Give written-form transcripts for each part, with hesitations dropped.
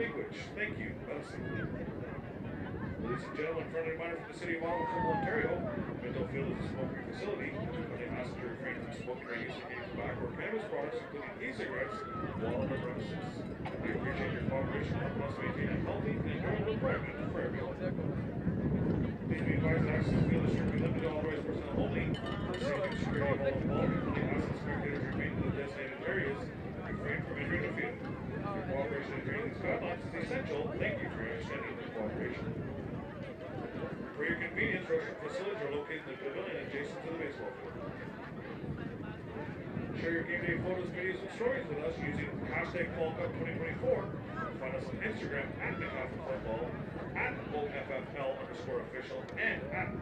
Miigwech, thank you, medicine. Ladies and gentlemen, friendly reminder from the City of Ottawa, Cumberland, Ontario. Minto Field is a smoke-free facility. We kindly ask that you refrain from smoking or using any tobacco or cannabis products, including e-cigarettes, while on the premises. We appreciate your cooperation in helping us maintain a healthy and enjoyable environment for everyone. Please be advised that access to the field is strictly limited to authorized personnel only. For the safety and security of all involved, we kindly ask that spectators remain in the designated areas and refrain from entering the field. Your cooperation in adhering to these guidelines is essential. Thank you for your understanding and cooperation. For your convenience, restroom facilities are located in the pavilion adjacent to the baseball field. Share your game day photos, videos, and stories with us using hashtag FallCup2024. Find us on Instagram at McCaffrey at OFFL_official, and at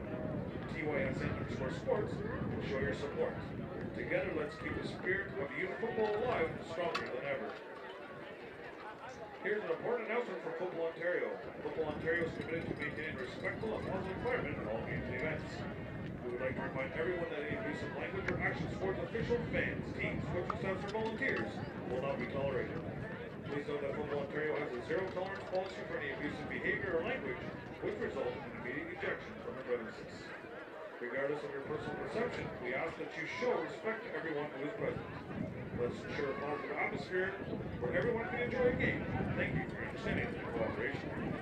TYSN_sports to show your support. Together, let's keep the spirit of youth football alive and stronger than ever. Here's an important announcement from Football Ontario. Football Ontario is committed to maintaining a respectful and positive environment at all games and events. We would like to remind everyone that any abuse of language or actions towards officials, fans, teams, coaching staffs, or volunteers will not be tolerated. Please note that Football Ontario has a zero-tolerance policy for any abusive behavior or language, which results in immediate ejection from the premises. Regardless of your personal perception, we ask that you show respect to everyone who is present. Let's ensure a positive atmosphere where everyone can enjoy a game. Thank you for your understanding and cooperation.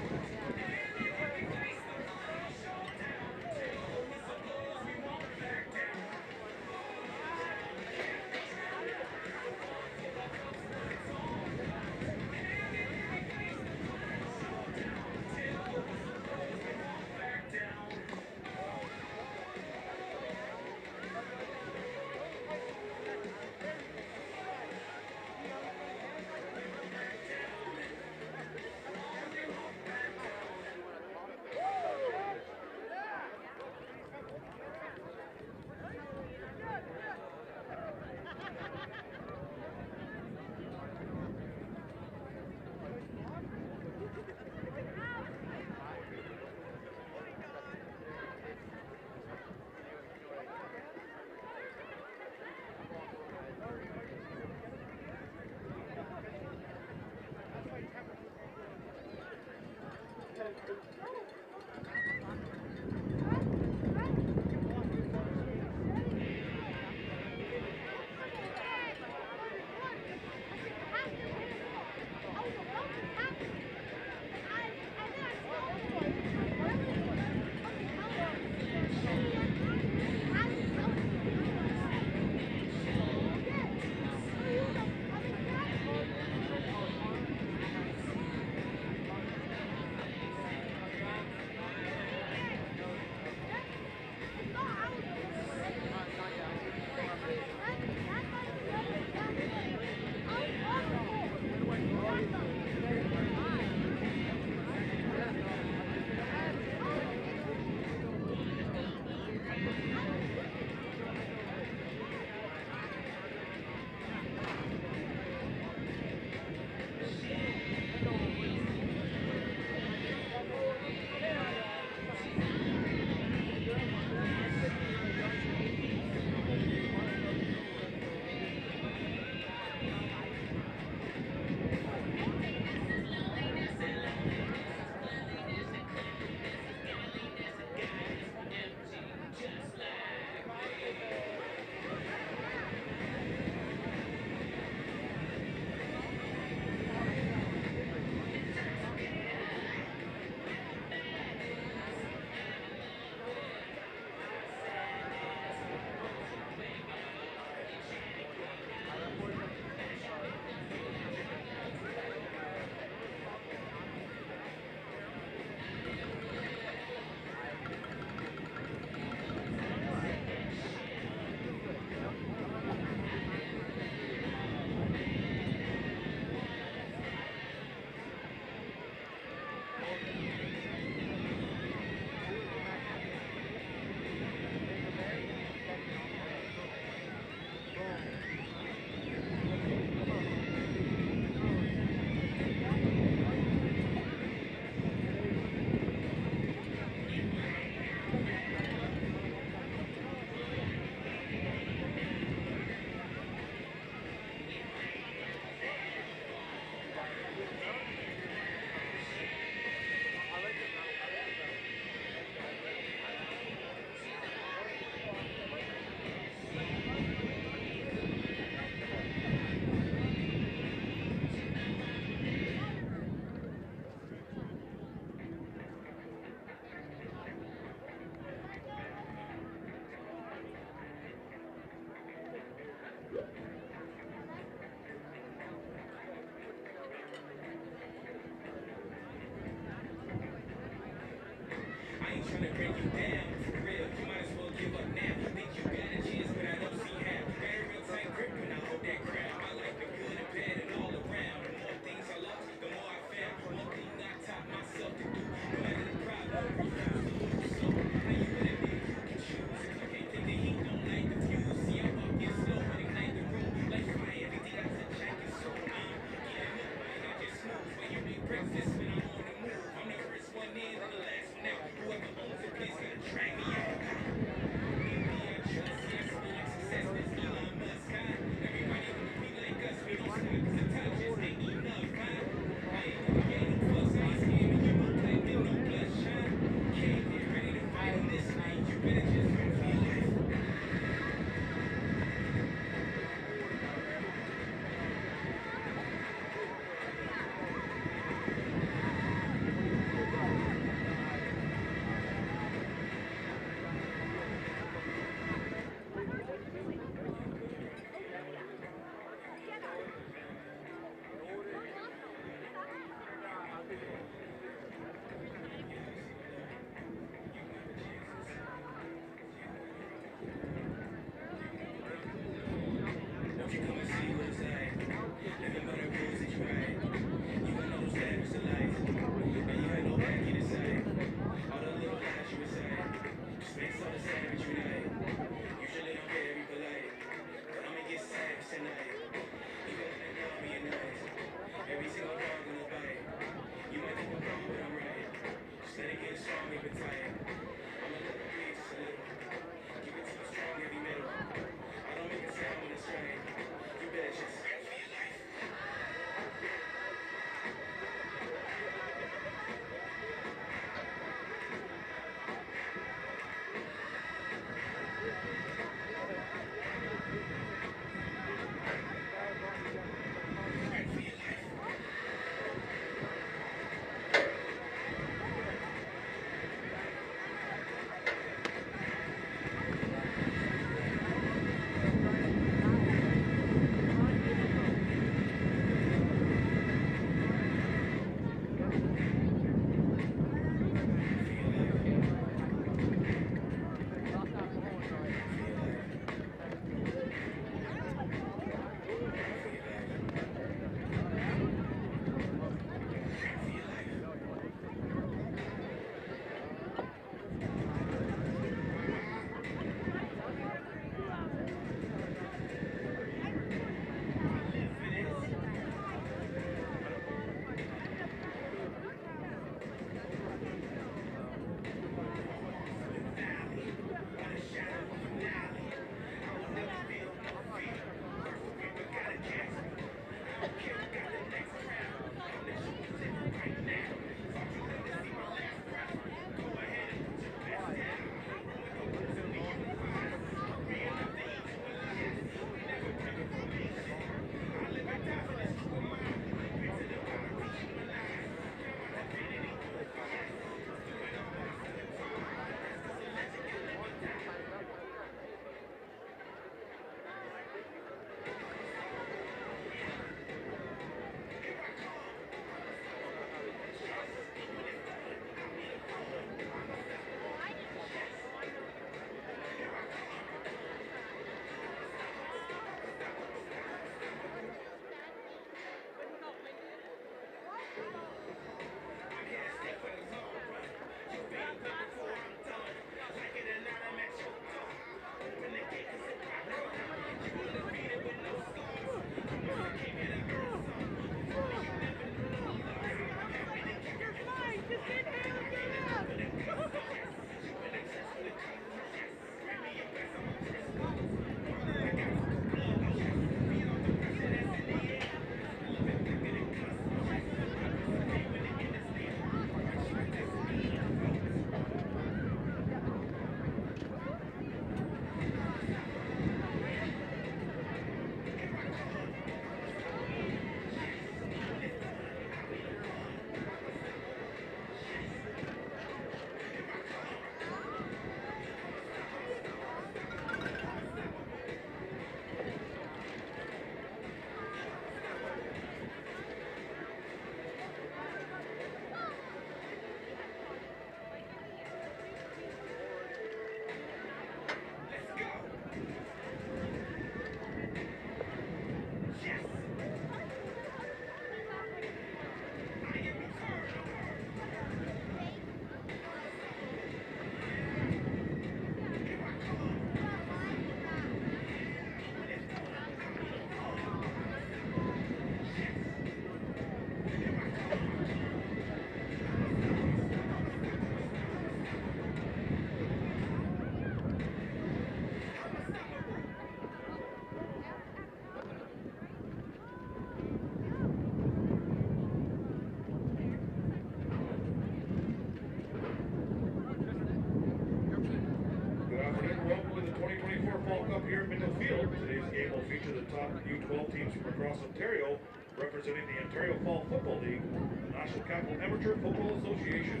the top U12 teams from across Ontario, representing the Ontario Fall Football League, the National Capital Amateur Football Association.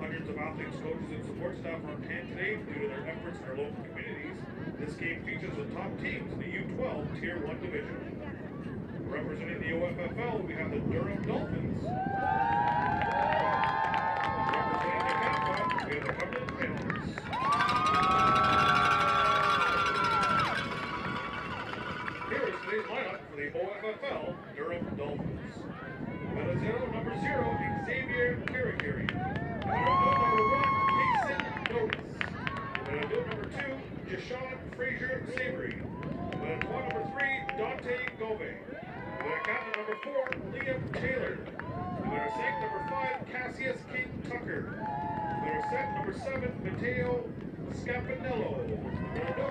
Hundreds of athletes, coaches, and support staff are on hand today due to their efforts in their local communities. This game features the top teams in the U12 Tier 1 division. Representing the OFFL, we have the Durham Dolphins. Representing the CAPA, we have the Cumberland Panthers. Here is today's lineup for the OFFL Durham Dolphins. Venezuela number 0, Xavier Caracari. Number 1, Jason Notes. Number 2, Jashawn Frazier Savory. Number 3, Dante Gove. Captain number 4, Liam Taylor. Number 5, Cassius King Tucker. Number 7, Mateo Scapanello.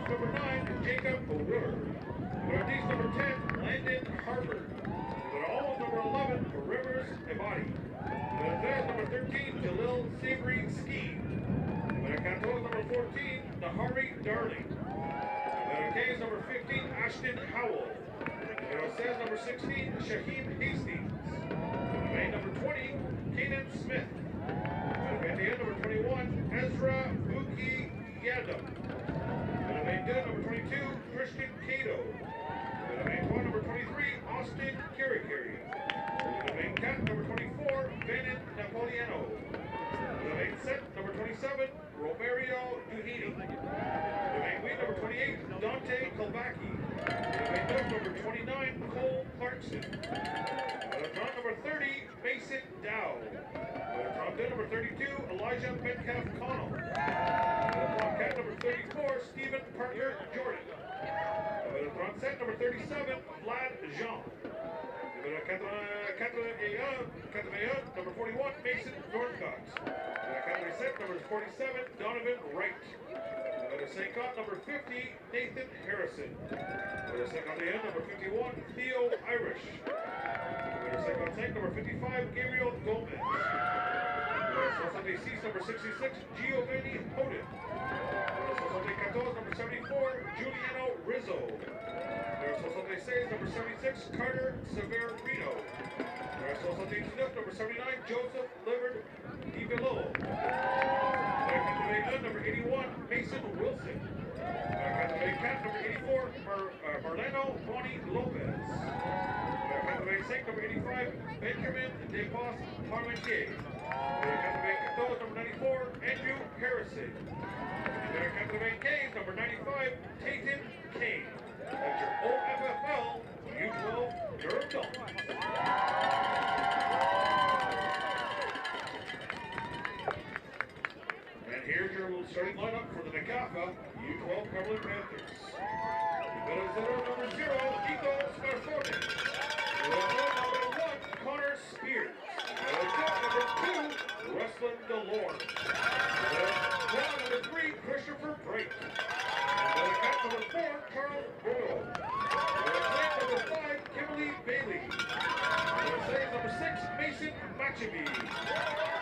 Number 9, Jacob Willer. Number 10, Landon Harper. Number 11, Rivers Ebadi. Number 13, Jalil Savory Ski. Number 14, Nahari Darling. Case number 15, Ashton Howell. Number 16, Shaheem Hastings. Number 20, Kanan Smith. Number 21, Ezra Buki Yadam. Number 22, Christian Cato. Number 23, Austin Kirikiri. Number 24, Benin Napoleano. Number 27, Romario Duhini. Number 28, Dante Kalbaki. Number 29, Cole Clarkson. Number 30, Mason Dow. Number 32, Elijah Metcalf Connell. Number 34, Stephen Parker Jordan. Number 37, Vlad Jean. Number 41, Mason Northcott. Number 47, Donovan Wright. Number 50, Nathan Harrison. Number 51, Theo Irish. Number 55, Gabriel Gomez. Number 66, Giovanni Hoden. Number 74, Giuliano Rizzo. Number 76, Carter Severino. Number 79, Joseph Livard Di Villo. Number 81, Mason Wilson. Number 84, Marleno Bonnie Lopez. Number 85, Benjamin DePos Parmentier. Number 94, Andrew Harrison. Number 95, Tayton Kane. That's your OFFL U12 Durham Dolphins. And here's your starting lineup for the NACAFA U12 Cumberland Panthers. Number 0, Nico Scarfone. Number 1, Connor Spears. Number 2, Ruslan DeLore. Number 3, Christopher Brake. Number 4, Carl Boyle. Number 5, Kimberly Bailey. Number 6, Mason Machibi.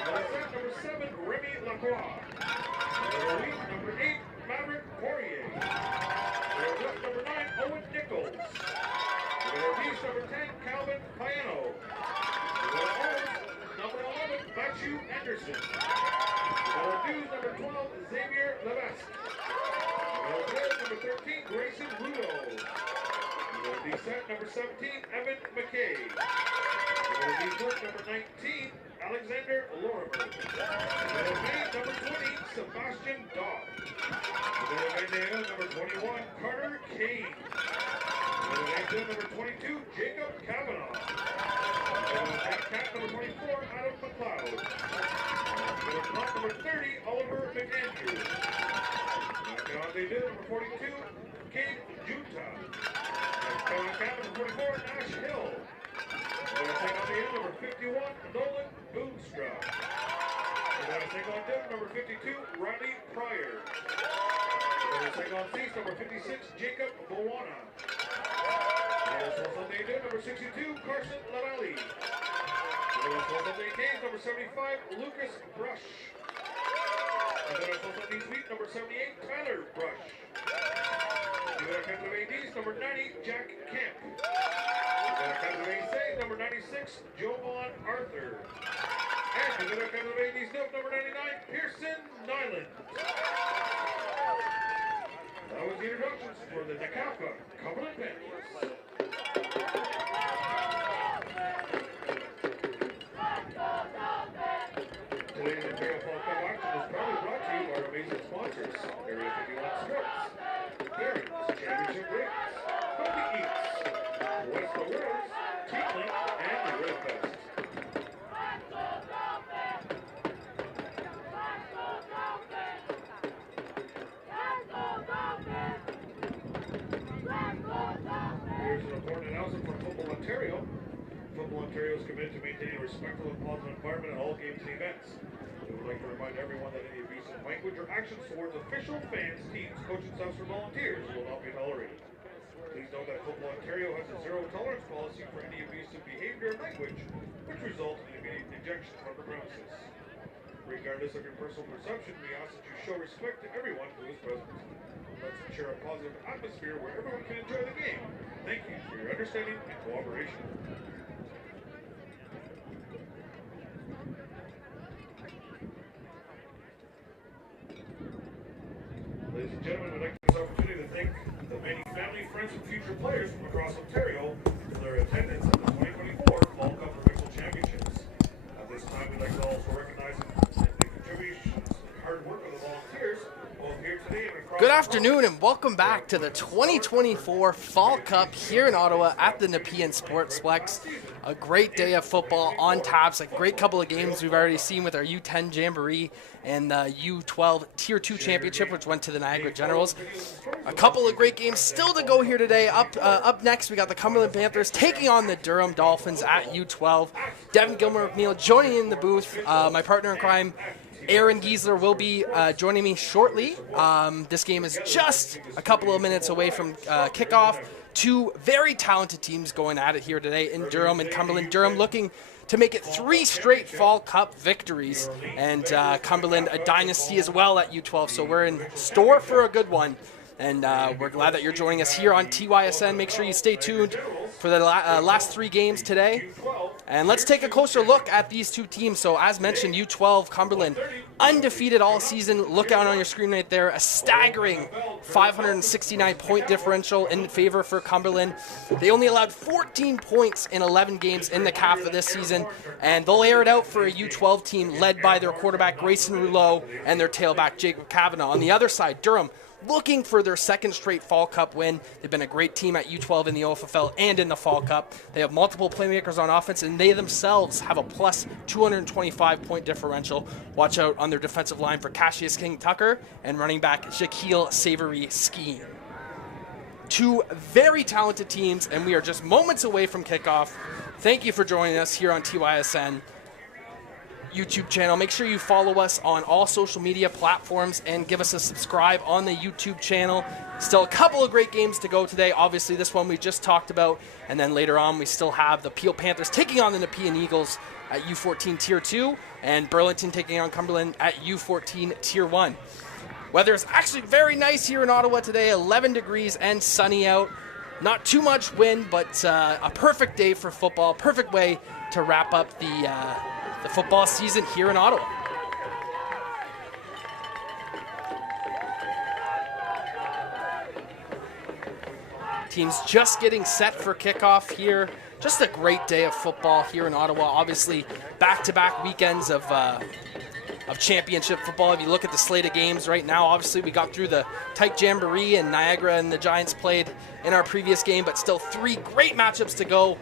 Number 7, Remy Lacroix. Number 8, Maverick Poirier. Number 9, Owen Nichols. Number 10, Calvin Piano. Number 11, Bachu Anderson. Number 12, Xavier Levesque. Number 13, Grayson Rudo. Number 17, Evan McKay. Number 19, Alexander Lorimer. Number 20, Sebastian Dodd. Number 21, Carter Kane. Number 22, Jacob Kavanaugh. Number 24, Adam McLeod. Number 30, Oliver McAndrew. Number 42, Cade Junta. Number 44, Nash Hill. Number 51, Nolan Boonstra. Number 52, Riley Pryor. Number 56, Jacob Bowana. Number 62, Carson Lavalley. Number 75, Lucas Brush. Number 78, Tyler Brush. the captain of ADs, number 90, Jack Camp. The captain of ACs, number 96, Jovan Arthur. And the captain of ADs, number 99, Pearson Nyland. That was the introductions for the Nakaka Cumberland Panthers. Today's Imperial Fall Cup action is proudly brought to you by our amazing sponsors, Area 51 Sports, Barron's Championship Rings, Healthy Eats, West Awards, Team Link, and the Red Fest. Here's an important announcement from Football Ontario. Football Ontario is committed to maintaining a respectful and positive environment at all games and events. We would like to remind everyone that any abusive language or actions towards official fans, teams, coaching staffs, or volunteers will not be tolerated. Please note that Football Ontario has a zero tolerance policy for any abusive behavior or language, which results in immediate ejection from the premises. Regardless of your personal perception, we ask that you show respect to everyone who is present. Let's ensure a positive atmosphere where everyone can enjoy the game. Thank you for your understanding and cooperation. Ladies and gentlemen, we'd like to take this opportunity to thank the many family, friends, and future players from across Ontario for their attendance at the 2024 Fall Cup Provincial Championships. At this time, we'd like to also recognize the contributions and hard work of the volunteers, both here today and across. Good afternoon and welcome back to the 2024 Fall Cup here in Ottawa at the Nepean Sportsplex. A great day of football on taps, a great couple of games we've already seen with our U10 Jamboree and the U12 Tier 2 Championship, which went to the Niagara Generals. A couple of great games still to go here today. Up next, we got the Cumberland Panthers taking on the Durham Dolphins at U12. Devin Gilmore-McNeil joining in the booth. My partner in crime, Aaron Giesler, will be joining me shortly. This game is just a couple of minutes away from kickoff. Two very talented teams going at it here today in Durham and Cumberland. Durham looking to make it 3 straight Fall Cup victories, and Cumberland a dynasty as well at U12, so we're in store for a good one. And we're glad that you're joining us here on TYSN. Make sure you stay tuned for the last 3 games today. And let's take a closer look at these two teams. So as mentioned, U12 Cumberland, undefeated all season. Look out on your screen right there. A staggering 569-point differential in favor for Cumberland. They only allowed 14 points in 11 games in the CAF of this season. And they'll air it out for a U12 team led by their quarterback Grayson Rouleau and their tailback Jacob Kavanaugh. On the other side, Durham looking for their 2nd straight Fall Cup win. They've been a great team at U12 in the OFFL and in the Fall Cup. They have multiple playmakers on offense, and they themselves have a plus 225-point differential. Watch out on their defensive line for Cassius King-Tucker and running back Shaquille Savory-Skeen. Two very talented teams, and we are just moments away from kickoff. Thank you for joining us here on TYSN YouTube channel. Make sure you follow us on all social media platforms and give us a subscribe on the YouTube channel. Still a couple of great games to go today. Obviously, this one we just talked about, and then later on we still have the Peel Panthers taking on the Nepean Eagles at U14 Tier 2 and Burlington taking on Cumberland at U14 Tier 1. Weather is actually very nice here in Ottawa today, 11 degrees and sunny out. Not too much wind, but a perfect day for football, perfect way to wrap up the football season here in Ottawa. Teams just getting set for kickoff here. Just a great day of football here in Ottawa. Obviously, back-to-back weekends of championship football. If you look at the slate of games right now, obviously we got through the tight Jamboree and Niagara and the Giants played in our previous game, but still 3 great matchups to go.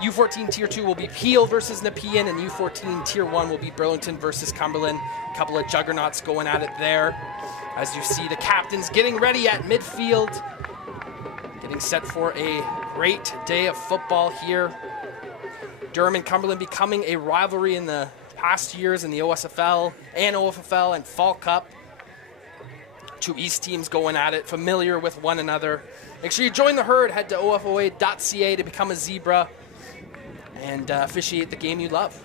U14 Tier 2 will be Peel versus Nepean, and U14 Tier 1 will be Burlington versus Cumberland. A couple of juggernauts going at it there. As you see, the captains getting ready at midfield, getting set for a great day of football here. Durham and Cumberland becoming a rivalry in the past years in the OSFL and OFFL and Fall Cup. Two East teams going at it, familiar with one another. Make sure you join the herd. Head to OFOA.ca to become a Zebra and officiate the game you love.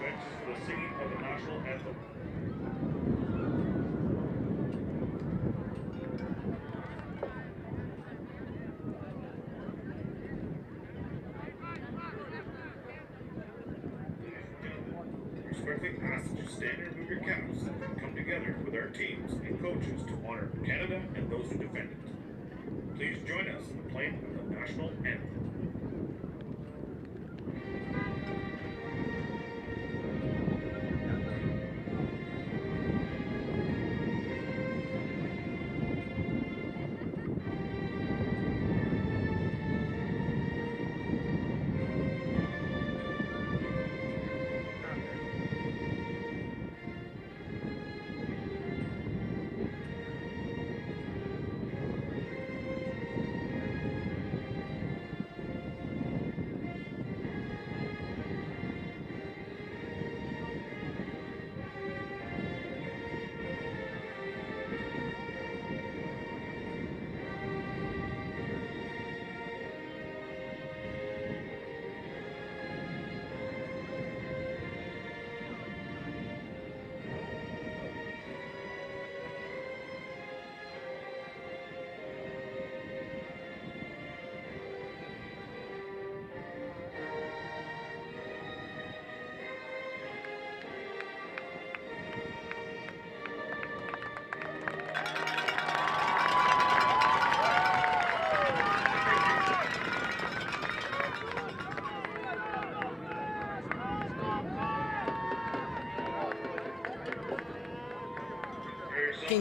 benches for the singing of the national anthem. Respectfully ask that you stand and remove your caps and come together with our teams and coaches to honor Canada and those who defend it. Please join us in the playing of the national anthem.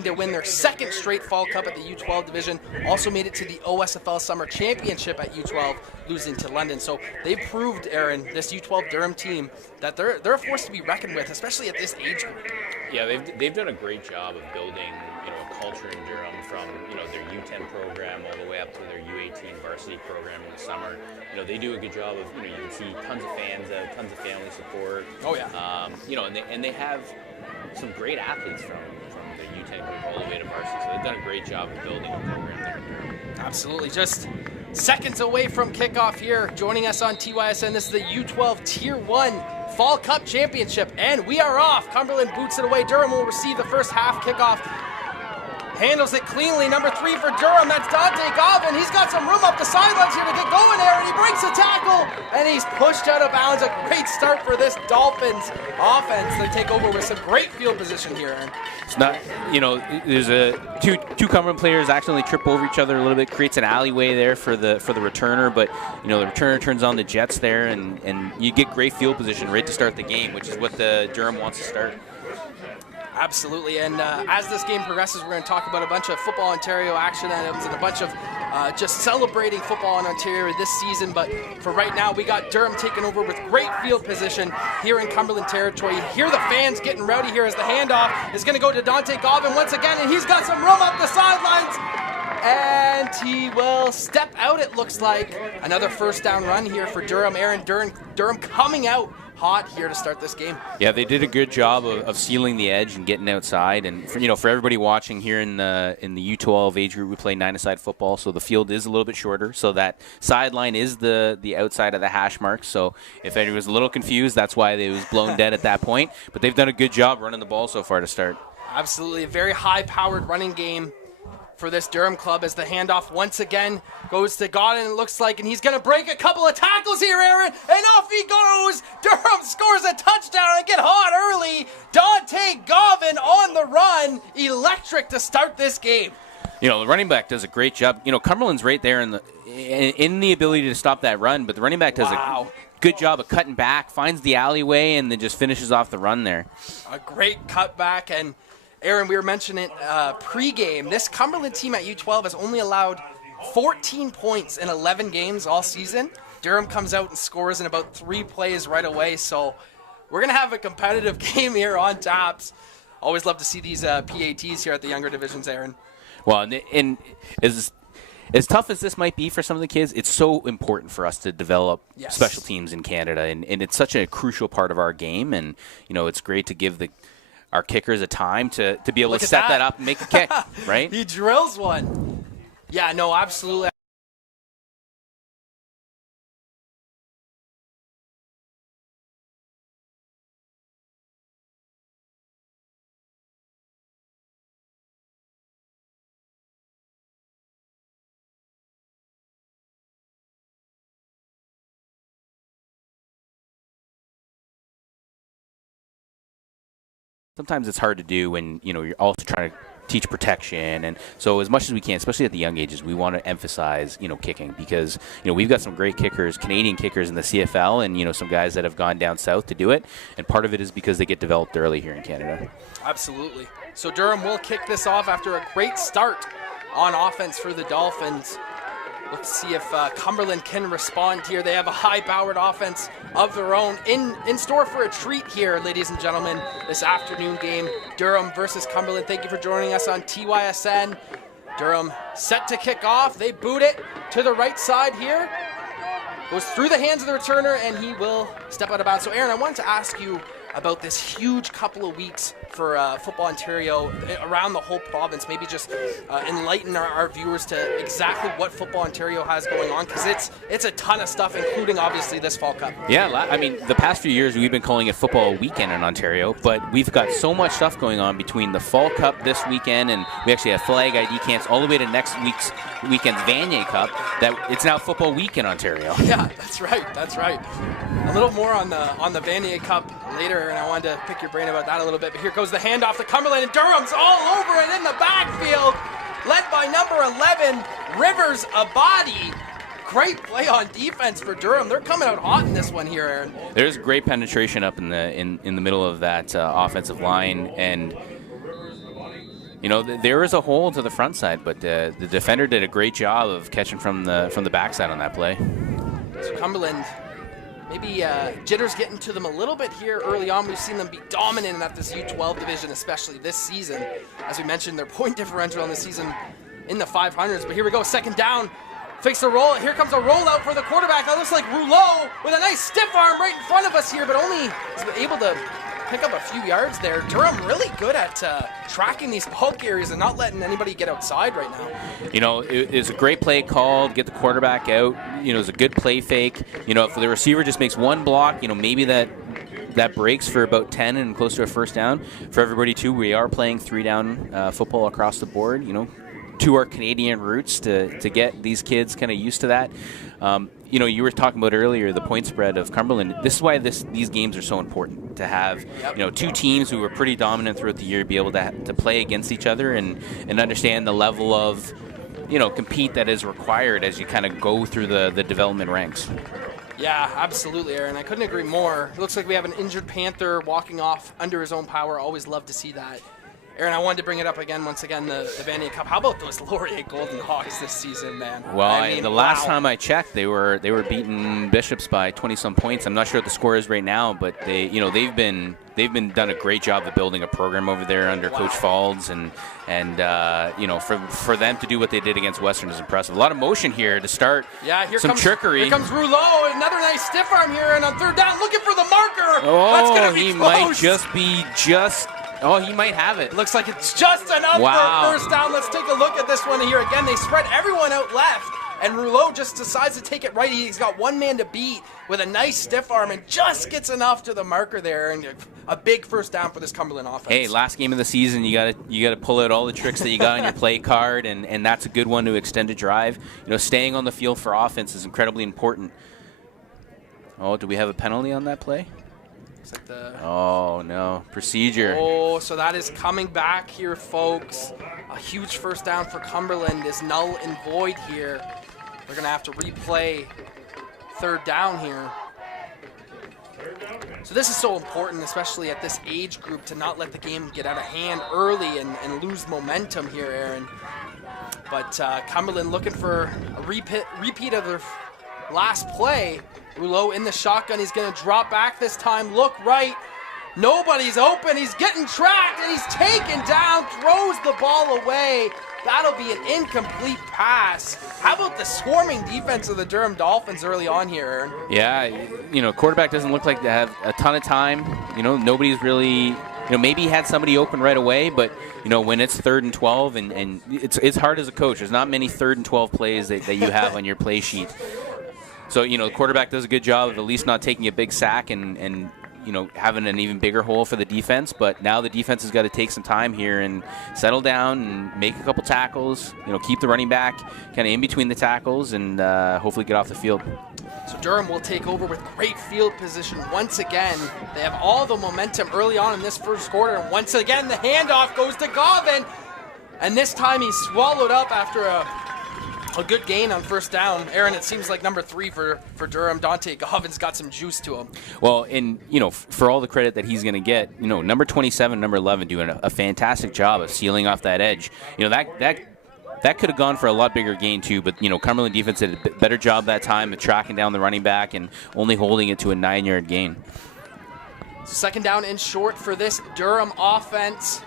To win their second straight Fall Cup at the U12 division, also made it to the OSFL Summer Championship at U12, losing to London. So they proved, Aaron, this U12 Durham team, that they're a force to be reckoned with, especially at this age group. Yeah, they've done a great job of building, a culture in Durham from, their U10 program all the way up to their U18 varsity program in the summer. They do a good job of, you can see tons of fans out, tons of family support. Oh yeah. And they have some great athletes from the U10 group all the way to varsity. So they've done a great job of building a program there in Durham. Absolutely. Just seconds away from kickoff here. Joining us on TYSN, this is the U12 Tier 1 Fall Cup Championship, and we are off. Cumberland boots it away. Durham will receive the first half kickoff. Handles it cleanly. Number 3 for Durham. That's Dante Goblin. He's got some room up the sidelines here to get going there, and he breaks a tackle, and he's pushed out of bounds. A great start for this Dolphins offense. They take over with some great field position here, Aaron. It's not, there's two Cumberland players accidentally trip over each other a little bit, creates an alleyway there for the returner, but the returner turns on the jets there, and you get great field position right to start the game, which is what the Durham wants to start. Absolutely, and as this game progresses, we're going to talk about a bunch of Football Ontario action items and a bunch of just celebrating football in Ontario this season. But for right now, we got Durham taking over with great field position here in Cumberland territory. You hear the fans getting rowdy here as the handoff is going to go to Dante Goblin once again, and he's got some room up the sidelines. And he will step out, it looks like. Another first down run here for Durham. Aaron, Durham coming out hot here to start this game. Yeah, they did a good job of sealing the edge and getting outside. And for everybody watching here in the U12 age group, we play 9-a-side football, so the field is a little bit shorter. So that sideline is the outside of the hash mark. So if anyone was a little confused, that's why it was blown dead at that point. But they've done a good job running the ball so far to start. Absolutely, a very high-powered running game for this Durham club as the handoff once again goes to Godin, it looks like, and he's going to break a couple of tackles here, Aaron, and off he goes. Durham scores a touchdown and get hot early. Dante Govan on the run, electric to start this game. The running back does a great job. Cumberland's right there in the ability to stop that run, but the running back does a good job of cutting back, finds the alleyway, and then just finishes off the run there. A great cutback, and Aaron, we were mentioning pregame. This Cumberland team at U12 has only allowed 14 points in 11 games all season. Durham comes out and scores in about 3 plays right away. So we're going to have a competitive game here on taps. Always love to see these PATs here at the younger divisions, Aaron. Well, and as tough as this might be for some of the kids, it's so important for us to develop special teams in Canada. And it's such a crucial part of our game. And, it's great to give our kickers a time to be able to set that up and make a kick, right? He drills one. Yeah, no, absolutely. sometimes it's hard to do when, you're also trying to teach protection. And so as much as we can, especially at the young ages, we want to emphasize, kicking because, we've got some great kickers, Canadian kickers in the CFL and, some guys that have gone down south to do it. And part of it is because they get developed early here in Canada. Absolutely. So Durham will kick this off after a great start on offense for the Dolphins. Let's see if Cumberland can respond here. They have a high-powered offense of their own in store for a treat here, ladies and gentlemen, this afternoon game. Durham versus Cumberland. Thank you for joining us on TYSN. Durham set to kick off. They boot it to the right side here. Goes through the hands of the returner, and he will step out of bounds. So, Aaron, I wanted to ask you about this huge couple of weeks for Football Ontario around the whole province. Maybe just enlighten our viewers to exactly what Football Ontario has going on, because it's a ton of stuff, including obviously this Fall Cup. Yeah, I mean, the past few years we've been calling it Football Weekend in Ontario, but we've got so much stuff going on between the Fall Cup this weekend, and we actually have Flag ID camps all the way to next weekend's Vanier Cup, that it's now Football Week in Ontario. Yeah, that's right. A little more on the Vanier Cup later, and I wanted to pick your brain about that a little bit. But here goes the handoff to Cumberland, and Durham's all over it in the backfield, led by number 11, Rivers Abadi. Great play on defense for Durham. They're coming out hot in this one here, Aaron. There's great penetration up in the middle of that offensive line, and there is a hole to the front side, but the defender did a great job of catching from the backside on that play. So Cumberland, maybe jitters getting to them a little bit here early on. We've seen them be dominant at this U12 division, especially this season. As we mentioned, their point differential in the season in the 500s. But here we go, second down. Fakes the roll. Here comes a rollout for the quarterback. That looks like Rouleau with a nice stiff arm right in front of us here, but only is able to pick up a few yards there. Durham really good at tracking these ball carriers and not letting anybody get outside right now. It's a great play called, get the quarterback out. It's a good play fake. If the receiver just makes one block, maybe that breaks for about 10 and close to a first down. For everybody, too, we are playing 3-down football across the board, to our Canadian roots to get these kids kind of used to that. You were talking about earlier the point spread of Cumberland. This is why these games are so important, to have two teams who were pretty dominant throughout the year be able to play against each other and understand the level of compete that is required as you kind of go through the development ranks. Yeah, absolutely, Aaron. I couldn't agree more. It looks like we have an injured Panther walking off under his own power. Always love to see that. Aaron, I wanted to bring it up again, once again, the Vanier Cup. How about those Laurier Golden Hawks this season, man? Well, the last time I checked, they were beating Bishops by 20-some points. I'm not sure what the score is right now, but they've done a great job of building a program over there under Coach Faulds, and for them to do what they did against Western is impressive. A lot of motion here to start. Yeah, trickery. Here comes Rouleau, another nice stiff arm here, and on third down, looking for the marker. Oh, that's gonna be he close. Oh, he might have it. Looks like it's just enough for a first down. Let's take a look at this one here. Again, they spread everyone out left, and Rouleau just decides to take it right. He's got one man to beat with a nice stiff arm and just gets enough to the marker there, and a big first down for this Cumberland offense. Hey, last game of the season, you gotta pull out all the tricks that you got on your play card, and that's a good one to extend a drive. Staying on the field for offense is incredibly important. Oh, do we have a penalty on that play? Oh, no. Procedure. Oh, so that is coming back here, folks. A huge first down for Cumberland is null and void here. We're going to have to replay third down here. So this is so important, especially at this age group, to not let the game get out of hand early and lose momentum here, Aaron. But Cumberland looking for a repeat of their last play. Rouleau in the shotgun. He's going to drop back this time. Look right. Nobody's open. He's getting tracked, and he's taken down. Throws the ball away. That'll be an incomplete pass. How about the swarming defense of the Durham Dolphins early on here, Aaron? Yeah, quarterback doesn't look like they have a ton of time. Nobody's really, maybe he had somebody open right away, but, when it's 3rd and 12, and it's hard as a coach. There's not many 3rd and 12 plays that you have on your play sheet. So, the quarterback does a good job of at least not taking a big sack and having an even bigger hole for the defense. But now the defense has got to take some time here and settle down and make a couple tackles, keep the running back kind of in between the tackles and hopefully get off the field. So Durham will take over with great field position once again. They have all the momentum early on in this first quarter. And once again, the handoff goes to Govan. And this time he's swallowed up after a good gain on first down. Aaron, it seems like number 3 for Durham. Dante Govan's got some juice to him. Well, and, for all the credit that he's going to get, number 27, number 11 doing a fantastic job of sealing off that edge. That could have gone for a lot bigger gain too, but Cumberland defense did a better job that time of tracking down the running back and only holding it to a 9-yard gain. Second down and short for this Durham offense.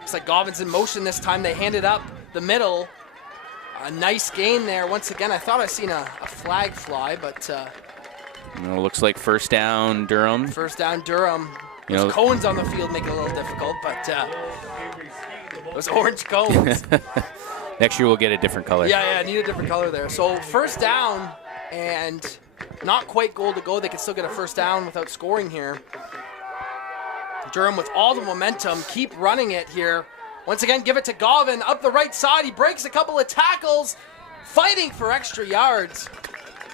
Looks like Govan's in motion this time. They hand it up the middle. A nice gain there. Once again, I thought I seen a flag fly, but looks like first down Durham. First down Durham. Those cones on the field make it a little difficult, but those orange cones. Next year we'll get a different color. Yeah, need a different color there. So first down and not quite goal to go. They can still get a first down without scoring here. Durham with all the momentum, keep running it here. Once again, give it to Govan up the right side. He breaks a couple of tackles, fighting for extra yards.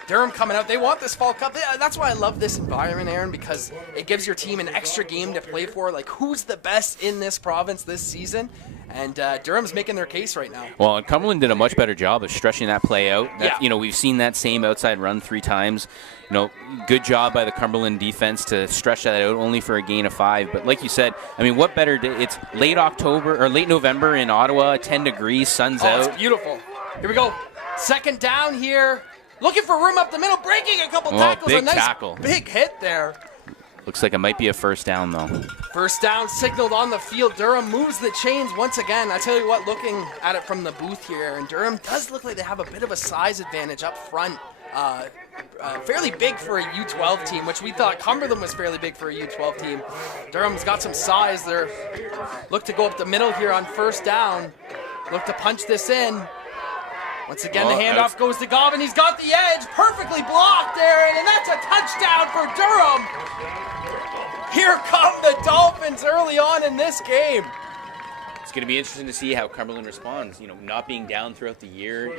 Durham coming out. They want this Fall Cup. That's why I love this environment, Aaron, because it gives your team an extra game to play for. Like, who's the best in this province this season? And Durham's making their case right now. Well, and Cumberland did a much better job of stretching that play out. We've seen that same outside run 3 times. Good job by the Cumberland defense to stretch that out only for a gain of 5. But like you said, what better day? It's late October or late November in Ottawa, 10 degrees, sun's out. It's beautiful. Here we go. Second down here. Looking for room up the middle, breaking a couple tackles. Big a nice tackle. Big hit there. Looks like it might be a first down, though. First down signaled on the field. Durham moves the chains once again. I tell you what, looking at it from the booth here, and Durham does look like they have a bit of a size advantage up front. Fairly big for a U12 team, which we thought Cumberland was fairly big for a U12 team. Durham's got some size there. Look to go up the middle here on first down. Look to punch this in. Once again, the handoff goes to Govan. He's got the edge. Perfectly blocked, Aaron, and that's a touchdown for Durham. Here come the Dolphins early on in this game. It's going to be interesting to see how Cumberland responds. Not being down throughout the year.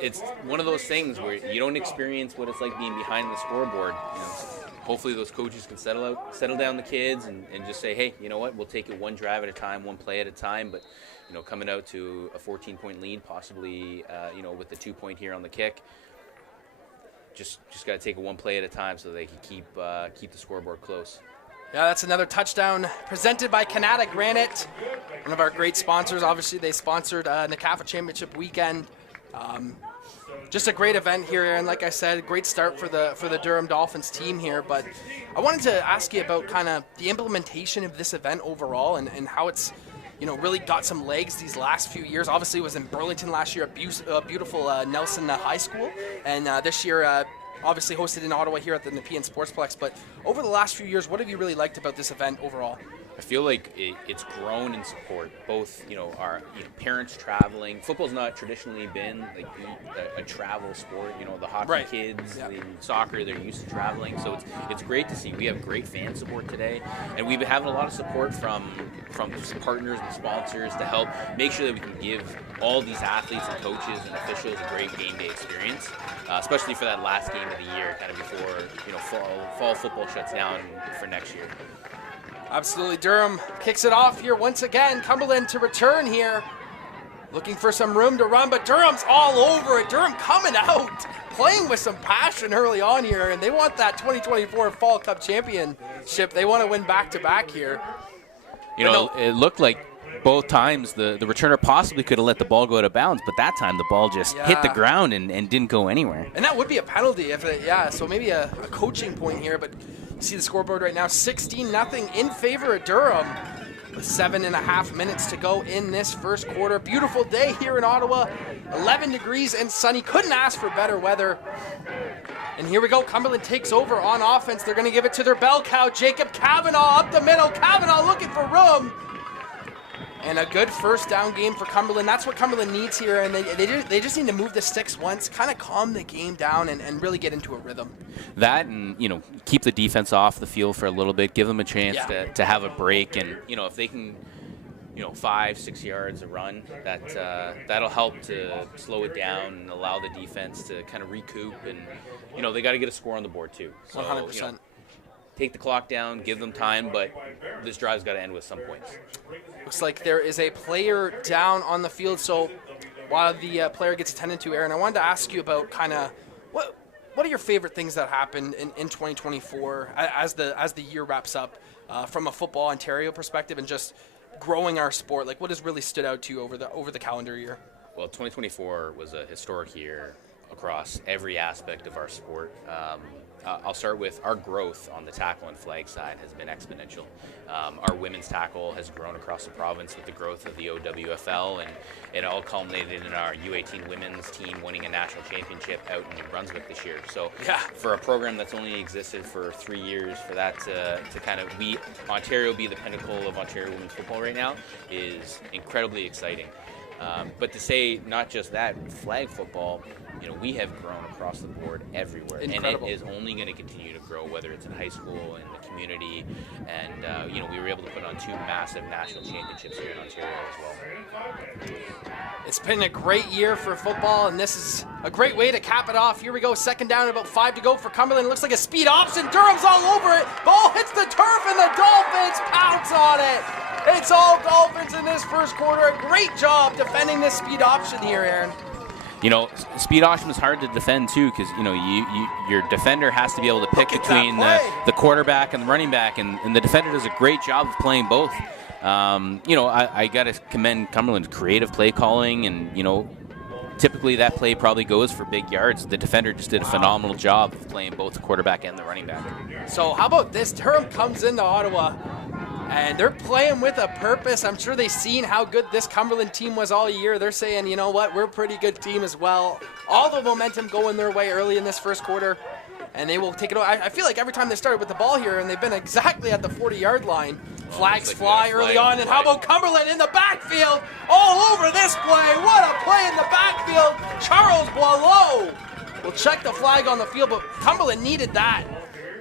It's one of those things where you don't experience what it's like being behind the scoreboard. Hopefully those coaches can settle down the kids and just say, hey, you know what? We'll take it one drive at a time, one play at a time. But coming out to a 14-point lead, possibly, with the 2-point here on the kick, just got to take it one play at a time so they can keep the scoreboard close. Yeah, that's another touchdown presented by Canada Granite, one of our great sponsors. Obviously, they sponsored NCAFA Championship weekend. Just a great event here, and like I said, great start for the Durham Dolphins team here. But I wanted to ask you about kind of the implementation of this event overall and how it's really got some legs these last few years. Obviously, it was in Burlington last year, a beautiful Nelson High School, and this year obviously hosted in Ottawa here at the Nepean Sportsplex. But over the last few years, what have you really liked about this event overall? I feel like it's grown in support. Both, our parents traveling. Football's not traditionally been like a travel sport. The hockey kids, the soccer, they're used to traveling. So it's great to see. We have great fan support today, and we've been having a lot of support from partners and sponsors to help make sure that we can give all these athletes and coaches and officials a great game day experience, especially for that last game of the year, kind of before fall football shuts down for next year. Absolutely. Durham kicks it off here once again. Cumberland to return here. Looking for some room to run, but Durham's all over it. Durham coming out, playing with some passion early on here, and they want that 2024 Fall Cup championship. They want to win back-to-back here. It looked like both times the returner possibly could have let the ball go out of bounds, but that time the ball just hit the ground and didn't go anywhere. And that would be a penalty so maybe a coaching point here, but you see the scoreboard right now, 16-0 in favor of Durham with 7.5 minutes to go in this first quarter. Beautiful day here in Ottawa, 11 degrees and sunny. Couldn't ask for better weather. And here we go, Cumberland takes over on offense. They're going to give it to their bell cow, Jacob Kavanaugh up the middle. Kavanaugh looking for room. and a good first down game for Cumberland. That's what Cumberland needs here, and they just need to move the sticks once, kind of calm the game down, and really get into a rhythm. That, and keep the defense off the field for a little bit, give them a chance to have a break, and if they can 5-6 yards a run, that'll help to slow it down and allow the defense to kind of recoup, and they got to get a score on the board too. So 100%. Take the clock down, give them time, but this drive's got to end with some points. Looks like there is a player down on the field. So while the player gets attended to, Aaron, I wanted to ask you about kind of what are your favorite things that happened in 2024 as the year wraps up from a Football Ontario perspective and just growing our sport? Like, what has really stood out to you over the calendar year? Well, 2024 was a historic year across every aspect of our sport. I'll start with our growth on the tackle and flag side has been exponential. Our women's tackle has grown across the province with the growth of the OWFL, and it all culminated in our U18 women's team winning a national championship out in New Brunswick this year. So for a program that's only existed for 3 years, for that to kind of Ontario be the pinnacle of Ontario women's football right now is incredibly exciting. But to say not just that, flag football, we have grown across the board everywhere. Incredible. And it is only going to continue to grow, whether it's in high school, in the community, and, we were able to put on 2 massive national championships here in Ontario as well. It's been a great year for football, and this is a great way to cap it off. Here we go, second down, about 5 to go for Cumberland. It looks like a speed option. Durham's all over it. Ball hits the turf, and the Dolphins pounce on it. It's all Dolphins in this first quarter. A great job defending this speed option here, Aaron. Speed option is hard to defend too, because your defender has to be able to pick between the quarterback and the running back, and the defender does a great job of playing both. I got to commend Cumberland's creative play calling, and typically that play probably goes for big yards. The defender just did a phenomenal job of playing both the quarterback and the running back. So how about this? Durham comes into Ottawa, and they're playing with a purpose. I'm sure they've seen how good this Cumberland team was all year. They're saying, you know what, we're a pretty good team as well. All the momentum going their way early in this first quarter, and they will take it over. I feel like every time they started with the ball here, and they've been exactly at the 40-yard line, flags fly early on. And how about Cumberland in the backfield all over this play? What a play in the backfield. Charles Boileau will check the flag on the field, but Cumberland needed that.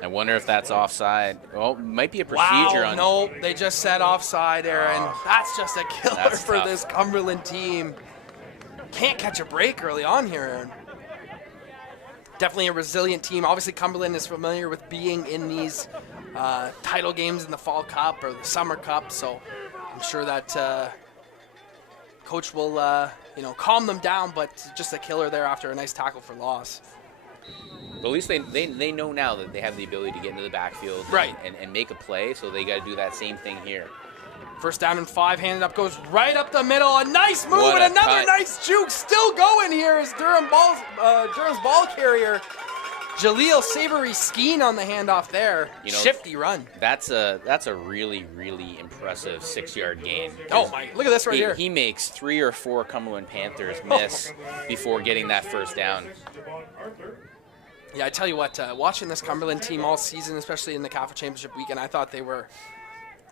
I wonder if that's offside. Oh, might be a procedure on. No, they just said offside, Aaron. That's just a killer for tough. this Cumberland team. Can't catch a break early on here, Aaron. Definitely a resilient team. Obviously, Cumberland is familiar with being in these title games in the Fall Cup or the Summer Cup, so I'm sure that coach will calm them down, but just a killer there after a nice tackle for loss. But at least they know now that they have the ability to get into the backfield and make a play, so they got to do that same thing here. First down and 5, handed up, goes right up the middle. A nice move and another nice juke. Still going here is Durham's ball carrier, Jaleel Savory Skeen on the handoff there. Shifty run. That's a really, really impressive 6-yard gain. Oh my! Look at this right here. He makes 3 or 4 Cumberland Panthers miss before getting that first down. Yeah, I tell you what, watching this Cumberland team all season, especially in the CAFA Championship weekend, I thought they were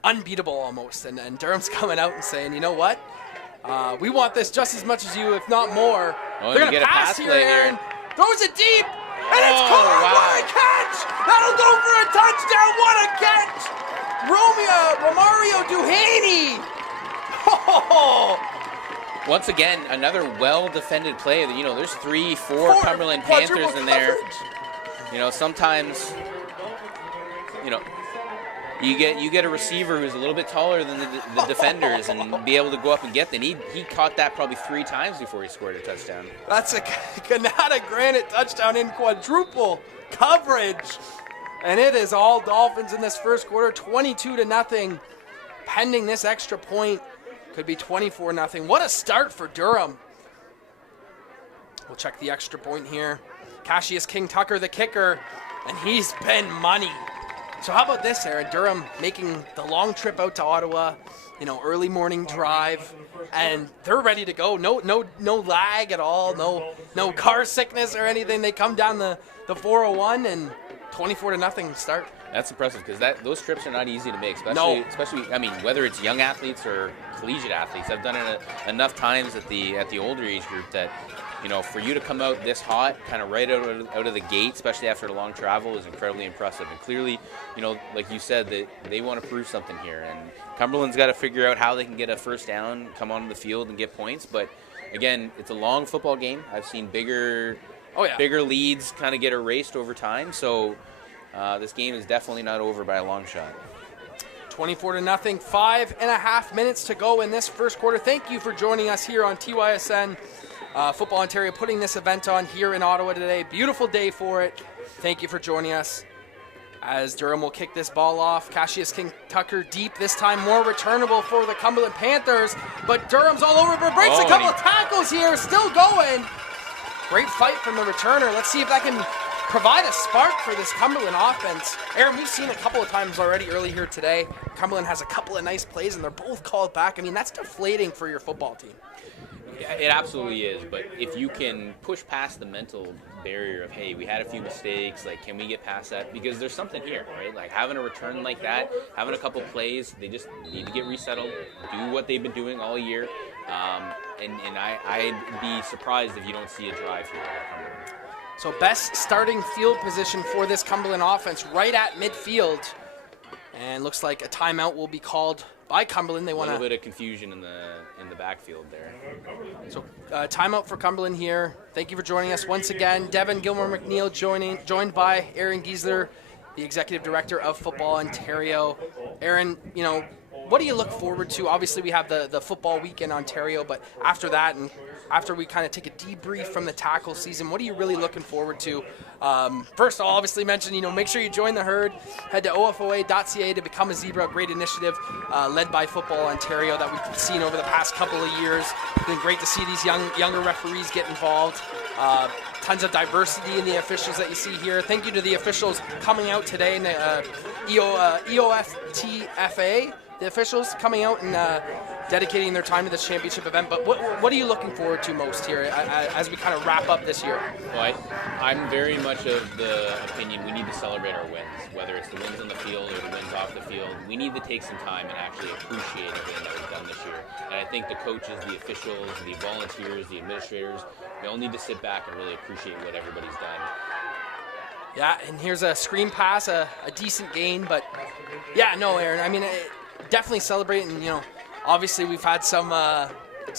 unbeatable almost. And Durham's coming out and saying, you know what? We want this just as much as you, if not more. Oh, they're going to pass here, Aaron. Throws it deep, and it's caught. Wow. What a catch! That'll go for a touchdown. What a catch! Romario Duhaney. Once again, another well-defended play. There's 3-4 Cumberland Panthers in there. Sometimes, you get a receiver who's a little bit taller than the defenders and be able to go up and get them. He caught that probably 3 times before he scored a touchdown. That's a Canada Granite touchdown in quadruple coverage. And it is all Dolphins in this first quarter, 22-0. Pending this extra point, could be 24-0. What a start for Durham. We'll check the extra point here. Cassius King Tucker, the kicker, and he's been money. So how about this, Aaron? Durham making the long trip out to Ottawa, early morning drive, and they're ready to go. No lag at all. No car sickness or anything. They come down the 401 and 24-0 start. That's impressive because those trips are not easy to make, especially I mean, whether it's young athletes or collegiate athletes. I've done it enough times at the older age group that, you know, for you to come out this hot, kind of right out of the gate, especially after a long travel, is incredibly impressive. And clearly, you know, like you said, that they want to prove something here. And Cumberland's got to figure out how they can get a first down, come onto the field, and get points. But again, it's a long football game. I've seen bigger leads kind of get erased over time. So this game is definitely not over by a long shot. 24-0, 5.5 minutes to go in this first quarter. Thank you for joining us here on TYSN Football Ontario, putting this event on here in Ottawa today. Beautiful day for it. Thank you for joining us. As Durham will kick this ball off, Cassius King Tucker deep, this time more returnable for the Cumberland Panthers, but Durham's all over, but breaks a couple of tackles here, still going. Great fight from the returner. Let's see if that can provide a spark for this Cumberland offense. Aaron, we've seen a couple of times already early here today. Cumberland has a couple of nice plays, and they're both called back. I mean, that's deflating for your football team. Yeah, it absolutely is, but if you can push past the mental barrier of, hey, we had a few mistakes, like, can we get past that? Because there's something here, right? Like, having a return like that, having a couple plays, they just need to get resettled, do what they've been doing all year, and I'd be surprised if you don't see a drive here at Cumberland. So best starting field position for this Cumberland offense, right at midfield. And looks like a timeout will be called by Cumberland. They want a little bit of confusion in the backfield there. So timeout for Cumberland here. Thank you for joining us once again. Devin Gilmore-McNeil joined by Aaron Giesler, the Executive Director of Football Ontario. Aaron, you know, what do you look forward to? Obviously, we have the football week in Ontario, but after that and after we kind of take a debrief from the tackle season, what are you really looking forward to? First, I'll obviously mention, you know, make sure you join the herd. Head to ofoa.ca to become a Zebra, a great initiative led by Football Ontario that we've seen over the past couple of years. It's been great to see these younger referees get involved. Tons of diversity in the officials that you see here. Thank you to the officials coming out today in the EOFTFA. The officials coming out and dedicating their time to this championship event. But what are you looking forward to most here as we kind of wrap up this year? Well, I'm very much of the opinion we need to celebrate our wins, whether it's the wins on the field or the wins off the field. We need to take some time and actually appreciate everything that we've done this year. And I think the coaches, the officials, the volunteers, the administrators, we all need to sit back and really appreciate what everybody's done. Yeah, and here's a screen pass, a decent gain, but yeah, no, Aaron, I mean, definitely celebrating, you know, obviously we've had some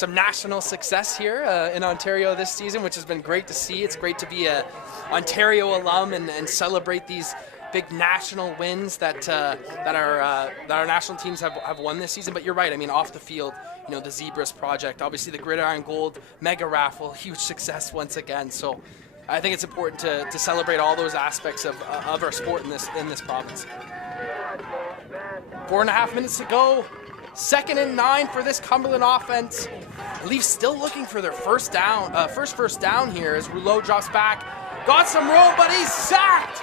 national success here in Ontario this season, which has been great to see. It's great to be a Ontario alum and celebrate these big national wins that our national teams have won this season. But you're right, I mean, off the field, you know, the Zebras project, obviously the Gridiron Gold mega raffle, huge success once again. So I think it's important to celebrate all those aspects of our sport in this province. 4.5 minutes to go. 2nd and 9 for this Cumberland offense. Leafs still looking for their first first down here as Rouleau drops back. Got some room, but he's sacked.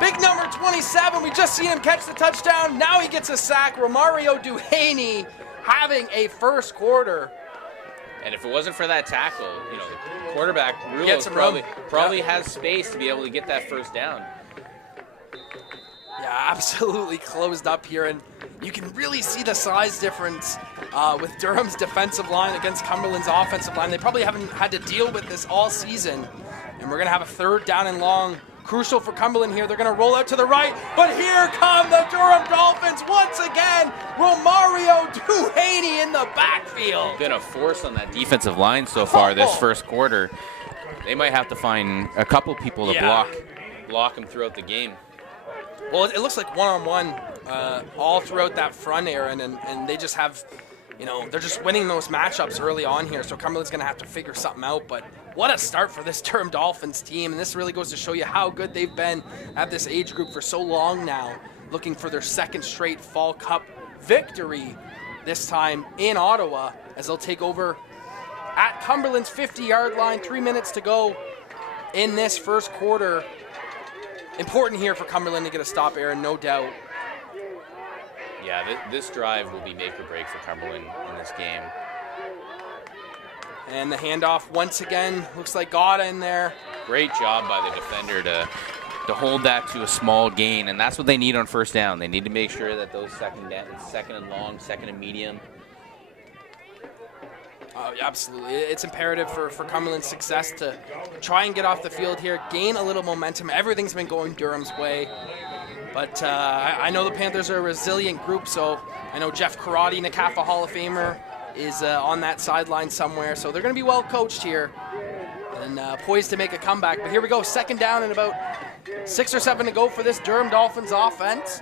Big number 27. We just seen him catch the touchdown. Now he gets a sack. Romario Duhaney having a first quarter. And if it wasn't for that tackle, you know, the quarterback Rouleau probably has space to be able to get that first down. Yeah, absolutely closed up here, and you can really see the size difference with Durham's defensive line against Cumberland's offensive line. They probably haven't had to deal with this all season, and we're going to have a 3rd down and long. Crucial for Cumberland here. They're going to roll out to the right, but here come the Durham Dolphins once again. Romario Duhaney in the backfield. Been a force on that defensive line so far this first quarter. They might have to find a couple people to block him throughout the game. Well, it looks like one-on-one all throughout that front, Aaron, and they just have, you know, they're just winning those matchups early on here, so Cumberland's going to have to figure something out. But what a start for this Durham Dolphins team, and this really goes to show you how good they've been at this age group for so long now, looking for their 2nd straight Fall Cup victory, this time in Ottawa, as they'll take over at Cumberland's 50-yard line. 3 minutes to go in this first quarter. Important here for Cumberland to get a stop, Aaron, no doubt. Yeah, this drive will be make or break for Cumberland in this game. And the handoff once again looks like got in there. Great job by the defender to to hold that to a small gain, and that's what they need on first down. They need to make sure that those second and long, second and medium. Absolutely. It's imperative for Cumberland's success to try and get off the field here, gain a little momentum. Everything's been going Durham's way. But I know the Panthers are a resilient group, so I know Jeff Karate, NACAFA Hall of Famer, is on that sideline somewhere. So they're going to be well coached here and poised to make a comeback. But here we go, second down and about 6 or 7 to go for this Durham Dolphins offense.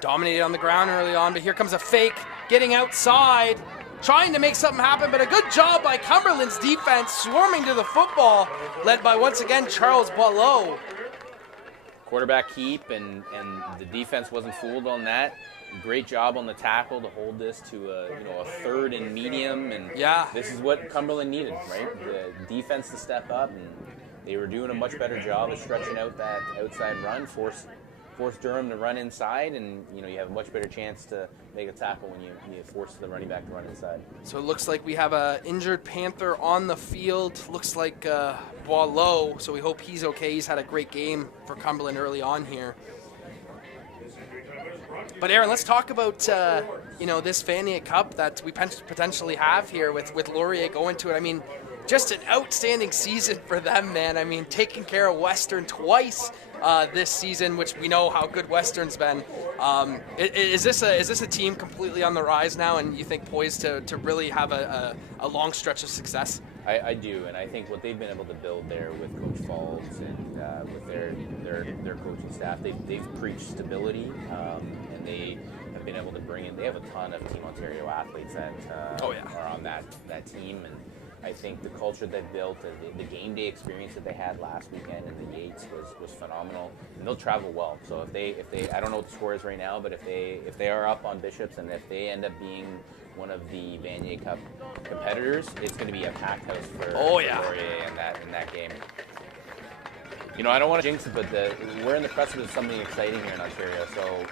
Dominated on the ground early on, but here comes a fake, getting outside, trying to make something happen, but a good job by Cumberland's defense, swarming to the football, led by, once again, Charles Boileau. Quarterback keep, and the defense wasn't fooled on that. Great job on the tackle to hold this to a third and medium, and this is what Cumberland needed, right? The defense to step up, and they were doing a much better job of stretching out that outside run, force Durham to run inside, and you have a much better chance to make a tackle when you force the running back to run inside. So it looks like we have an injured Panther on the field. Looks like Boileau, so we hope he's okay. He's had a great game for Cumberland early on here. But Aaron, let's talk about this Vanier Cup that we potentially have here with Laurier going to it. I mean, just an outstanding season for them, man. I mean, taking care of Western twice this season, which we know how good Western's been. Is this a team completely on the rise now, and you think poised to really have a long stretch of success? I do, and I think what they've been able to build there with Coach Falls and with their coaching staff, they've preached stability, and they have been able to bring in. They have a ton of Team Ontario athletes that are on that team, and I think the culture they've built, the game day experience that they had last weekend in the Yates was phenomenal, and they'll travel well. So if they I don't know what the score is right now, but if they are up on Bishops, and if they end up being one of the Vanier Cup competitors, it's going to be a packed house for Laurier in that game. I don't want to jinx it, but we're in the precipice of something exciting here in Ontario. So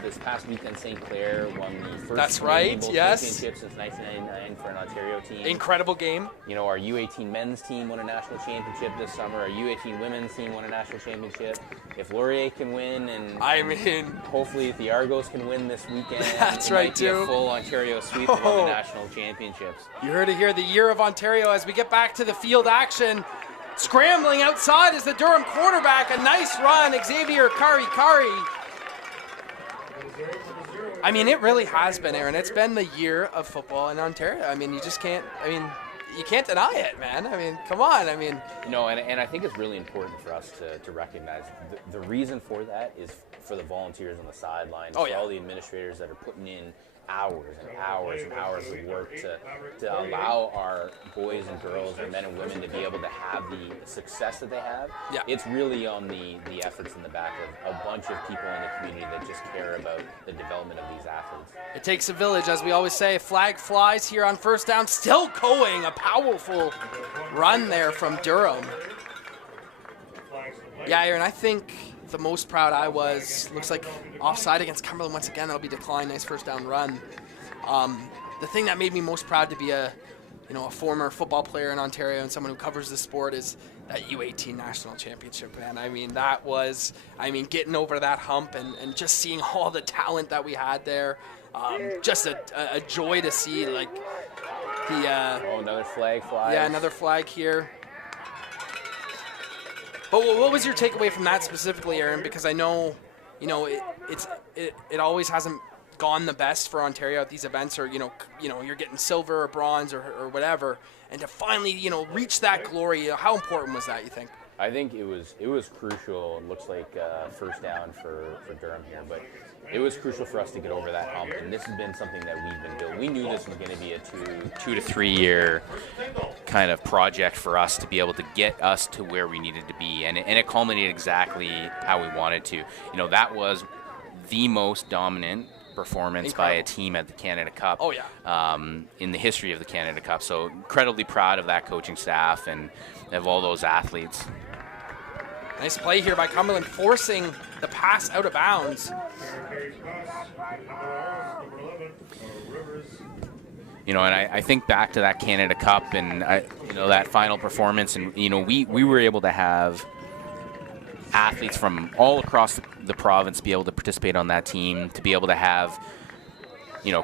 this past weekend, St. Clair won the first championship since 1999 for an Ontario team. Incredible game. Our U18 men's team won a national championship this summer. Our U18 women's team won a national championship. If Laurier can win, and hopefully if the Argos can win this weekend, that's right too. A full Ontario sweep of the national championships. You heard it here, the year of Ontario. As we get back to the field action. Scrambling outside is the Durham quarterback. A nice run, Xavier Kari. I mean, it really has been, Aaron. It's been the year of football in Ontario. I mean, you can't deny it, man. I mean, come on. I mean, and I think it's really important for us to recognize the reason for that is for the volunteers on the sidelines, for all the administrators that are putting in hours and hours and hours of work to allow our boys and girls, our men and women, to be able to have the success that they have. Yeah. It's really on the efforts in the back of a bunch of people in the community that just care about the development of these athletes. It takes a village, as we always say. Flag flies here on first down. Still going. A powerful run there from Durham. Yeah, Aaron, I think the most proud I was, looks like offside against Cumberland once again. That'll be declined. Nice first down run. The thing that made me most proud to be a former football player in Ontario and someone who covers the sport is that U18 national championship, man. I mean, getting over that hump and just seeing all the talent that we had there. Just a joy to see, like another flag flies. Yeah, another flag here. But what was your takeaway from that specifically, Aaron? Because I know, it always hasn't gone the best for Ontario at these events, or you're getting silver or bronze or whatever, and to finally reach that glory. How important was that, you think? I think it was crucial. It looks like first down for Durham here, but it was crucial for us to get over that hump, and this has been something that we've been building. We knew this was going to be a two to 3 year kind of project for us to be able to get us to where we needed to be, and it culminated exactly how we wanted to. That was the most dominant performance by a team at the Canada Cup in the history of the Canada Cup. So incredibly proud of that coaching staff and of all those athletes. Nice play here by Cumberland, forcing the pass out of bounds. And I think back to that Canada Cup and that final performance, and we were able to have athletes from all across the province be able to participate on that team, to be able to have,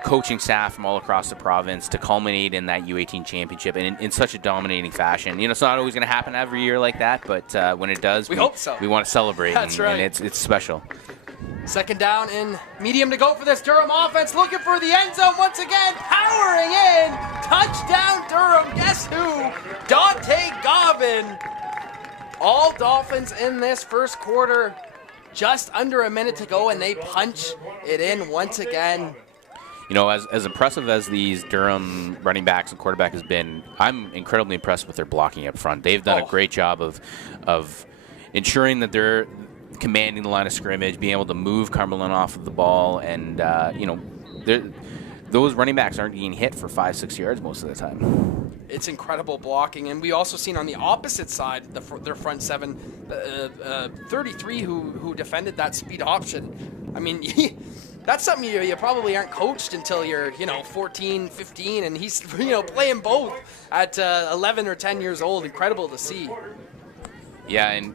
coaching staff from all across the province to culminate in that U18 championship in such a dominating fashion. It's not always going to happen every year like that, but when it does, we hope so. We want to celebrate. That's right. And it's special. Second down and medium to go for this Durham offense. Looking for the end zone once again. Powering in. Touchdown Durham. Guess who? Dante Gobbin. All Dolphins in this first quarter. Just under a minute to go, and they punch it in once again. As impressive as these Durham running backs and quarterback has been, I'm incredibly impressed with their blocking up front. They've done a great job of ensuring that they're commanding the line of scrimmage, being able to move Cumberland off of the ball, and those running backs aren't getting hit for 5-6 yards most of the time. It's incredible blocking, and we also seen on the opposite side their front seven, 33 who defended that speed option. I mean, that's something you probably aren't coached until you're 14, 15, and he's playing both at 11 or 10 years old. Incredible to see. Yeah, and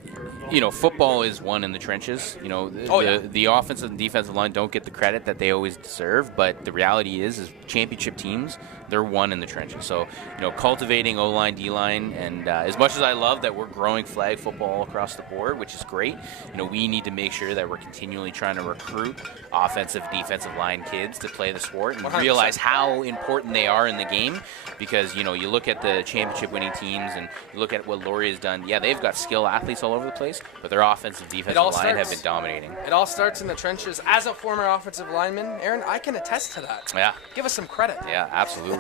football is won in the trenches. The offensive and defensive line don't get the credit that they always deserve, but the reality is championship teams, they're won in the trenches. So, cultivating O-line, D-line, and as much as I love that we're growing flag football across the board, which is great, we need to make sure that we're continually trying to recruit offensive, defensive line kids to play the sport and 100%. realize how important they are in the game, because, you look at the championship winning teams and you look at what Laurie has done. Yeah, they've got skill athletes all over the place, but their offensive, defensive line have been dominating. It all starts in the trenches. As a former offensive lineman, Aaron, I can attest to that. Yeah. Give us some credit. Yeah, absolutely.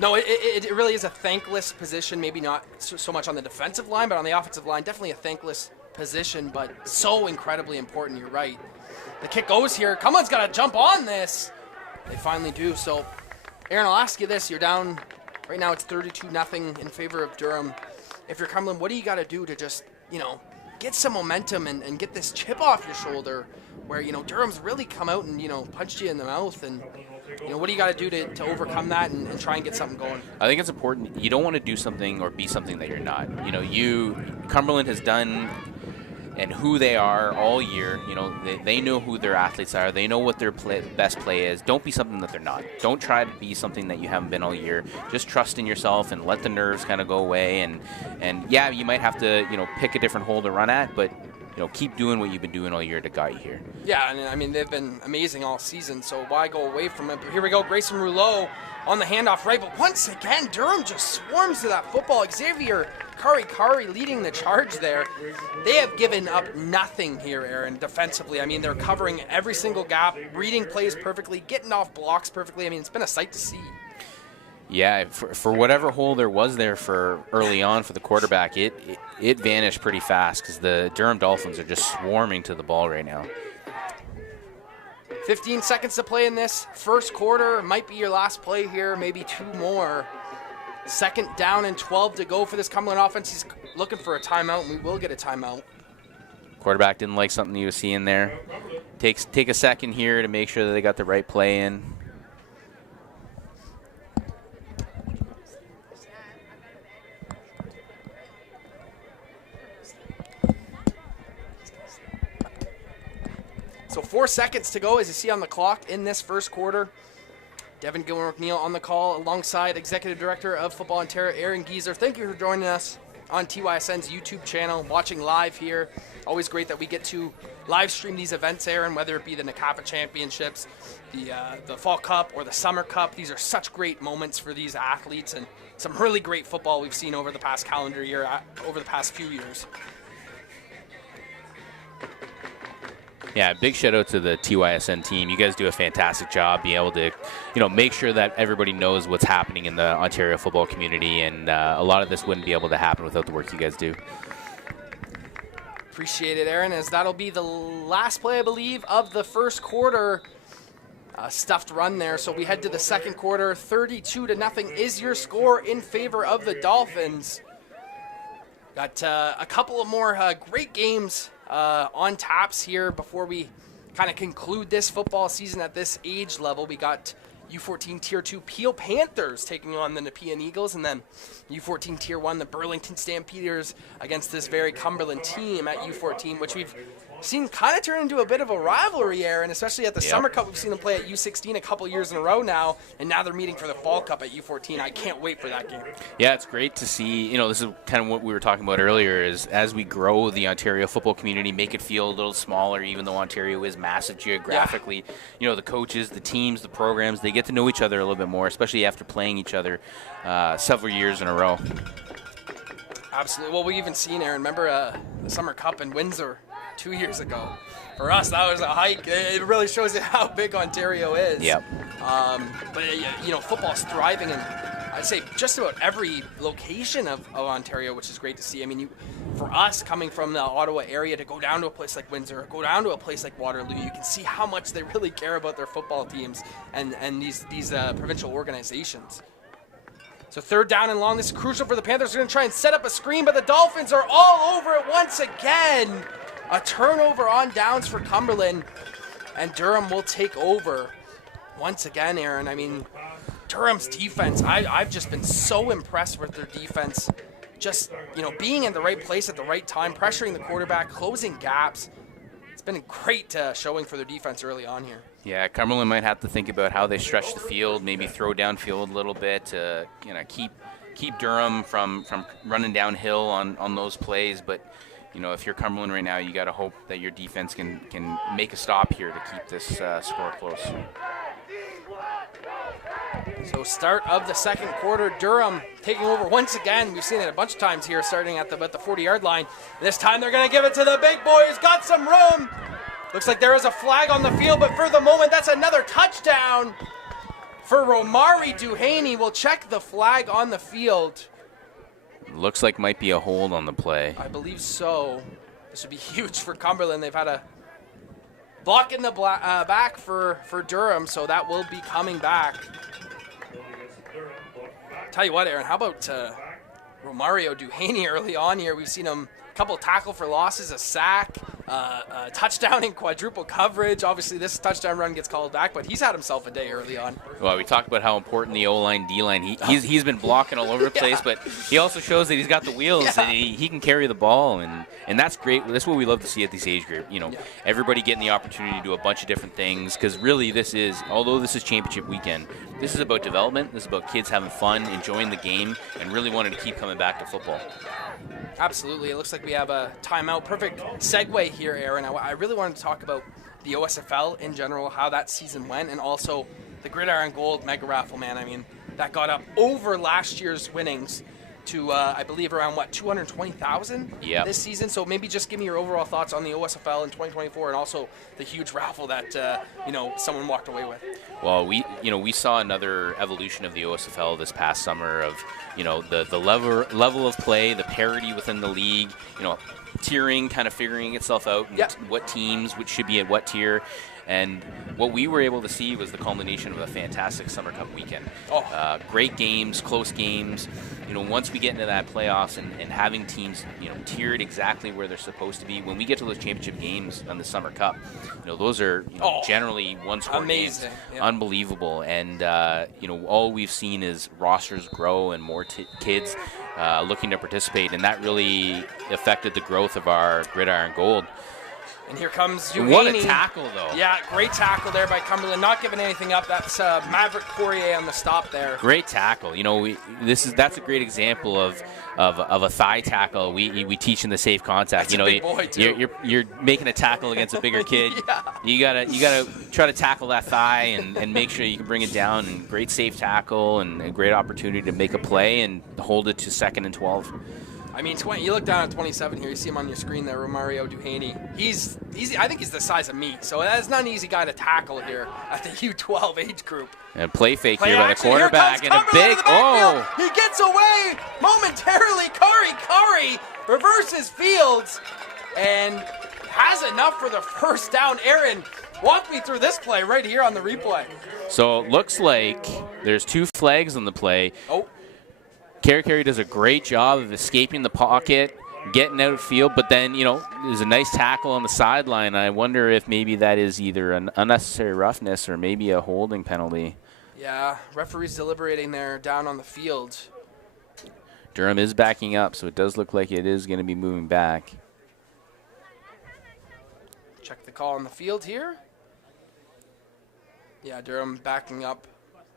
No, it really is a thankless position, maybe not so much on the defensive line, but on the offensive line, definitely a thankless position, but so incredibly important. You're right. The kick goes here. Cumberland's got to jump on this. They finally do. So, Aaron, I'll ask you this. You're down, right now it's 32-0 in favor of Durham. If you're Cumberland, what do you got to do to just, get some momentum and get this chip off your shoulder where, Durham's really come out and, punched you in the mouth, and, what do you got to do to overcome that and try and get something going? I think it's important. You don't want to do something or be something that you're not. Cumberland has done and who they are all year. They know who their athletes are. They know what their best play is. Don't be something that they're not. Don't try to be something that you haven't been all year. Just trust in yourself and let the nerves kind of go away. And yeah, you might have to, pick a different hole to run at, but keep doing what you've been doing all year to got you here. Yeah, and I mean, they've been amazing all season, so why go away from it? But here we go, Grayson Rouleau on the handoff right, but once again, Durham just swarms to that football. Xavier Kari leading the charge there. They have given up nothing here, Aaron, defensively. I mean, they're covering every single gap, reading plays perfectly, getting off blocks perfectly. I mean, it's been a sight to see. Yeah, for whatever hole there was there for early on for the quarterback, it vanished pretty fast because the Durham Dolphins are just swarming to the ball right now. 15 seconds to play in this first quarter. Might be your last play here, maybe two more. Second down and 12 to go for this Cumberland offense. He's looking for a timeout, and we will get a timeout. Quarterback didn't like something he was seeing there. Take a second here to make sure that they got the right play in. So 4 seconds to go as you see on the clock in this first quarter. Devin Gilmore-McNeil on the call alongside Executive Director of Football Ontario, Aaron Gieser. Thank you for joining us on TYSN's YouTube channel, watching live here. Always great that we get to live stream these events, Aaron, whether it be the NACAPA Championships, the Fall Cup, or the Summer Cup. These are such great moments for these athletes and some really great football we've seen over the past calendar year, over the past few years. Yeah, big shout out to the TYSN team. You guys do a fantastic job being able to, make sure that everybody knows what's happening in the Ontario football community, and a lot of this wouldn't be able to happen without the work you guys do. Appreciate it, Aaron, as that'll be the last play, I believe, of the first quarter. Stuffed run there, so we head to the second quarter. 32-0 is your score in favor of the Dolphins. Got a couple of more great games on taps here before we kind of conclude this football season at this age level. We got U14 Tier 2 Peel Panthers taking on the Nepean Eagles, and then U14 Tier 1, the Burlington Stampeders against this very Cumberland team at U14, which we've seen kind of turn into a bit of a rivalry, Aaron, especially at the Summer Cup. We've seen them play at U16 a couple years in a row now, and now they're meeting for the Fall Cup at U14. I can't wait for that game. Yeah, it's great to see. This is kind of what we were talking about earlier, is as we grow the Ontario football community, make it feel a little smaller, even though Ontario is massive geographically. The coaches, the teams, the programs, they get to know each other a little bit more, especially after playing each other several years in a row. Absolutely. Well, we even seen, Aaron, remember the Summer Cup in Windsor 2 years ago? For us, that was a hike. It really shows you how big Ontario is. Yep. But football's thriving in, I'd say, just about every location of Ontario, which is great to see. I mean, for us coming from the Ottawa area to go down to a place like Windsor, or go down to a place like Waterloo, you can see how much they really care about their football teams and these provincial organizations. So 3rd down and long. This is crucial for the Panthers. They're going to try and set up a screen, but the Dolphins are all over it once again. A turnover on downs for Cumberland, and Durham will take over once again, Aaron. I mean, Durham's defense, I've just been so impressed with their defense. Just, being in the right place at the right time, pressuring the quarterback, closing gaps. It's been a great showing for their defense early on here. Yeah, Cumberland might have to think about how they stretch the field, maybe throw downfield a little bit to keep Durham from running downhill on those plays. But if you're Cumberland right now, you got to hope that your defense can make a stop here to keep this score close. So start of the second quarter, Durham taking over once again. We've seen it a bunch of times here, starting at about the 40-yard line. This time they're going to give it to the big boy who's got some room. Looks like there is a flag on the field, but for the moment, that's another touchdown for Romari Duhaney. We'll check the flag on the field. Looks like might be a hold on the play. I believe so. This would be huge for Cumberland. They've had a block in the back for Durham, so that will be coming back. Tell you what, Aaron, how about Romario Duhaney early on here? We've seen him a couple tackle for losses, a sack, a touchdown in quadruple coverage. Obviously, this touchdown run gets called back, but he's had himself a day early on. Well, we talked about how important the O-line, D-line, he's been blocking all over the place, but he also shows that he's got the wheels, and he can carry the ball, and that's great. That's what we love to see at this age group. Everybody getting the opportunity to do a bunch of different things, because really although this is championship weekend, this is about development. This is about kids having fun, enjoying the game, and really wanting to keep coming back to football. Absolutely. It looks like we have a timeout. Perfect segue here, Aaron. I really wanted to talk about the OSFL in general, how that season went, and also the Gridiron Gold Mega Raffle, man. I mean, that got up over last year's winnings to, I believe, around, 220,000 this season. So maybe just give me your overall thoughts on the OSFL in 2024 and also the huge raffle that, someone walked away with. Well, we saw another evolution of the OSFL this past summer of, the level of play, the parity within the league, tiering kind of figuring itself out, and what teams which should be at what tier. And what we were able to see was the culmination of a fantastic Summer Cup weekend. Great games, close games. Once we get into that playoffs and having teams, tiered exactly where they're supposed to be, when we get to those championship games on the Summer Cup, those are generally one-score games. Unbelievable. And, all we've seen is rosters grow and more kids looking to participate, and that really affected the growth of our Gridiron Gold. And here comes Duhaney. What a tackle, though. Yeah, great tackle there by Cumberland. Not giving anything up. That's Maverick Poirier on the stop there. Great tackle. That's a great example of a thigh tackle we teach in the safe contact. That's a big boy too. You're making a tackle against a bigger kid. You gotta try to tackle that thigh and make sure you can bring it down. And great safe tackle and a great opportunity to make a play and hold it to 2nd and 12. I mean, you look down at 27 here. You see him on your screen there, Romario Duhaney. I think he's the size of me. So that's not an easy guy to tackle here at the U12 age group. And play fake here by the quarterback and a big. He gets away momentarily. Curry reverses Fields and has enough for the first down. Aaron, walk me through this play right here on the replay. So it looks like there's 2 flags on the play. Carey does a great job of escaping the pocket, getting out of field, but then, there's a nice tackle on the sideline. I wonder if maybe that is either an unnecessary roughness or maybe a holding penalty. Yeah, referees deliberating there down on the field. Durham is backing up, so it does look like it is going to be moving back. Check the call on the field here. Yeah, Durham backing up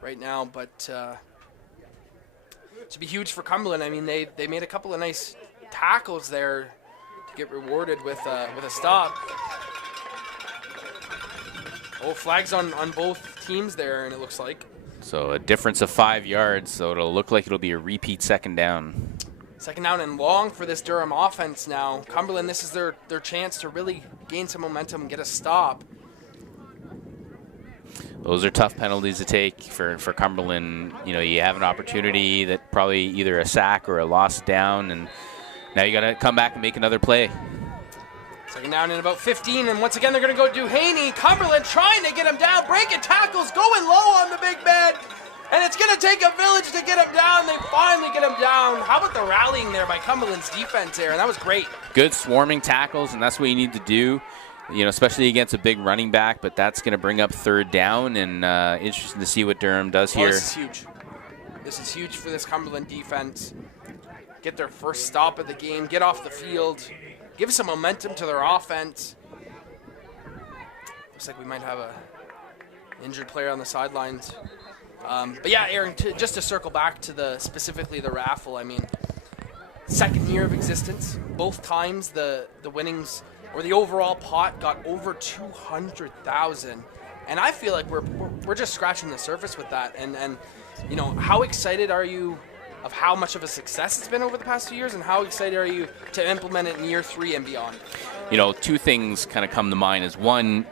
right now, but to be huge for Cumberland. I mean, they made a couple of nice tackles there to get rewarded with a stop. Oh, flags on both teams there, and it looks like. So a difference of 5 yards, so it'll look like it'll be a repeat second down. Second down and long for this Durham offense now. Cumberland, this is their chance to really gain some momentum and get a stop. Those are tough penalties to take for Cumberland. You know, you have an opportunity that probably either a sack or a lost down, and now you got to come back and make another play. Second down in about 15, and once again they're going to go Duhaney. Cumberland trying to get him down, breaking tackles, going low on the big man, and it's going to take a village to get him down. They finally get him down. How about the rallying there by Cumberland's defense there, and that was great. Good swarming tackles, and that's what you need to do. You know, especially against a big running back, but that's going to bring up third down, and interesting to see what Durham does here. This is huge. This is huge for this Cumberland defense. Get their first stop of the game, get off the field, give some momentum to their offense. Looks like we might have an injured player on the sidelines. But yeah, Aaron, just to circle back to specifically the raffle, I mean, second year of existence, both times the winnings or the overall pot got over $200,000, and I feel like we're just scratching the surface with that. And you know, how excited are you of how much of a success it's been over the past few years, and how excited are you to implement it in year 3 and beyond? You know, two things kind of come to mind. Is one,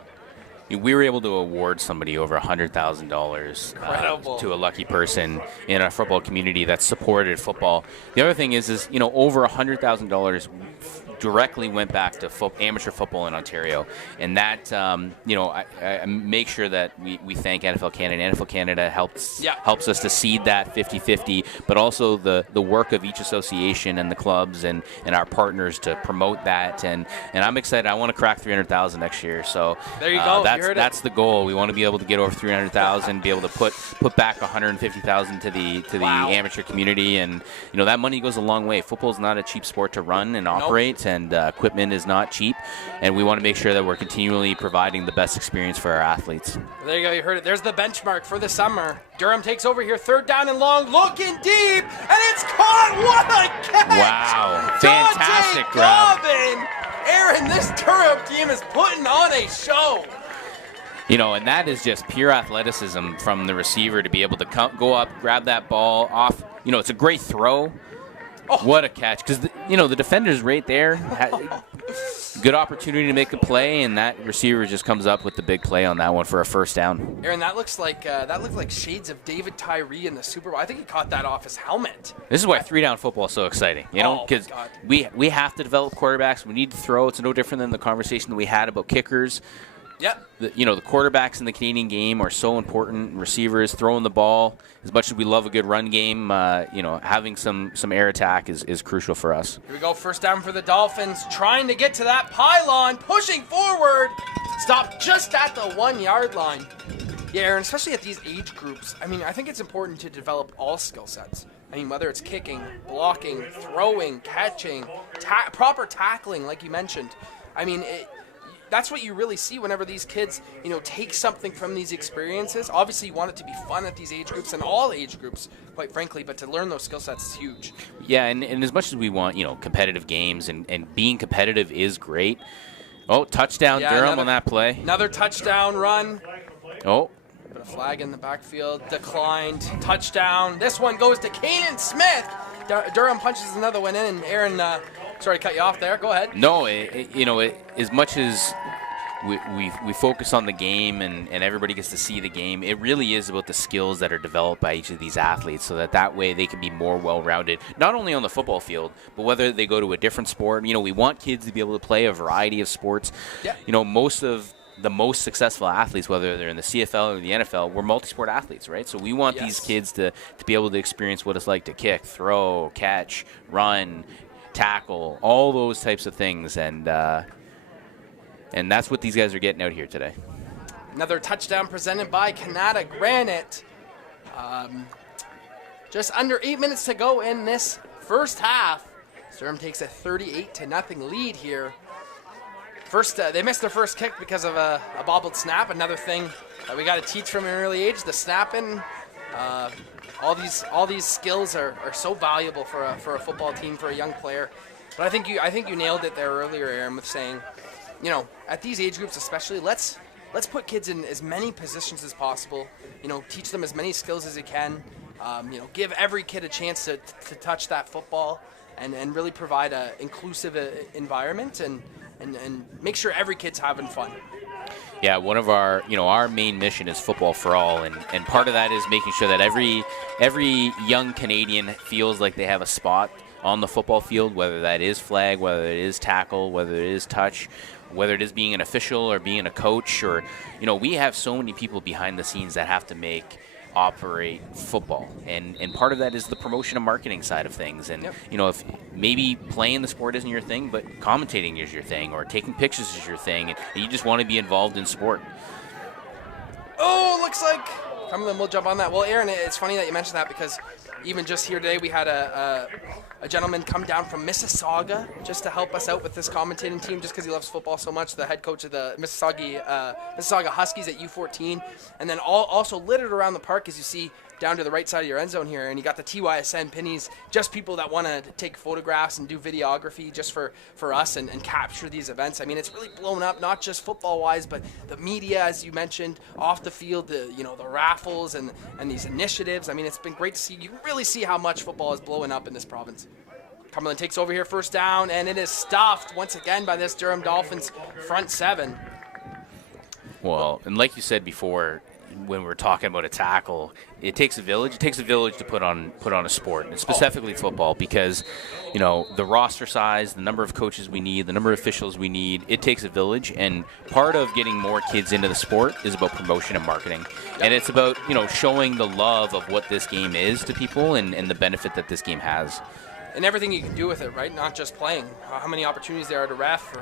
we were able to award somebody over $100,000 to a lucky person in our football community that supported football. The other thing is you know, over $100,000 directly went back to amateur football in Ontario, and that you know, I make sure that we thank NFL Canada. NFL Canada helps us to seed that 50-50, but also the work of each association and the clubs and our partners to promote that. And I'm excited. I want to crack 300,000 next year. So there you go. That's the goal. We want to be able to get over 300,000, be able to put back 150,000 to the amateur community, and you know, that money goes a long way. Football is not a cheap sport to run and operate. Nope. And equipment is not cheap, and we want to make sure that we're continually providing the best experience for our athletes. There you go, you heard it. There's the benchmark for the summer. Durham takes over here, third down and long, looking deep, and it's caught. What a catch! Wow, fantastic grab. Aaron, this Durham team is putting on a show. You know, and that is just pure athleticism from the receiver to be able to go up, grab that ball off. You know, it's a great throw. Oh. What a catch. Because, you know, the defender's right there. Good opportunity to make a play, and that receiver just comes up with the big play on that one for a first down. Aaron, that looks like shades of David Tyree in the Super Bowl. I think he caught that off his helmet. This is why 3-down football is so exciting. You know, because we have to develop quarterbacks. We need to throw. It's no different than the conversation that we had about kickers. Yep. The quarterbacks in the Canadian game are so important. Receivers throwing the ball. As much as we love a good run game, having some air attack is crucial for us. Here we go. First down for the Dolphins. Trying to get to that pylon. Pushing forward. Stopped just at the 1-yard line. Yeah, Aaron, especially at these age groups. I mean, I think it's important to develop all skill sets. I mean, whether it's kicking, blocking, throwing, catching, proper tackling, like you mentioned. I mean, that's what you really see whenever these kids, you know, take something from these experiences. Obviously, you want it to be fun at these age groups and all age groups, quite frankly, but to learn those skill sets is huge. Yeah, and as much as we want, you know, competitive games and being competitive is great. Oh, touchdown Durham on that play. Another touchdown run. Oh. Put a flag in the backfield. Declined. Touchdown. This one goes to Kanan Smith. Durham punches another one in, and Aaron, sorry to cut you off there. Go ahead. No, as much as we focus on the game and everybody gets to see the game, it really is about the skills that are developed by each of these athletes, so that way they can be more well-rounded, not only on the football field, but whether they go to a different sport. You know, we want kids to be able to play a variety of sports. Yeah. You know, most of the most successful athletes, whether they're in the CFL or the NFL, we're multi-sport athletes, right? So we want these kids to be able to experience what it's like to kick, throw, catch, run, tackle, all those types of things, and that's what these guys are getting out here today. Another touchdown presented by Canada Granite. Just under 8 minutes to go in this first half. Durham takes a 38-0 lead here. First, they missed their first kick because of a bobbled snap. Another thing that we got to teach from an early age: the snapping. All these skills are so valuable for a football team, for a young player. But I think you nailed it there earlier, Aaron, with saying, at these age groups especially, let's put kids in as many positions as possible. Teach them as many skills as you can. Give every kid a chance to touch that football, and really provide an inclusive environment, and make sure every kid's having fun. Yeah, one of our main mission is football for all, and part of that is making sure that every young Canadian feels like they have a spot on the football field, whether that is flag, whether it is tackle, whether it is touch, whether it is being an official or being a coach, or we have so many people behind the scenes that have to operate football, and part of that is the promotion and marketing side of things. And if maybe playing the sport isn't your thing, but commentating is your thing, or taking pictures is your thing, and you just want to be involved in sport. Oh, looks like Cumberland will jump on that. Well, Aaron, it's funny that you mentioned that, because even just here today we had a gentleman come down from Mississauga just to help us out with this commentating team, just because he loves football so much, the head coach of the Mississauga Huskies at U14. And then also littered around the park, as you see down to the right side of your end zone here, and you got the TYSN pinnies, just people that want to take photographs and do videography just for us and capture these events. I mean, it's really blown up, not just football-wise, but the media, as you mentioned, off the field, the raffles and these initiatives. I mean, it's been great to see. You can really see how much football is blowing up in this province. Cumberland takes over here, first down, and it is stuffed once again by this Durham Dolphins front seven. Well, and like you said before, when we're talking about a tackle, it takes a village. It takes a village to put on a sport, and specifically football, because the roster size, the number of coaches we need, the number of officials we need, it takes a village. And part of getting more kids into the sport is about promotion and marketing. Yep. And it's about showing the love of what this game is to people, and the benefit that this game has. And everything you can do with it, right? Not just playing. How many opportunities there are to ref.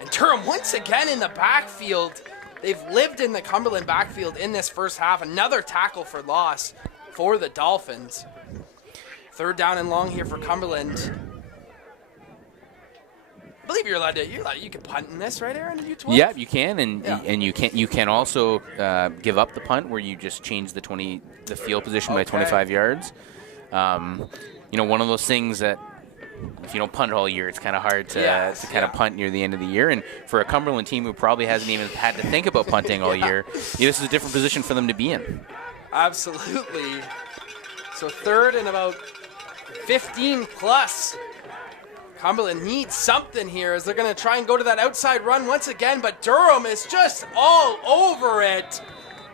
And Durham once again in the backfield. They've lived in the Cumberland backfield in this first half. Another tackle for loss for the Dolphins. Third down and long here for Cumberland. I believe you can punt in this, right, Aaron? In U12? Yeah, you can, and you can also give up the punt, where you just change the field position by 25 yards. One of those things that, if you don't punt all year, it's kind of hard to punt near the end of the year. And for a Cumberland team who probably hasn't even had to think about punting all year, this is a different position for them to be in. Absolutely. So third and about 15 plus. Cumberland needs something here, as they're going to try and go to that outside run once again, but Durham is just all over it.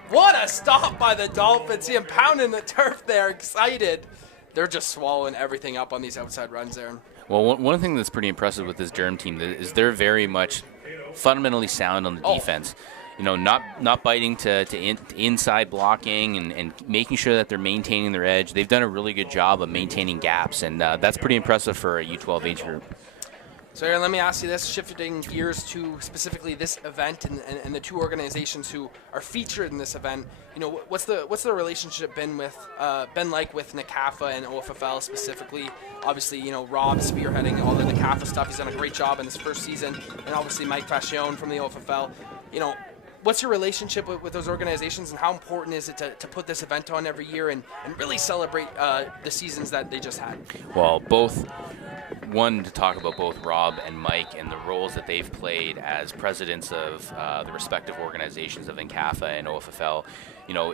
What a stop by the Dolphins. See him pounding the turf there, excited. They're just swallowing everything up on these outside runs there. Well, one thing that's pretty impressive with this Durham team is they're very much fundamentally sound on the defense. Not biting to inside blocking and making sure that they're maintaining their edge. They've done a really good job of maintaining gaps, and that's pretty impressive for a U12 age group. So Aaron, let me ask you this, shifting gears to specifically this event and the two organizations who are featured in this event. What's the relationship been like with NCAFA and OFFL specifically? Obviously, Rob spearheading all the NCAFA stuff. He's done a great job in his first season, and obviously Mike Fascione from the OFFL. What's your relationship with those organizations, and how important is it to put this event on every year and really celebrate the seasons that they just had? Well, to talk about both Rob and Mike and the roles that they've played as presidents of the respective organizations of NCAFA and OFFL.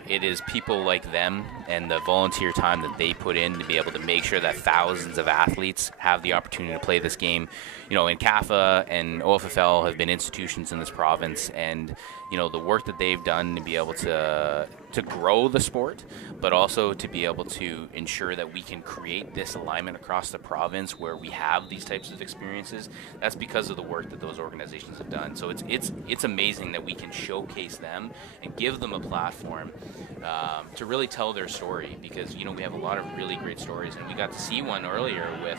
It is people like them and the volunteer time that they put in to be able to make sure that thousands of athletes have the opportunity to play this game. NCAFA and OFFL have been institutions in this province, and the work that they've done to be able to grow the sport, but also to be able to ensure that we can create this alignment across the province where we have these types of experiences. That's because of the work that those organizations have done. So it's amazing that we can showcase them and give them a platform to really tell their story, because we have a lot of really great stories, and we got to see one earlier with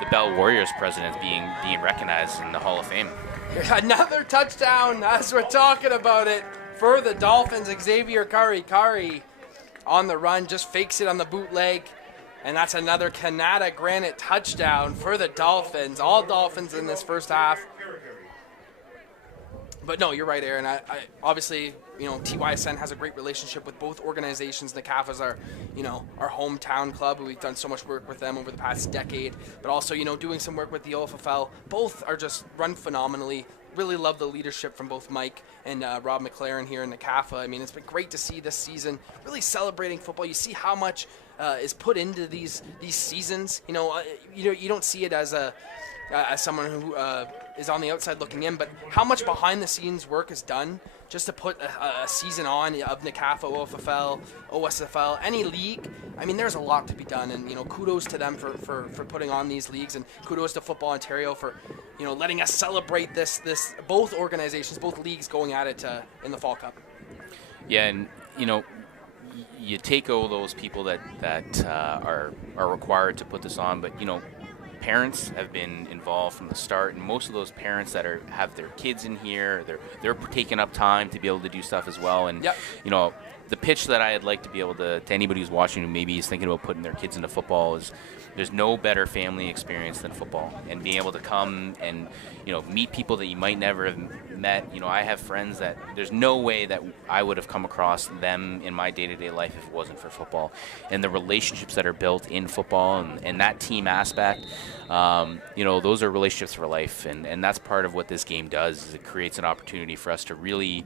the Bell Warriors president being recognized in the Hall of Fame. Another touchdown as we're talking about it for the Dolphins. Xavier Kari on the run, just fakes it on the bootleg. And that's another Canada Granite touchdown for the Dolphins. All Dolphins in this first half. But no, you're right, Aaron. I obviously, TYSN has a great relationship with both organizations. NCAFA's our hometown club. We've done so much work with them over the past decade. But also, doing some work with the OFFL. Both are just run phenomenally. Really love the leadership from both Mike and Rob McLaren here in NCAFA. I mean, it's been great to see this season really celebrating football. You see how much is put into these seasons. You don't see it as someone who is on the outside looking in, but how much behind the scenes work is done just to put a season on of NCAFA, OFFL, OSFL, any league. I mean, there's a lot to be done, and kudos to them for putting on these leagues, and kudos to Football Ontario for letting us celebrate this both organizations, both leagues going at it in the Fall Cup. Yeah, and you take all those people that are required to put this on, but parents have been involved from the start, and most of those parents that have their kids in here, they're taking up time to be able to do stuff as well. And yep. The pitch that I'd like to be able to anybody who's watching who maybe is thinking about putting their kids into football is there's no better family experience than football, and being able to come and meet people that you might never have met. I have friends that there's no way that I would have come across them in my day-to-day life if it wasn't for football, and the relationships that are built in football and that team aspect. Those are relationships for life, and that's part of what this game does. Is it creates an opportunity for us to really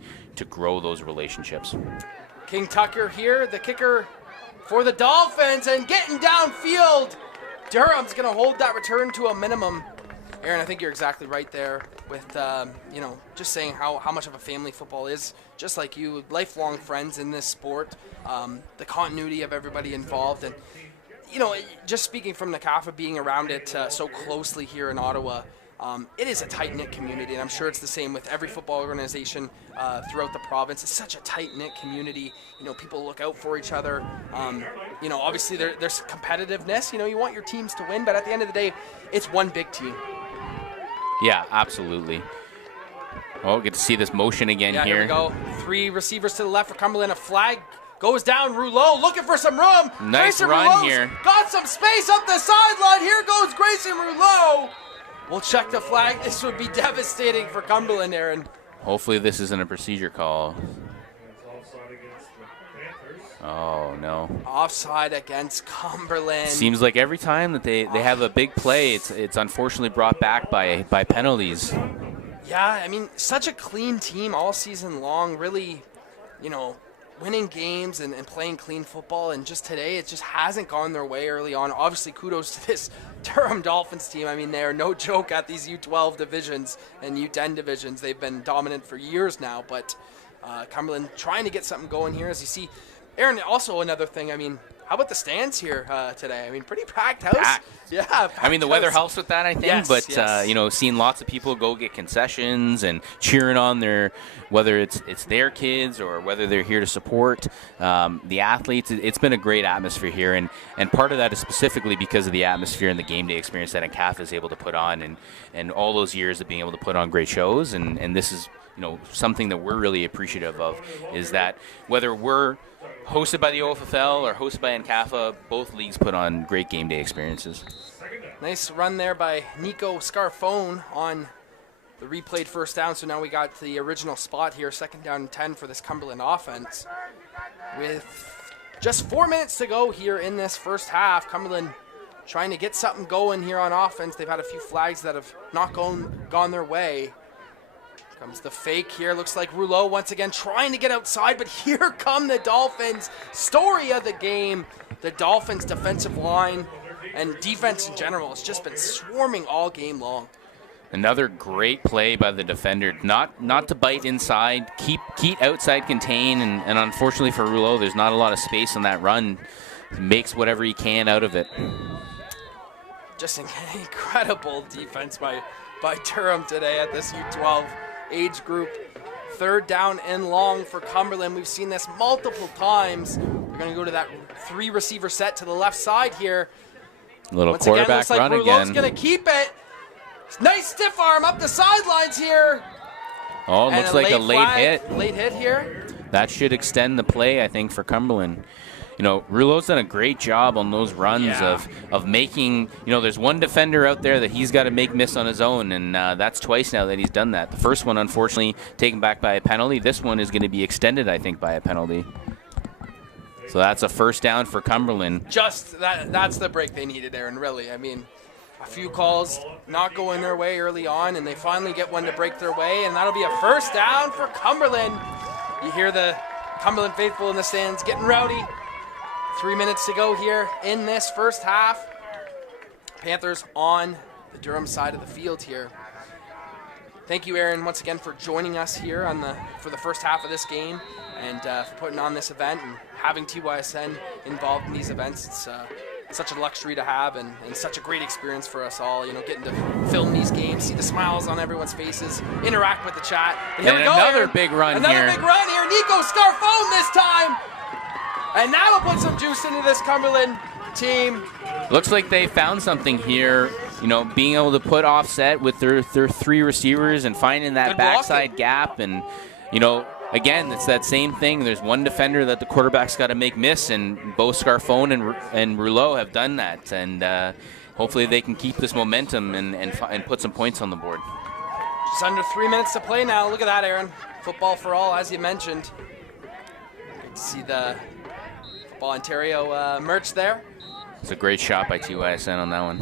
grow those relationships. King Tucker here, the kicker for the Dolphins, and getting downfield. Durham's going to hold that return to a minimum. Aaron, I think you're exactly right there with, just saying how much of a family football is. Just like you, lifelong friends in this sport, the continuity of everybody involved. And, just speaking from NCAFA, being around it so closely here in Ottawa, it is a tight-knit community, and I'm sure it's the same with every football organization throughout the province. It's such a tight-knit community. People look out for each other. Obviously there's competitiveness. You want your teams to win, but at the end of the day, it's one big team. Yeah, absolutely. Oh, get to see this motion again here. Here we go. 3 receivers to the left for Cumberland. A flag goes down. Rouleau looking for some room. Nice Grayson run Rouleau's here. Got some space up the sideline. Here goes Grayson Rouleau. We'll check the flag. This would be devastating for Cumberland, Aaron. Hopefully this isn't a procedure call. Oh, no. Offside against Cumberland. Seems like every time that they have a big play, it's unfortunately brought back by penalties. Yeah, I mean, such a clean team all season long, really, winning games and playing clean football. And just today, it just hasn't gone their way early on. Obviously, kudos to this Durham Dolphins team. I mean, they are no joke at these U12 divisions and U10 divisions. They've been dominant for years now, but Cumberland trying to get something going here. As you see, Aaron, also another thing, I mean, how about the stands here today? I mean, pretty packed house. Packed. Yeah, packed I mean, the weather helps with that, I think. Yes, but yes. Seeing lots of people go get concessions and cheering on whether it's their kids or whether they're here to support the athletes. It's been a great atmosphere here, and part of that is specifically because of the atmosphere and the game day experience that NCAFA is able to put on, and all those years of being able to put on great shows, and this is something that we're really appreciative of, is that whether we're hosted by the OFFL or hosted by NCAFA, both leagues put on great game day experiences. Nice run there by Nico Scarfone on the replayed first down. So now we got the original spot here, 2nd down and 10 for this Cumberland offense. With just 4 minutes to go here in this first half, Cumberland trying to get something going here on offense. They've had a few flags that have not gone their way. Comes the fake here. Looks like Rouleau once again trying to get outside, but here come the Dolphins. Story of the game. The Dolphins' defensive line and defense in general has just been swarming all game long. Another great play by the defender. Not to bite inside. Keep outside contain, and unfortunately for Rouleau, there's not a lot of space on that run. He makes whatever he can out of it. Just an incredible defense by Durham today at this U12 age group. 3rd down and long for Cumberland. We've seen this multiple times. They're going to go to that 3 receiver set to the left side here. Little Once quarterback again, looks like run Rouleau's again. going to keep it. Nice stiff arm up the sidelines here. Oh, looks like a late hit. Late hit here. That should extend the play, I think, for Cumberland. Rouleau's done a great job on those runs of making, there's one defender out there that he's got to make miss on his own, and that's twice now that he's done that. The first one, unfortunately, taken back by a penalty. This one is going to be extended, I think, by a penalty. So that's a first down for Cumberland. That's the break they needed, Aaron, really. I mean, a few calls not going their way early on, and they finally get one to break their way, and that'll be a first down for Cumberland. You hear the Cumberland faithful in the stands getting rowdy. 3 minutes to go here in this first half. Panthers on the Durham side of the field here. Thank you, Aaron, once again for joining us here for the first half of this game, and for putting on this event and having TYSN involved in these events. It's such a luxury to have, and such a great experience for us all, getting to film these games, see the smiles on everyone's faces, interact with the chat. And here we go, another Aaron. big run Another here. big run here. Nico Scarfone this time. And now we'll put some juice into this Cumberland team. Looks like they found something here, being able to put offset with their three receivers and finding that backside gap. And, again, it's that same thing. There's one defender that the quarterback's got to make miss, and both Scarfone and Rouleau have done that. And hopefully they can keep this momentum and put some points on the board. Just under 3 minutes to play now. Look at that, Aaron. Football for all, as you mentioned. Good to see the Football Ontario merch there. It's a great shot by TYSN on that one.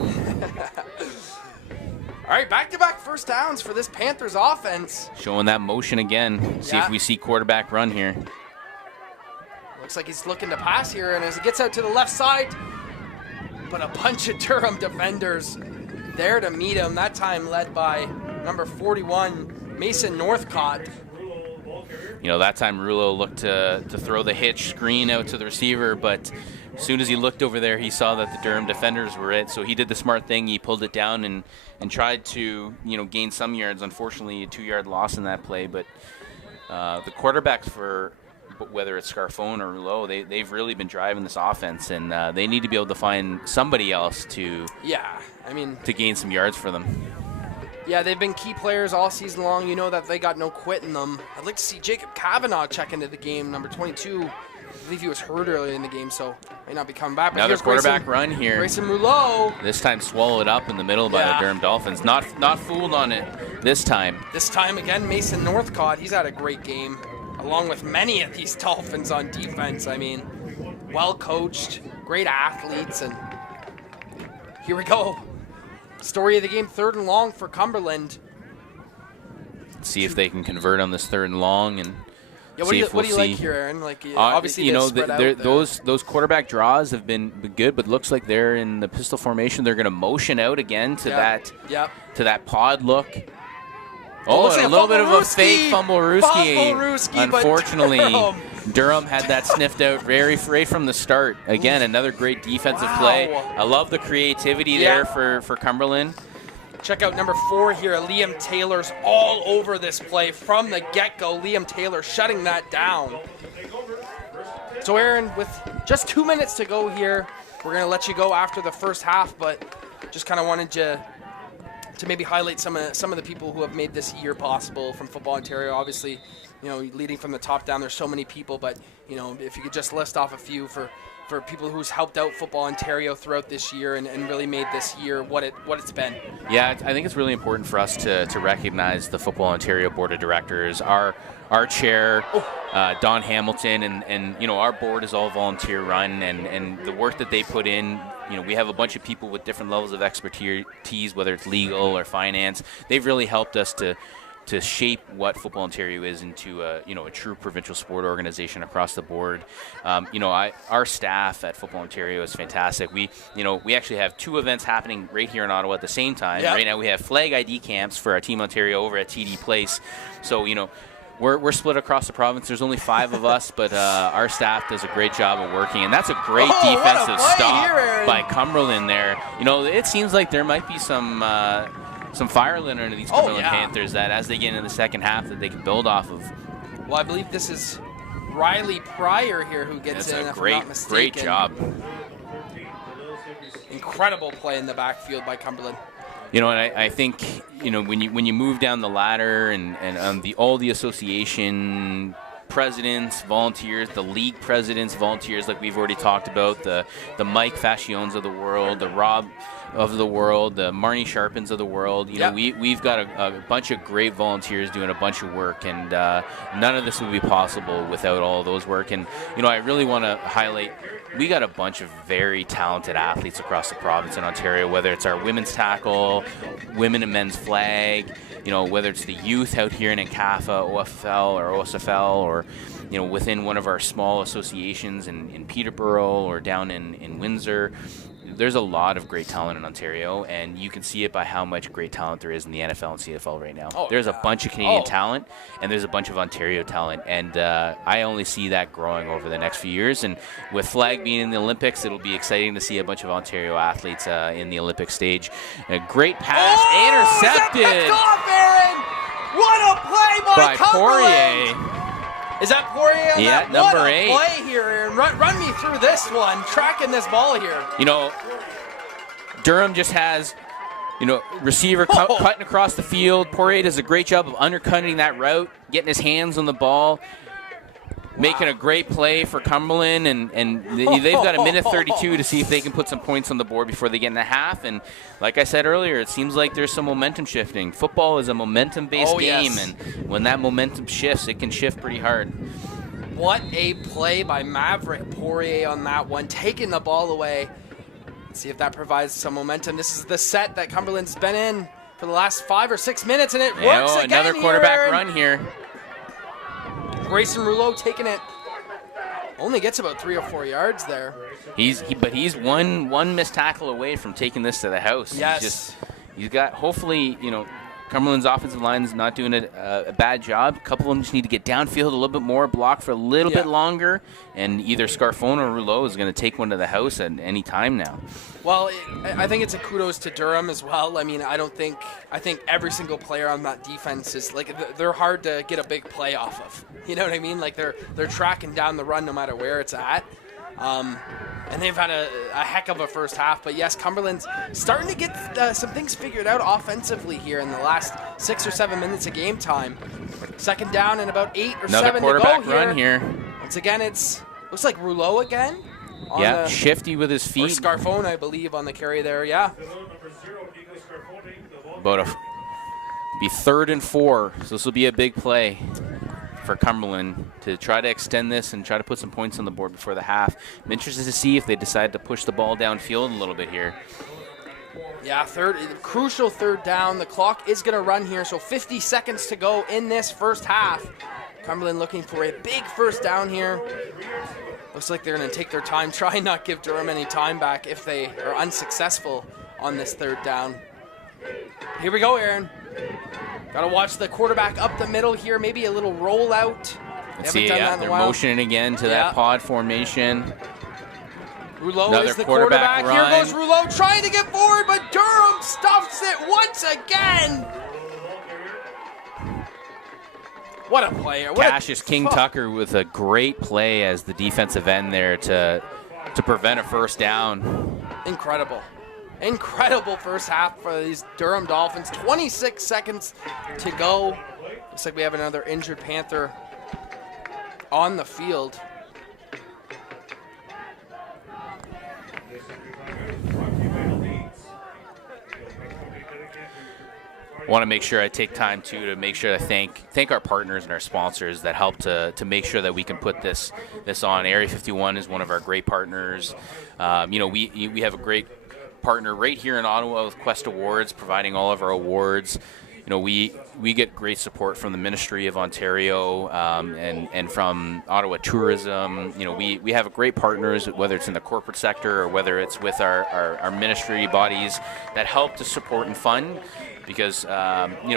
All right, back-to-back first downs for this Panthers offense. Showing that motion again. See if we see quarterback run here. Looks like he's looking to pass here, and as he gets out to the left side, but a bunch of Durham defenders there to meet him, that time led by number 41, Mason Northcott. That time Rouleau looked to throw the hitch screen out to the receiver, but as soon as he looked over there, he saw that the Durham defenders were it. So he did the smart thing. He pulled it down and tried to, gain some yards. Unfortunately, a 2-yard loss in that play. But the quarterbacks for whether it's Scarfone or Rouleau, they've really been driving this offense, and they need to be able to find somebody else to gain some yards for them. Yeah, they've been key players all season long. You know that they got no quit in them. I'd like to see Jacob Kavanaugh check into the game, number 22. I believe he was hurt earlier in the game, so may not be coming back. But another quarterback run here. Grayson Rouleau. This time swallowed up in the middle by the Durham Dolphins. Not fooled on it this time. This time again, Mason Northcott. He's had a great game, along with many of these Dolphins on defense. I mean, well coached, great athletes, and here we go. Story of the game, 3rd and long for Cumberland. See if they can convert on this 3rd and long, and what do you like here, Aaron? Obviously, those quarterback draws have been good, but looks like they're in the pistol formation. They're going to motion out again to that pod look. Oh, and a little bit of a fake fumble-rooski. Unfortunately, Durham had that sniffed out right from the start. Again, another great defensive play. I love the creativity there for Cumberland. Check out number 4 here. Liam Taylor's all over this play from the get-go. Liam Taylor shutting that down. So, Aaron, with just 2 minutes to go here, we're going to let you go after the first half, but just kind of wanted to maybe highlight some of the people who have made this year possible from Football Ontario. Obviously, leading from the top down, there's so many people, but if you could just list off a few for people who's helped out Football Ontario throughout this year and really made this year what it's been. Yeah, I think it's really important for us to recognize the Football Ontario Board of Directors. Our chair, Don Hamilton, and our board is all volunteer run, and the work that they put in. We have a bunch of people with different levels of expertise, whether it's legal or finance. They've really helped us to shape what Football Ontario is into a true provincial sport organization across the board. Our staff at Football Ontario is fantastic. We actually have 2 events happening right here in Ottawa at the same time. Yep. Right now we have flag ID camps for our Team Ontario over at TD Place. So we're split across the province. There's only 5 of us, but our staff does a great job of working, and that's a great defensive stop by Cumberland there. It seems like there might be some fire lit under these Cumberland Panthers that as they get into the second half that they can build off of. Well, I believe this is Riley Pryor here who gets in. That's a great job. Incredible play in the backfield by Cumberland. And I think when you move down the ladder and on all the association presidents, volunteers, the league presidents, volunteers, like we've already talked about, the Mike Fasciones of the world, the Rob of the world, the Marnie Sharpens of the world. You know, we've got a bunch of great volunteers doing a bunch of work, and none of this would be possible without all of those work. And, you know, I really want to highlight, we got a bunch of very talented athletes across the province in Ontario, whether it's our women's tackle, women and men's flag, you know, whether it's the youth out here in NCAFA, OFL or OSFL, or, you know, within one of our small associations in Peterborough or down in Windsor. There's a lot of great talent in Ontario, and you can see it by how much great talent there is in the NFL and CFL right now. There's a bunch of Canadian talent, and there's a bunch of Ontario talent, and I only see that growing over the next few years. And with flag being in the Olympics, it'll be exciting to see a bunch of Ontario athletes in the Olympic stage. A great pass, intercepted. Picked off, Aaron! What a play by Cumberland! Poirier. Is that Poirier on that? Number what a 8. Play here, Aaron. Run me through this one, tracking this ball here. You know, Durham just has, you know, receiver cutting across the field. Poirier does a great job of undercutting that route, getting his hands on the ball, making a great play for Cumberland, and they've got a minute 32 to see if they can put some points on the board before they get in the half. And like I said earlier, it seems like there's some momentum shifting. Football is a momentum-based game, and when that momentum shifts, it can shift pretty hard. What a play by Maverick Poirier on that one, taking the ball away. Let's see if that provides some momentum. This is the set that Cumberland's been in for the last 5 or 6 minutes, and it works again. Another quarterback here, run here. Grayson Rouleau taking it. Only gets about 3 or 4 yards there. But he's one missed tackle away from taking this to the house. Yes. He's got, hopefully, you know, Cumberland's offensive line is not doing a bad job. A couple of them just need to get downfield a little bit more, block for a little bit longer, and either Scarfone or Rouleau is going to take one to the house at any time now. Well, I think it's a kudos to Durham as well. I mean, I think every single player on that defense is, like, they're hard to get a big play off of. You know what I mean? Like, they're tracking down the run no matter where it's at. And they've had a heck of a first half. But, yes, Cumberland's starting to get some things figured out offensively here in the last 6 or 7 minutes of game time. Second down and about 8 or 7 to go here. Another quarterback run here. Once again, looks like Rouleau again. Shifty with his feet. Or Scarfone, I believe, on the carry there, Be 3rd and 4, so this will be a big play for Cumberland to try to extend this and try to put some points on the board before the half. I'm interested to see if they decide to push the ball downfield a little bit here. Yeah, crucial third down. The clock is going to run here, so 50 seconds to go in this first half. Cumberland looking for a big first down here. Looks like they're going to take their time, try and not give Durham any time back if they are unsuccessful on this third down. Here we go, Aaron. Got to watch the quarterback up the middle here, maybe a little rollout. Let's see, they're motioning again to that pod formation. Rouleau is the quarterback. Run. Here goes Rouleau trying to get forward, but Durham stuffs it once again. What a player. Cassius King-Tucker with a great play as the defensive end there to prevent a first down. Incredible first half for these Durham Dolphins. 26 seconds to go. Looks like we have another injured Panther on the field. I want to make sure I take time to make sure to thank our partners and our sponsors that help to make sure that we can put this on. Area 51 is one of our great partners. We have a great partner right here in Ottawa with Quest Awards, providing all of our awards. You know, we get great support from the Ministry of Ontario and from Ottawa Tourism. You know, we have great partners, whether it's in the corporate sector or whether it's with our ministry bodies that help to support and fund. Because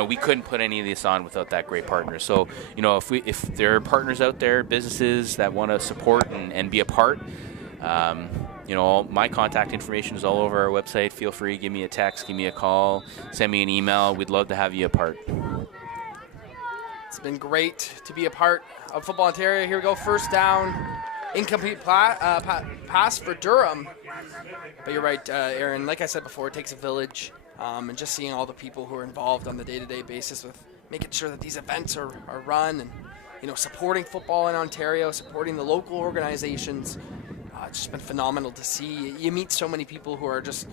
we couldn't put any of this on without that great partner. So, you know, if there are partners out there, businesses that want to support and be a part, all my contact information is all over our website. Feel free, give me a text, give me a call, send me an email. We'd love to have you a part. It's been great to be a part of Football Ontario. Here we go, first down, incomplete pass for Durham. But you're right, Aaron. Like I said before, it takes a village. And just seeing all the people who are involved on the day-to-day basis with making sure that these events are run and supporting football in Ontario, supporting the local organizations. It's just been phenomenal to see. You meet so many people who are just,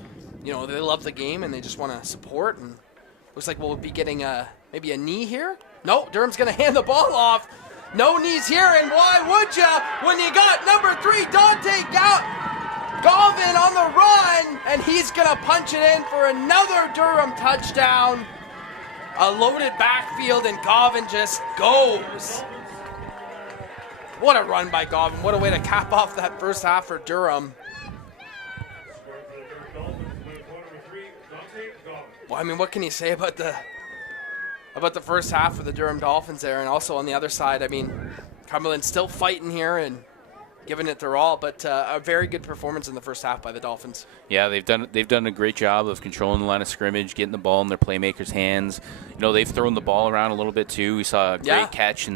they love the game and they just want to support. And looks like we'll be getting maybe a knee here. No, Durham's going to hand the ball off. No knees here, and why would ya when you got number 3, Dante Galvin on the run, and he's going to punch it in for another Durham touchdown. A loaded backfield, and Galvin just goes. What a run by Galvin. What a way to cap off that first half for Durham. Well, I mean, what can you say about the first half for the Durham Dolphins there? And also on the other side, I mean, Cumberland's still fighting here and giving it their all, but a very good performance in the first half by the Dolphins. Yeah, they've done a great job of controlling the line of scrimmage, getting the ball in their playmakers' hands. They've thrown the ball around a little bit too. We saw a great catch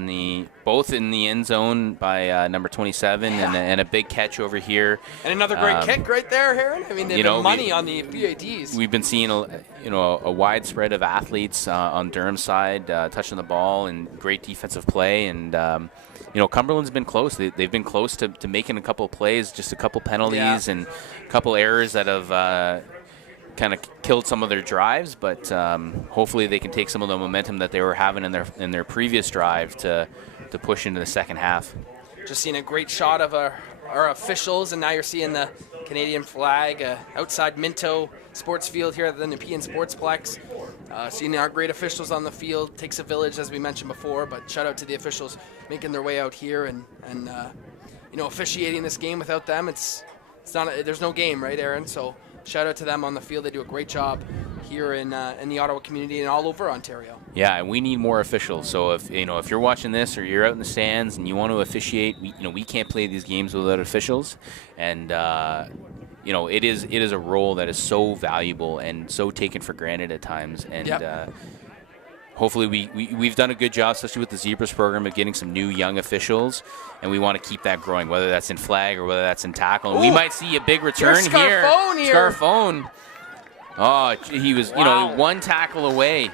both in the end zone by number 27 and a big catch over here. And another great kick right there, Aaron. I mean, they've been money on the PADs. We've been seeing a widespread of athletes on Durham's side touching the ball and great defensive play. And Cumberland's been close. They've been close to making a couple of plays, just a couple penalties and a couple errors that have kind of killed some of their drives. But hopefully they can take some of the momentum that they were having in their previous drive to push into the second half. Just seeing a great shot of our officials, and now you're seeing the Canadian flag outside Minto Sports Field here at the Nepean Sportsplex. Seeing our great officials on the field. Takes a village, as we mentioned before, but shout out to the officials making their way out here and officiating this game. Without them, it's not there's no game, right, Aaron? So shout out to them on the field. They do a great job here in the Ottawa community and all over Ontario. Yeah, and we need more officials. So if you're watching this or you're out in the stands and you want to officiate, we can't play these games without officials, and it is a role that is so valuable and so taken for granted at times. And hopefully we've done a good job, especially with the Zebras program, of getting some new young officials, and we want to keep that growing, whether that's in flag or whether that's in tackle. And we might see a big return here. Scarfone. Oh, he was one tackle away.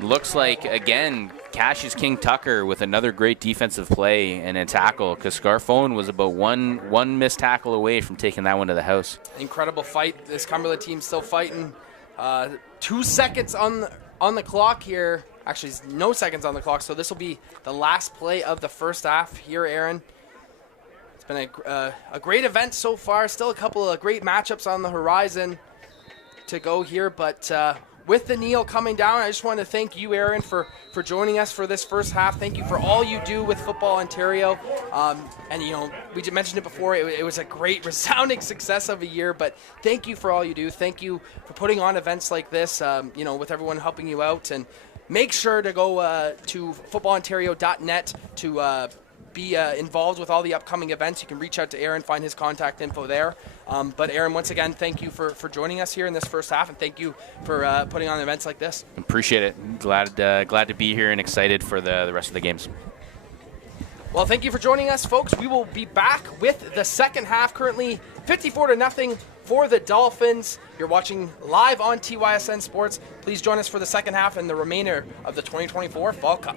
Looks like, again, Cassius King Tucker with another great defensive play and a tackle, because Scarfone was about one missed tackle away from taking that one to the house. Incredible fight. This Cumberland team still fighting. 2 seconds on the clock here. Actually, no seconds on the clock, so this will be the last play of the first half here, Aaron. It's been a great event so far. Still a couple of great matchups on the horizon to go here, but with the kneel coming down, I just want to thank you, Aaron, for joining us for this first half. Thank you for all you do with Football Ontario. And we mentioned it before, it was a great, resounding success of a year, but thank you for all you do. Thank you for putting on events like this, with everyone helping you out. And make sure to go to footballontario.net to be involved with all the upcoming events. You can reach out to Aaron, find his contact info there. But Aaron, once again, thank you for joining us here in this first half, and thank you for putting on events like this. Appreciate it. Glad to be here and excited for the rest of the games. Well, thank you for joining us, folks. We will be back with the second half. Currently 54-0 for the Dolphins. You're watching live on TYSN Sports. Please join us for the second half and the remainder of the 2024 Fall Cup.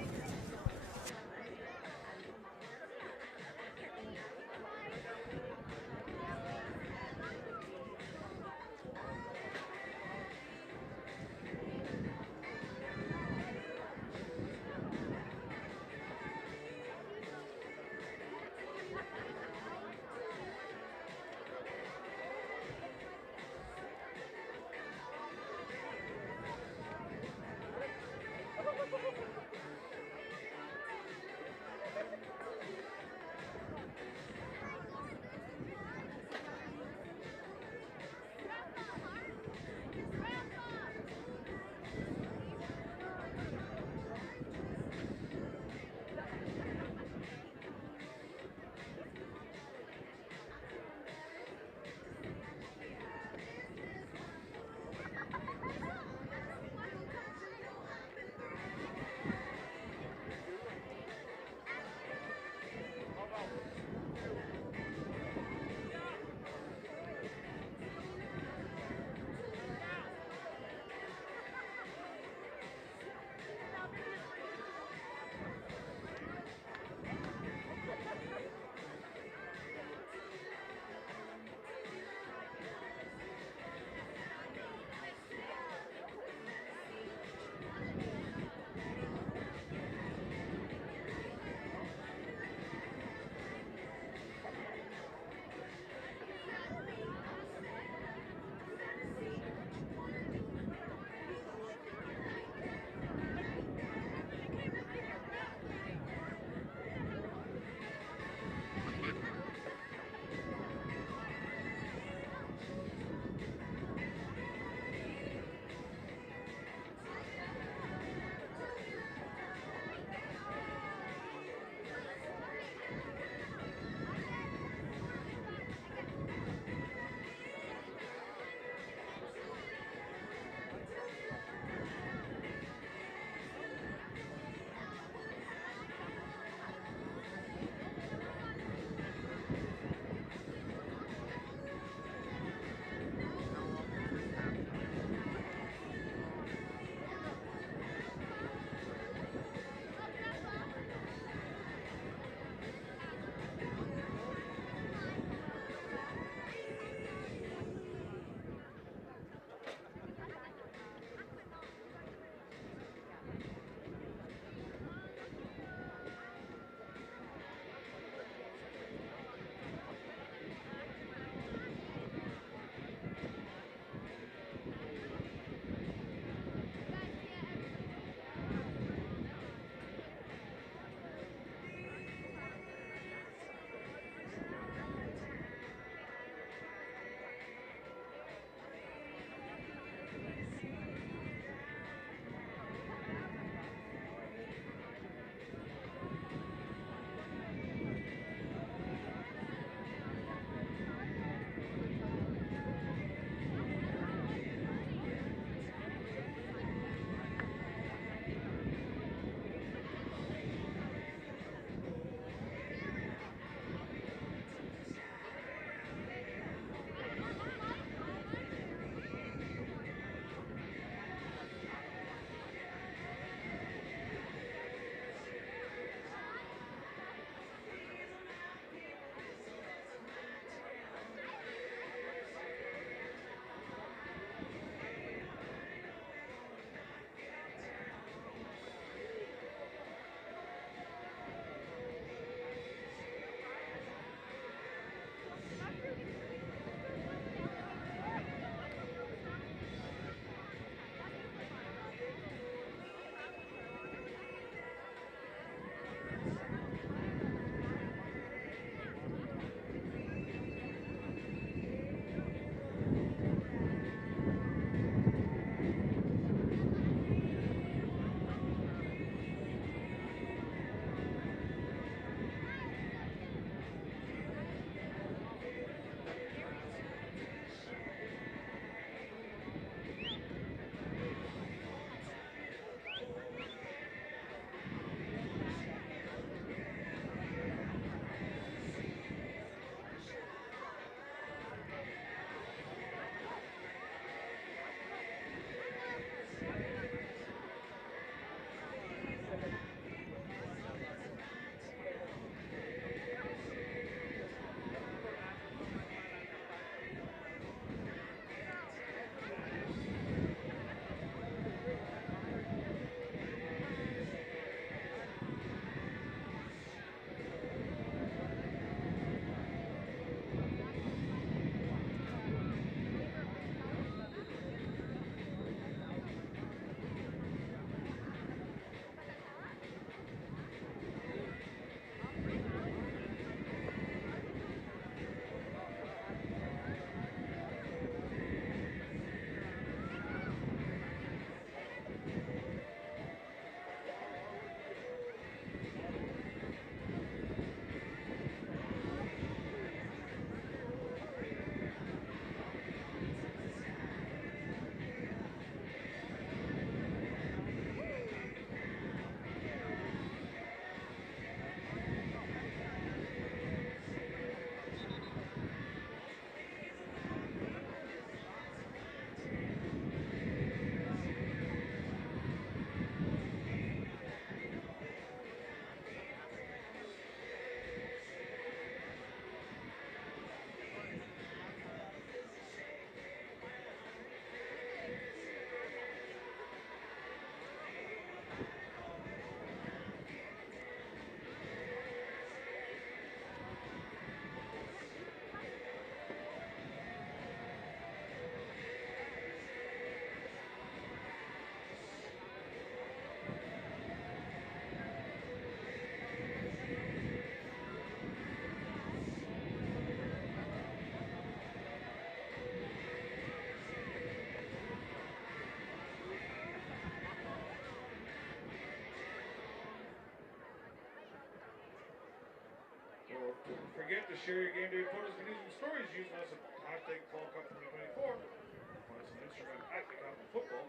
Don't forget to share your game day photos and using stories using us at hashtag Fall Cup 2024. Find us on Instagram at the Captain Football,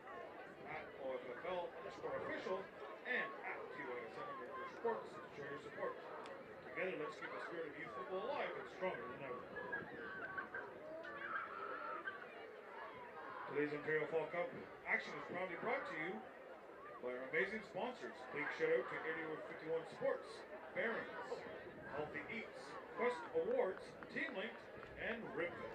at OFFL_official, and at TYSN_sports to show your support. Together, let's keep the spirit of youth football alive and stronger than ever. Today's Ontario Fall Cup action is proudly brought to you by our amazing sponsors. Big shout out to Area 51 Sports, Barons, Healthy Eats, Quest Awards, Team Linked, and Ribfest.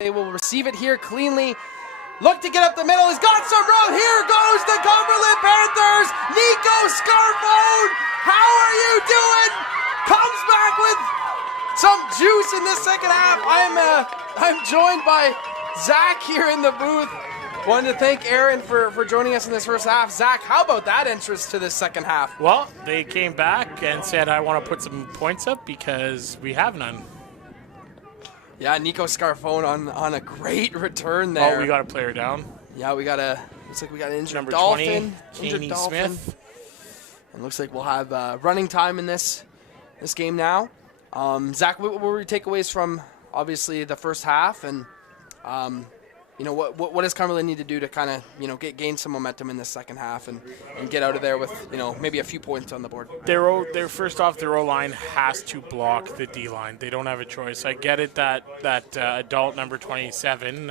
They will receive it here cleanly. Look to get up the middle. He's got some room. Here goes the Cumberland Panthers. Nico Scarfone, how are you doing? Comes back with some juice in this second half. I'm joined by Zach here in the booth. Wanted to thank Aaron for joining us in this first half. Zach, how about that entrance to this second half? Well, they came back and said, I want to put some points up because we have none. Yeah, Nico Scarfone on a great return there. Oh, we got a player down. Yeah, looks like we got an injured Number Dolphin. 20, Injured Kaney Dolphin. Smith. And looks like we'll have running time in this game now. Zach, what were your takeaways from obviously the first half, and what does Cumberland need to do to kind of gain some momentum in the second half and get out of there with maybe a few points on the board? Their first off, their O-line has to block the D-line. They don't have a choice. I get it that adult number 27,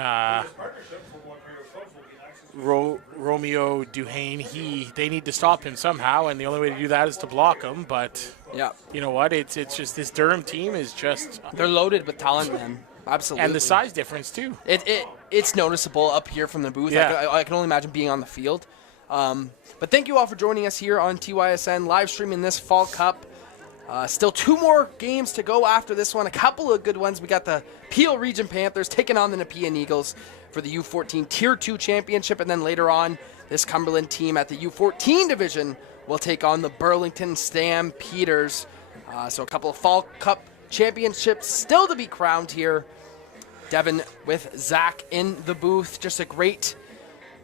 Romeo Duhane, they need to stop him somehow, and the only way to do that is to block him. But yeah, you know what? It's just this Durham team is just they're loaded with talent, man. Absolutely. And the size difference too. It's noticeable up here from the booth. Yeah. I can only imagine being on the field. But thank you all for joining us here on TYSN, live streaming this Fall Cup. Still 2 more games to go after this one. A couple of good ones. We got the Peel Region Panthers taking on the Nepean Eagles for the U14 Tier 2 Championship. And then later on, this Cumberland team at the U14 division will take on the Burlington Stampeders. So a couple of Fall Cup championships still to be crowned here. Devin with Zach in the booth. Just a great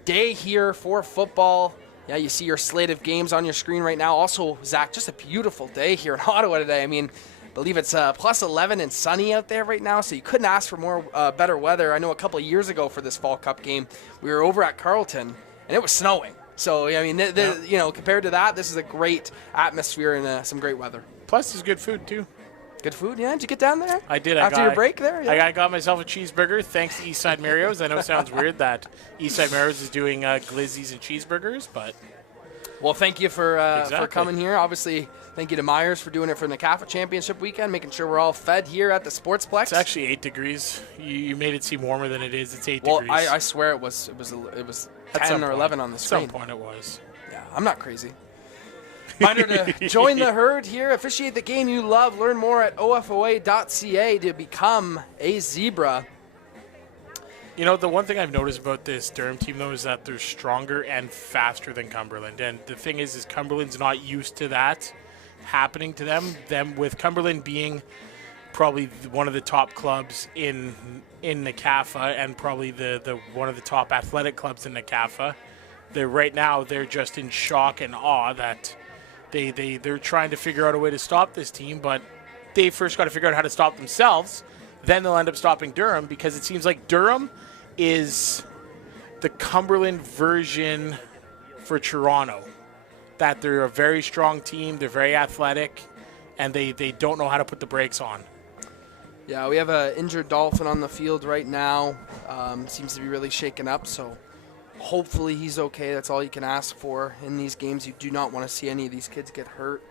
day here for football. Yeah, you see your slate of games on your screen right now. Also, Zach, just a beautiful day here in Ottawa today. I mean, I believe it's plus 11 and sunny out there right now, so you couldn't ask for more better weather. I know a couple of years ago for this Fall Cup game, we were over at Carleton, and it was snowing. So, I mean, compared to that, this is a great atmosphere and some great weather. Plus, there's good food too. Good food, yeah? Did you get down there? I did. After your break there? Yeah. I got myself a cheeseburger thanks to Eastside Mario's. I know it sounds weird that Eastside Mario's is doing glizzies and cheeseburgers, but... Well, thank you for Exactly. coming here. Obviously, thank you to Myers for doing it for the NCAFA Championship weekend, making sure we're all fed here at the Sportsplex. It's actually 8 degrees. You made it seem warmer than it is. It's 8 well, degrees. I swear it was At 10 some or point. 11 on the screen. At some point it was. Yeah, I'm not crazy. Reminder to join the herd here. Officiate the game you love. Learn more at ofoa.ca to become a Zebra. You know, the one thing I've noticed about this Durham team, though, is that they're stronger and faster than Cumberland. And the thing is Cumberland's not used to that happening to them. Them with Cumberland being probably one of the top clubs in NCAFA and probably the one of the top athletic clubs in NCAFA. They're just in shock and awe that they're trying to figure out a way to stop this team, but they first got to figure out how to stop themselves. Then they'll end up stopping Durham, because it seems like Durham is the Cumberland version for Toronto. That they're a very strong team, they're very athletic, and they don't know how to put the brakes on. Yeah, we have an injured Dolphin on the field right now. Seems to be really shaken up, so hopefully he's okay. That's all you can ask for in these games. You do not want to see any of these kids get hurt.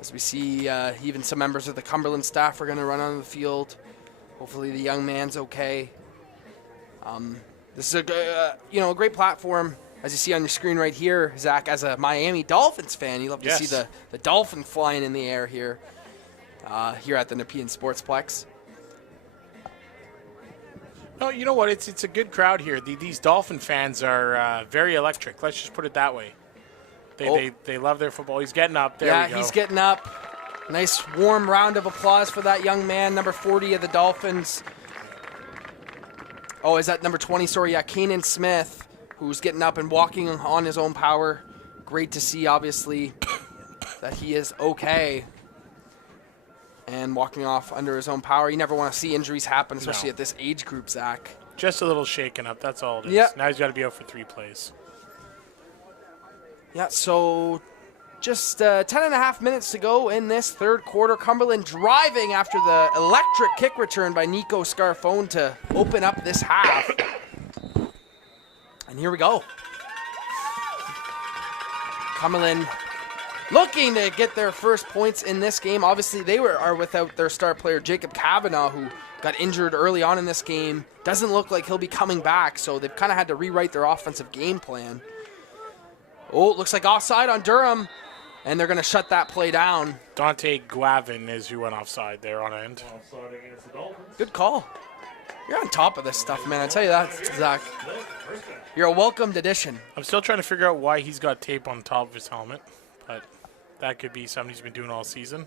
As we see, even some members of the Cumberland staff are going to run on the field. Hopefully the young man's okay. This is a great platform, as you see on your screen right here, Zach. As a Miami Dolphins fan, you love to see the Dolphin flying in the air here, here at the Nepean Sportsplex. No, you know what? It's a good crowd here. These Dolphin fans are very electric. Let's just put it that way. They love their football. He's getting up. There we go. He's getting up. Nice warm round of applause for that young man, number 40 of the Dolphins. Oh, is that number 20? Sorry, yeah, Kanan Smith, who's getting up and walking on his own power. Great to see, obviously, that he is okay and walking off under his own power. You never want to see injuries happen, especially at this age group, Zach. Just a little shaken up, that's all it is. Yep. Now he's got to be out for 3 plays. Yeah, so just 10.5 minutes to go in this third quarter. Cumberland driving after the electric kick return by Nico Scarfone to open up this half. And here we go. Cumberland looking to get their first points in this game. Obviously, they are without their star player, Jacob Kavanaugh, who got injured early on in this game. Doesn't look like he'll be coming back, so they've kind of had to rewrite their offensive game plan. Oh, it looks like offside on Durham, and they're going to shut that play down. Dante Guavin is who went offside there on end. Offside against the Dolphins. Good call. You're on top of this stuff, man. I tell you that, Zach. You're a welcomed addition. I'm still trying to figure out why he's got tape on the top of his helmet, but that could be something he's been doing all season.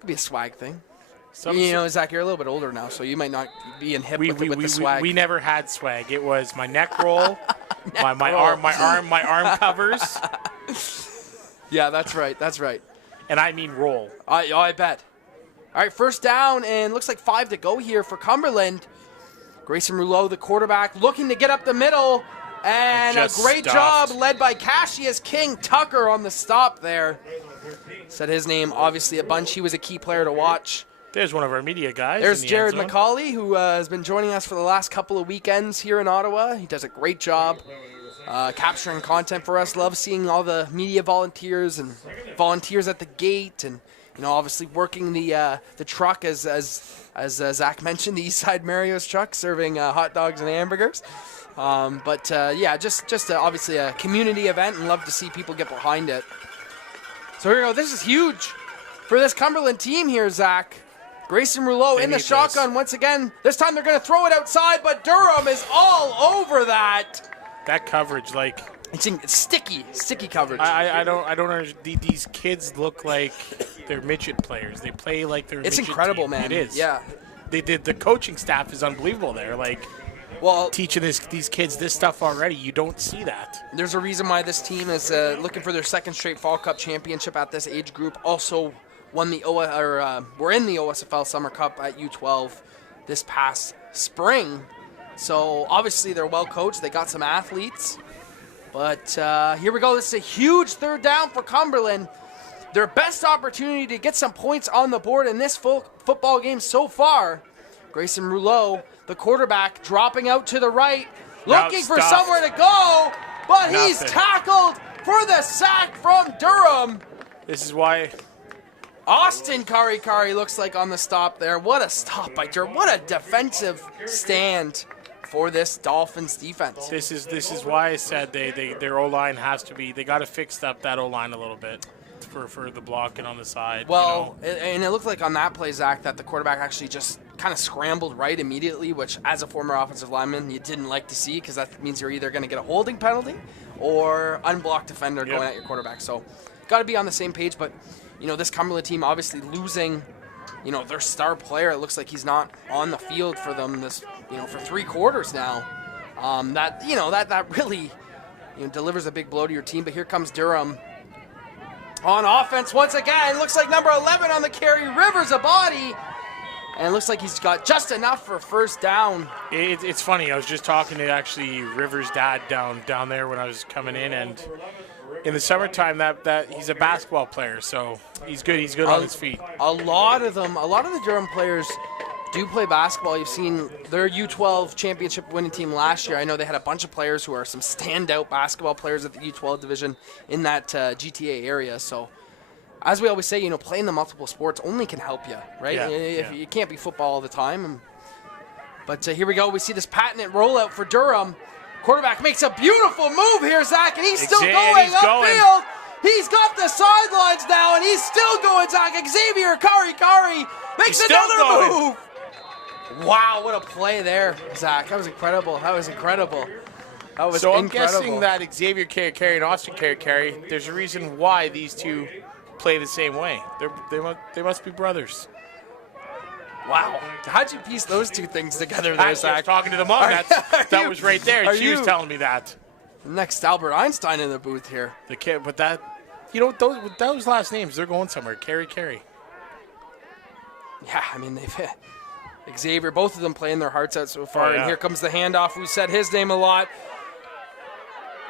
Could be a swag thing. Zach, you're a little bit older now, so you might not be in hip with the swag. We never had swag. It was my neck roll, my arm covers. Yeah, that's right. That's right. And I mean roll. I bet. All right, first down, and looks like 5 to go here for Cumberland. Grayson Rouleau, the quarterback, looking to get up the middle, and a great job led by Cassius King Tucker on the stop there. Said his name obviously a bunch. He was a key player to watch. There's one of our media guys. There's Jared McCauley, who has been joining us for the last couple of weekends here in Ottawa. He does a great job capturing content for us. Love seeing all the media volunteers and volunteers at the gate, and obviously working the truck as Zach mentioned, the Eastside Mario's truck, serving hot dogs and hamburgers. Just obviously a community event, and love to see people get behind it. So here we go. This is huge for this Cumberland team here, Zach. Grayson Rouleau in the shotgun once again. This time they're going to throw it outside, but Durham is all over that. That coverage, it's sticky coverage. I don't understand. These kids look like they're midget players. They play like they're. It's incredible, team. man. It is. Yeah. The coaching staff is unbelievable there. Teaching these kids this stuff already. You don't see that. There's a reason why this team is looking for their second straight Fall Cup championship at this age group. Also won the we're in the OSFL Summer Cup at U12 this past spring. So obviously they're well coached. They got some athletes. But here we go. This is a huge third down for Cumberland. Their best opportunity to get some points on the board in this football game so far. Grayson Rouleau, the quarterback, dropping out to the right, looking for somewhere to go, but he's tackled for the sack from Durham. This is why Austin Kari looks like on the stop there. What a stop by Durham. What a defensive stand for this Dolphins defense. This is why I said their O-line has to be. They got to fix up that O-line a little bit for the blocking on the side. Well, and it looked like on that play, Zach, that the quarterback actually just kind of scrambled right immediately, which as a former offensive lineman, you didn't like to see, because that means you're either going to get a holding penalty or unblocked defender going at your quarterback. So got to be on the same page. But this Cumberland team obviously losing their star player. It looks like he's not on the field for them this for 3 quarters now. That really delivers a big blow to your team. But here comes Durham on offense once again. Looks like number 11 on the carry, Rivers a body, and it looks like he's got just enough for first down. It's funny. I was just talking to actually Rivers' dad down there when I was coming in, and in the summertime, that he's a basketball player, so he's good. He's good on his feet. A lot of the Durham players do play basketball. You've seen their U12 championship winning team last year. I know they had a bunch of players who are some standout basketball players at the U12 division in that GTA area. So as we always say, playing the multiple sports only can help you, right? Yeah. You can't be football all the time. But here we go. We see this patented rollout for Durham. Quarterback makes a beautiful move here, Zach, and he's still going upfield. He's got the sidelines now, and he's still going, Zach. Xavier Kari makes another move. Wow, what a play there, Zach. That was incredible. So I'm guessing that Xavier Kari and Austin Kari, there's a reason why these two play the same way. They must be brothers. Wow. How'd you piece those two things together there, Zach? I was talking to the mom. That was right there. She was telling me that. Next Albert Einstein in the booth here. The kid, but that, those last names, they're going somewhere. Kari. Yeah, I mean, they've Xavier, both of them playing their hearts out so far. Oh, yeah. And here comes the handoff. We said his name a lot.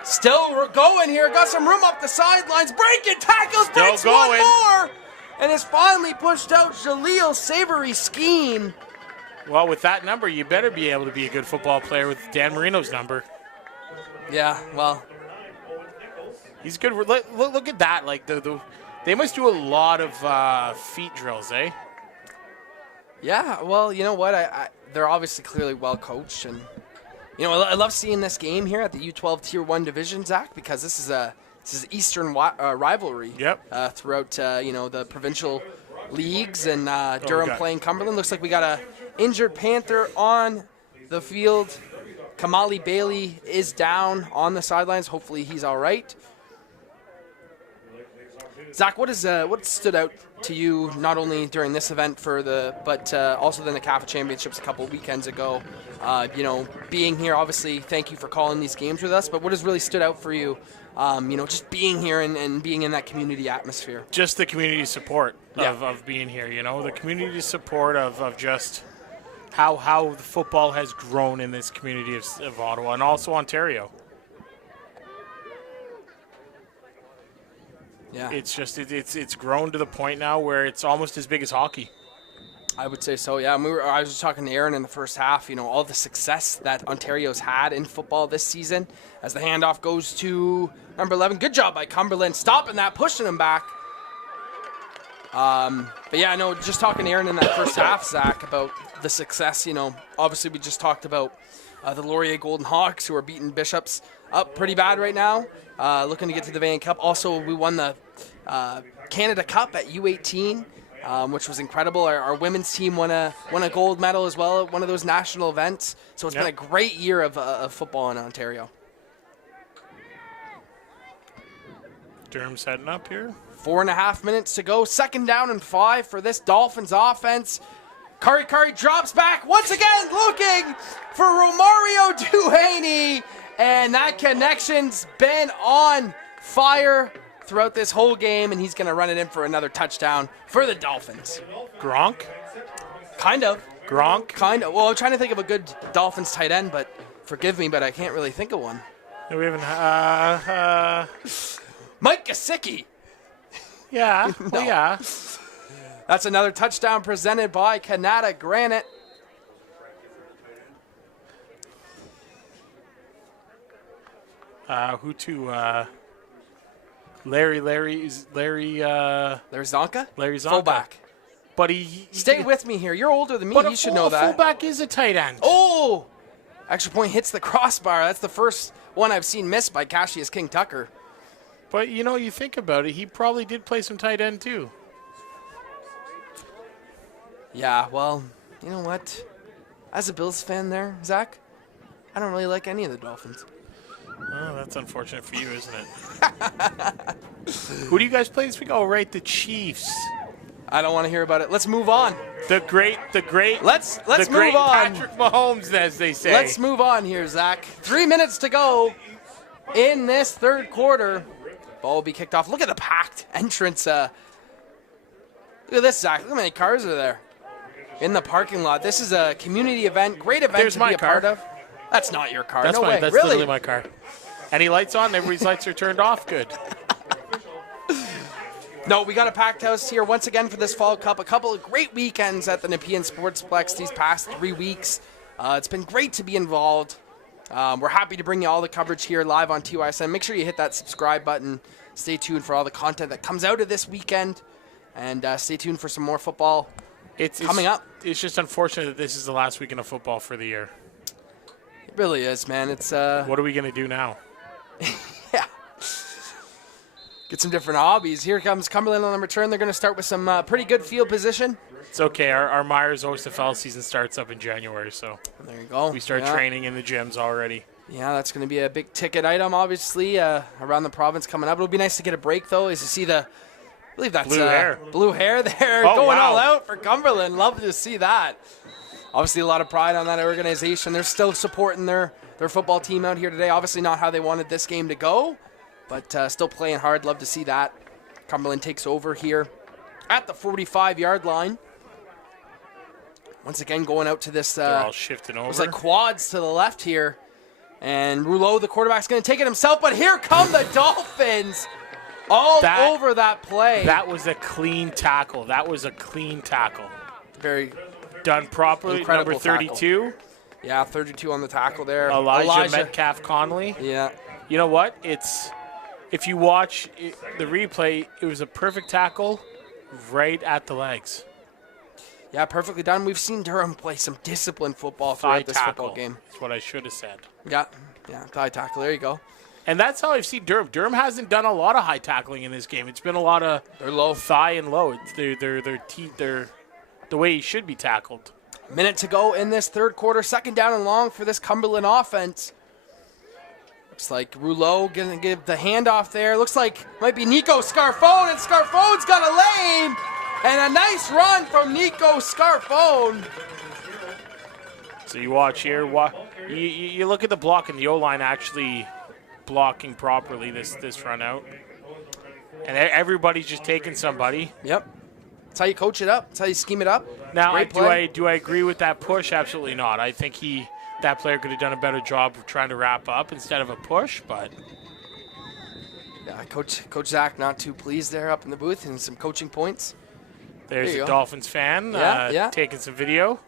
Still going here. Got some room up the sidelines. Breaking tackles. Breaks one more. And is finally pushed out. Jaleel Savory Skeen. Well, with that number, you better be able to be a good football player with Dan Marino's number. Yeah, well. He's good. Look at that. Like they must do a lot of feet drills, eh? Yeah, well, you know what? They're obviously clearly well coached. And, I love seeing this game here at the U12 Tier 1 division, Zach, because this is Eastern rivalry. Yep. Throughout, the provincial leagues and Durham playing Cumberland. Looks like we got a injured Panther on the field. Kamali Bailey is down on the sidelines. Hopefully he's all right. Zach, what stood out to you not only during this event but also in the CAFA Championships a couple of weekends ago? Being here, obviously, thank you for calling these games with us. But what has really stood out for you? Just being here and being in that community atmosphere. Just the community support of being here. The community support of just how the football has grown in this community of Ottawa and also Ontario. Yeah, it's just it's grown to the point now where it's almost as big as hockey. I would say so. Yeah, I was just talking to Aaron in the first half. All the success that Ontario's had in football this season, as the handoff goes to number 11. Good job by Cumberland, stopping that, pushing him back. But yeah, no, just talking to Aaron in that first half, Zach, about the success. Obviously we just talked about the Laurier Golden Hawks, who are beating Bishops up pretty bad right now, looking to get to the Van Cup. Also, we won the Canada Cup at U18, which was incredible. Our women's team won a gold medal as well at one of those national events. So it's been a great year of football in Ontario. Durham's heading up here. 4.5 minutes to go. 2nd down and 5 for this Dolphins offense. Kari drops back once again, looking for Romario Duhaney. And that connection's been on fire throughout this whole game, and he's going to run it in for another touchdown for the Dolphins. Gronk? Kind of. Gronk? Kind of. Well, I'm trying to think of a good Dolphins tight end, but forgive me, but I can't really think of one. We haven't. Mike Gesicki. Yeah. No. Yeah. That's another touchdown presented by Canada Granite. Who to? Larry Zonka? Larry Zonka. Fullback. But he Stay with me here. You're older than me. But you should know that. Fullback is a tight end. Oh! Extra point hits the crossbar. That's the first one I've seen missed by Cassius King Tucker. But, you think about it, he probably did play some tight end, too. Yeah, well, you know what? As a Bills fan there, Zach, I don't really like any of the Dolphins. Oh, that's unfortunate for you, isn't it? Who do you guys play this week? Oh, right, the Chiefs. I don't want to hear about it. Let's move on. The great. Let's move great on. Patrick Mahomes, as they say. Let's move on here, Zach. 3 minutes to go in this third quarter. Ball will be kicked off. Look at the packed entrance. Look at this, Zach. Look how many cars are there in the parking lot. This is a community event. Great event to be a part of. That's not your car. That's no way. That's really? literally my car. Any lights on? Everybody's lights are turned off. Good. No, we got a packed house here once again for this Fall Cup. A couple of great weekends at the Nepean Sportsplex these past 3 weeks. It's been great to be involved. We're happy to bring you all the coverage here live on TYSN. Make sure you hit that subscribe button. Stay tuned for all the content that comes out of this weekend. And stay tuned for some more football coming up. It's just unfortunate that this is the last weekend of football for the year. It really is, man. It's What are we going to do now? yeah. Get some different hobbies. Here comes Cumberland on the return. They're going to start with some pretty good field position. It's okay. Our Myers OSFL season starts up in January, so there you go. We start training in the gyms already. Yeah, that's going to be a big ticket item, obviously, around the province coming up. It'll be nice to get a break, though, as you see I believe that's blue hair there going all out for Cumberland. Love to see that. Obviously, a lot of pride on that organization. They're still supporting their football team out here today. Obviously, not how they wanted this game to go, but still playing hard. Love to see that. Cumberland takes over here at the 45-yard line. Once again, going out to this. They're all shifting over. It's like quads to the left here. And Rouleau, the quarterback's going to take it himself, but here come the Dolphins over that play. That was a clean tackle. Very done properly. Number 32. Tackle. Yeah, 32 on the tackle there. Elijah Metcalf Conley. Yeah. You know what? If you watch the replay, it was a perfect tackle right at the legs. Yeah, perfectly done. We've seen Durham play some disciplined football throughout this football game. That's what I should have said. Yeah, thigh tackle. There you go. And that's how I've seen Durham. Durham hasn't done a lot of high tackling in this game. It's been a lot of thigh and low. They're the way he should be tackled. Minute to go in this third quarter. Second down and long for this Cumberland offense. Looks like Rouleau going to give the handoff there. Looks like might be Nico Scarfone, and Scarfone's got a lane. And a nice run from Nico Scarfone. So you watch here. You look at the block, and the O-line actually blocking properly this run out. And everybody's just taking somebody. Yep. That's how you coach it up. That's how you scheme it up. Now, do I agree with that push? Absolutely not. I think that player could have done a better job of trying to wrap up instead of a push, but... Yeah, Coach Zach not too pleased there up in the booth, and some coaching points. There's a Dolphins fan taking some video.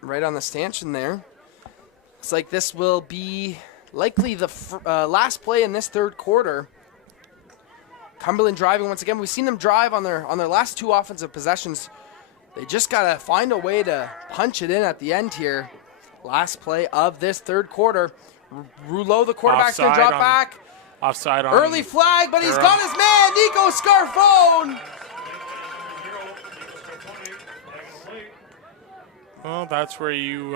Right on the stanchion there. Looks like this will be likely the last play in this third quarter. Cumberland driving once again. We've seen them drive on their last two offensive possessions. They just got to find a way to punch it in at the end here. Last play of this third quarter. Rouleau, the quarterback's going to drop back. Offside on early flag, but he's got his man, Nico Scarfone. Well, that's where you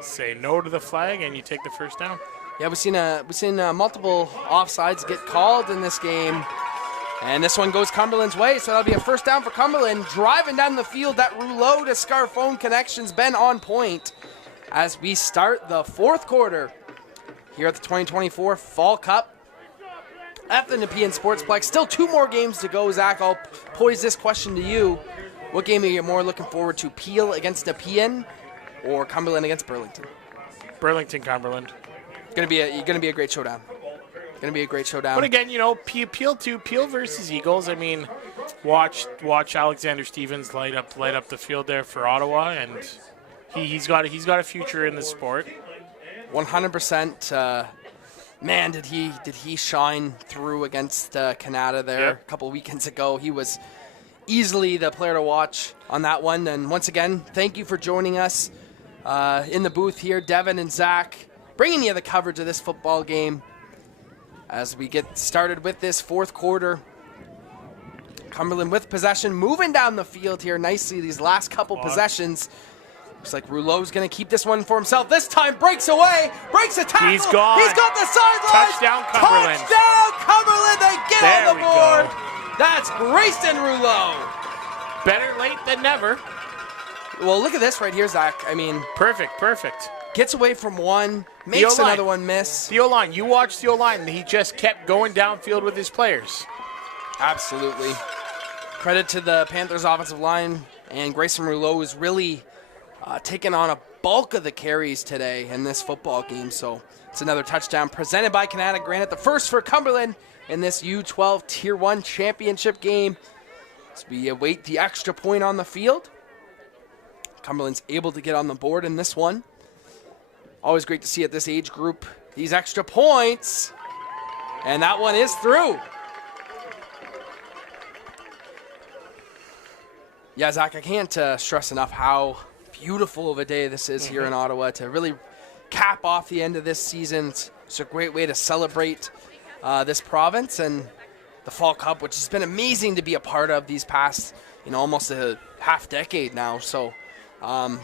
say no to the flag and you take the first down. Yeah, we've seen multiple offsides get called in this game, and this one goes Cumberland's way. So that'll be a first down for Cumberland. Driving down the field, that Rouleau to Scarfone connection's been on point as we start the fourth quarter here at the 2024 Fall Cup at the Nepean Sportsplex. Still two more games to go, Zach. I'll pose this question to you. What game are you more looking forward to, Peel against Nepean or Cumberland against Burlington? Burlington, Cumberland. Gonna be a great showdown. Gonna be a great showdown. But again, Peel versus Eagles. I mean, watch Alexander Stevens light up the field there for Ottawa, and he's got a future in the sport. 100%. Man, did he shine through against Canada there a couple weekends ago. He was easily the player to watch on that one. And once again, thank you for joining us in the booth here, Devin and Zach, bringing you the coverage of this football game as we get started with this fourth quarter. Cumberland with possession, moving down the field here nicely these last couple possessions. Looks like Rouleau's going to keep this one for himself. This time breaks away, breaks a tackle. He's gone. He's got the sideline. Touchdown, Cumberland. Touchdown, Cumberland. They get there on the board. Go. That's Grayson Rouleau. Better late than never. Well, look at this right here, Zach. I mean, perfect. Gets away from one, makes another one miss. The O-line. You watch the O-line. He just kept going downfield with his players. Absolutely. Credit to the Panthers offensive line, and Grayson Rouleau is really taking on a bulk of the carries today in this football game. So it's another touchdown presented by Canada Granite, the first for Cumberland in this U12 Tier 1 championship game. As we await the extra point on the field. Cumberland's able to get on the board in this one. Always great to see at this age group these extra points. And that one is through. Yeah, Zach, I can't stress enough how beautiful of a day this is here in Ottawa to really cap off the end of this season. It's a great way to celebrate this province and the Fall Cup, which has been amazing to be a part of these past, almost a half decade now. So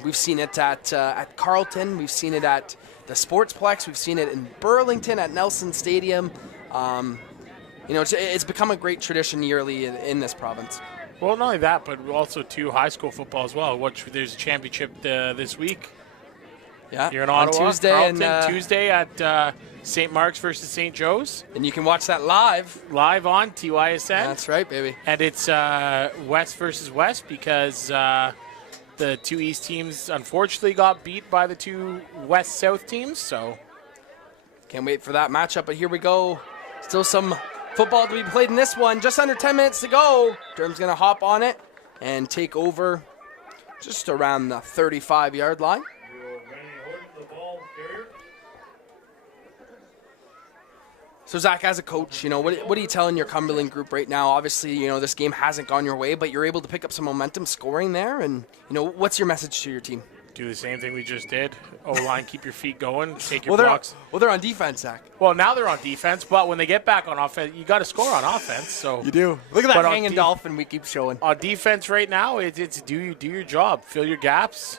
we've seen it at Carleton, we've seen it at the Sportsplex, we've seen it in Burlington at Nelson Stadium. It's become a great tradition yearly in this province. Well, not only that, but also too high school football as well. There's a championship this week. Yeah, you're in Ottawa. On Tuesday, Carleton, Tuesday at St. Mark's versus St. Joe's. And you can watch that live on TYSN. That's right, baby. And it's West versus West because the two East teams unfortunately got beat by the two West-South teams. So can't wait for that matchup. But here we go. Still some football to be played in this one. Just under 10 minutes to go. Durham's going to hop on it and take over just around the 35-yard line. So, Zach, as a coach, what are you telling your Cumberland group right now? Obviously, this game hasn't gone your way, but you're able to pick up some momentum scoring there. And, what's your message to your team? Do the same thing we just did. O-line, keep your feet going, take your blocks. They're on defense, Zach. Well, now they're on defense, but when they get back on offense, you got to score on offense. So you do. Look at that hanging dolphin we keep showing. On defense right now, it's do your job. Fill your gaps.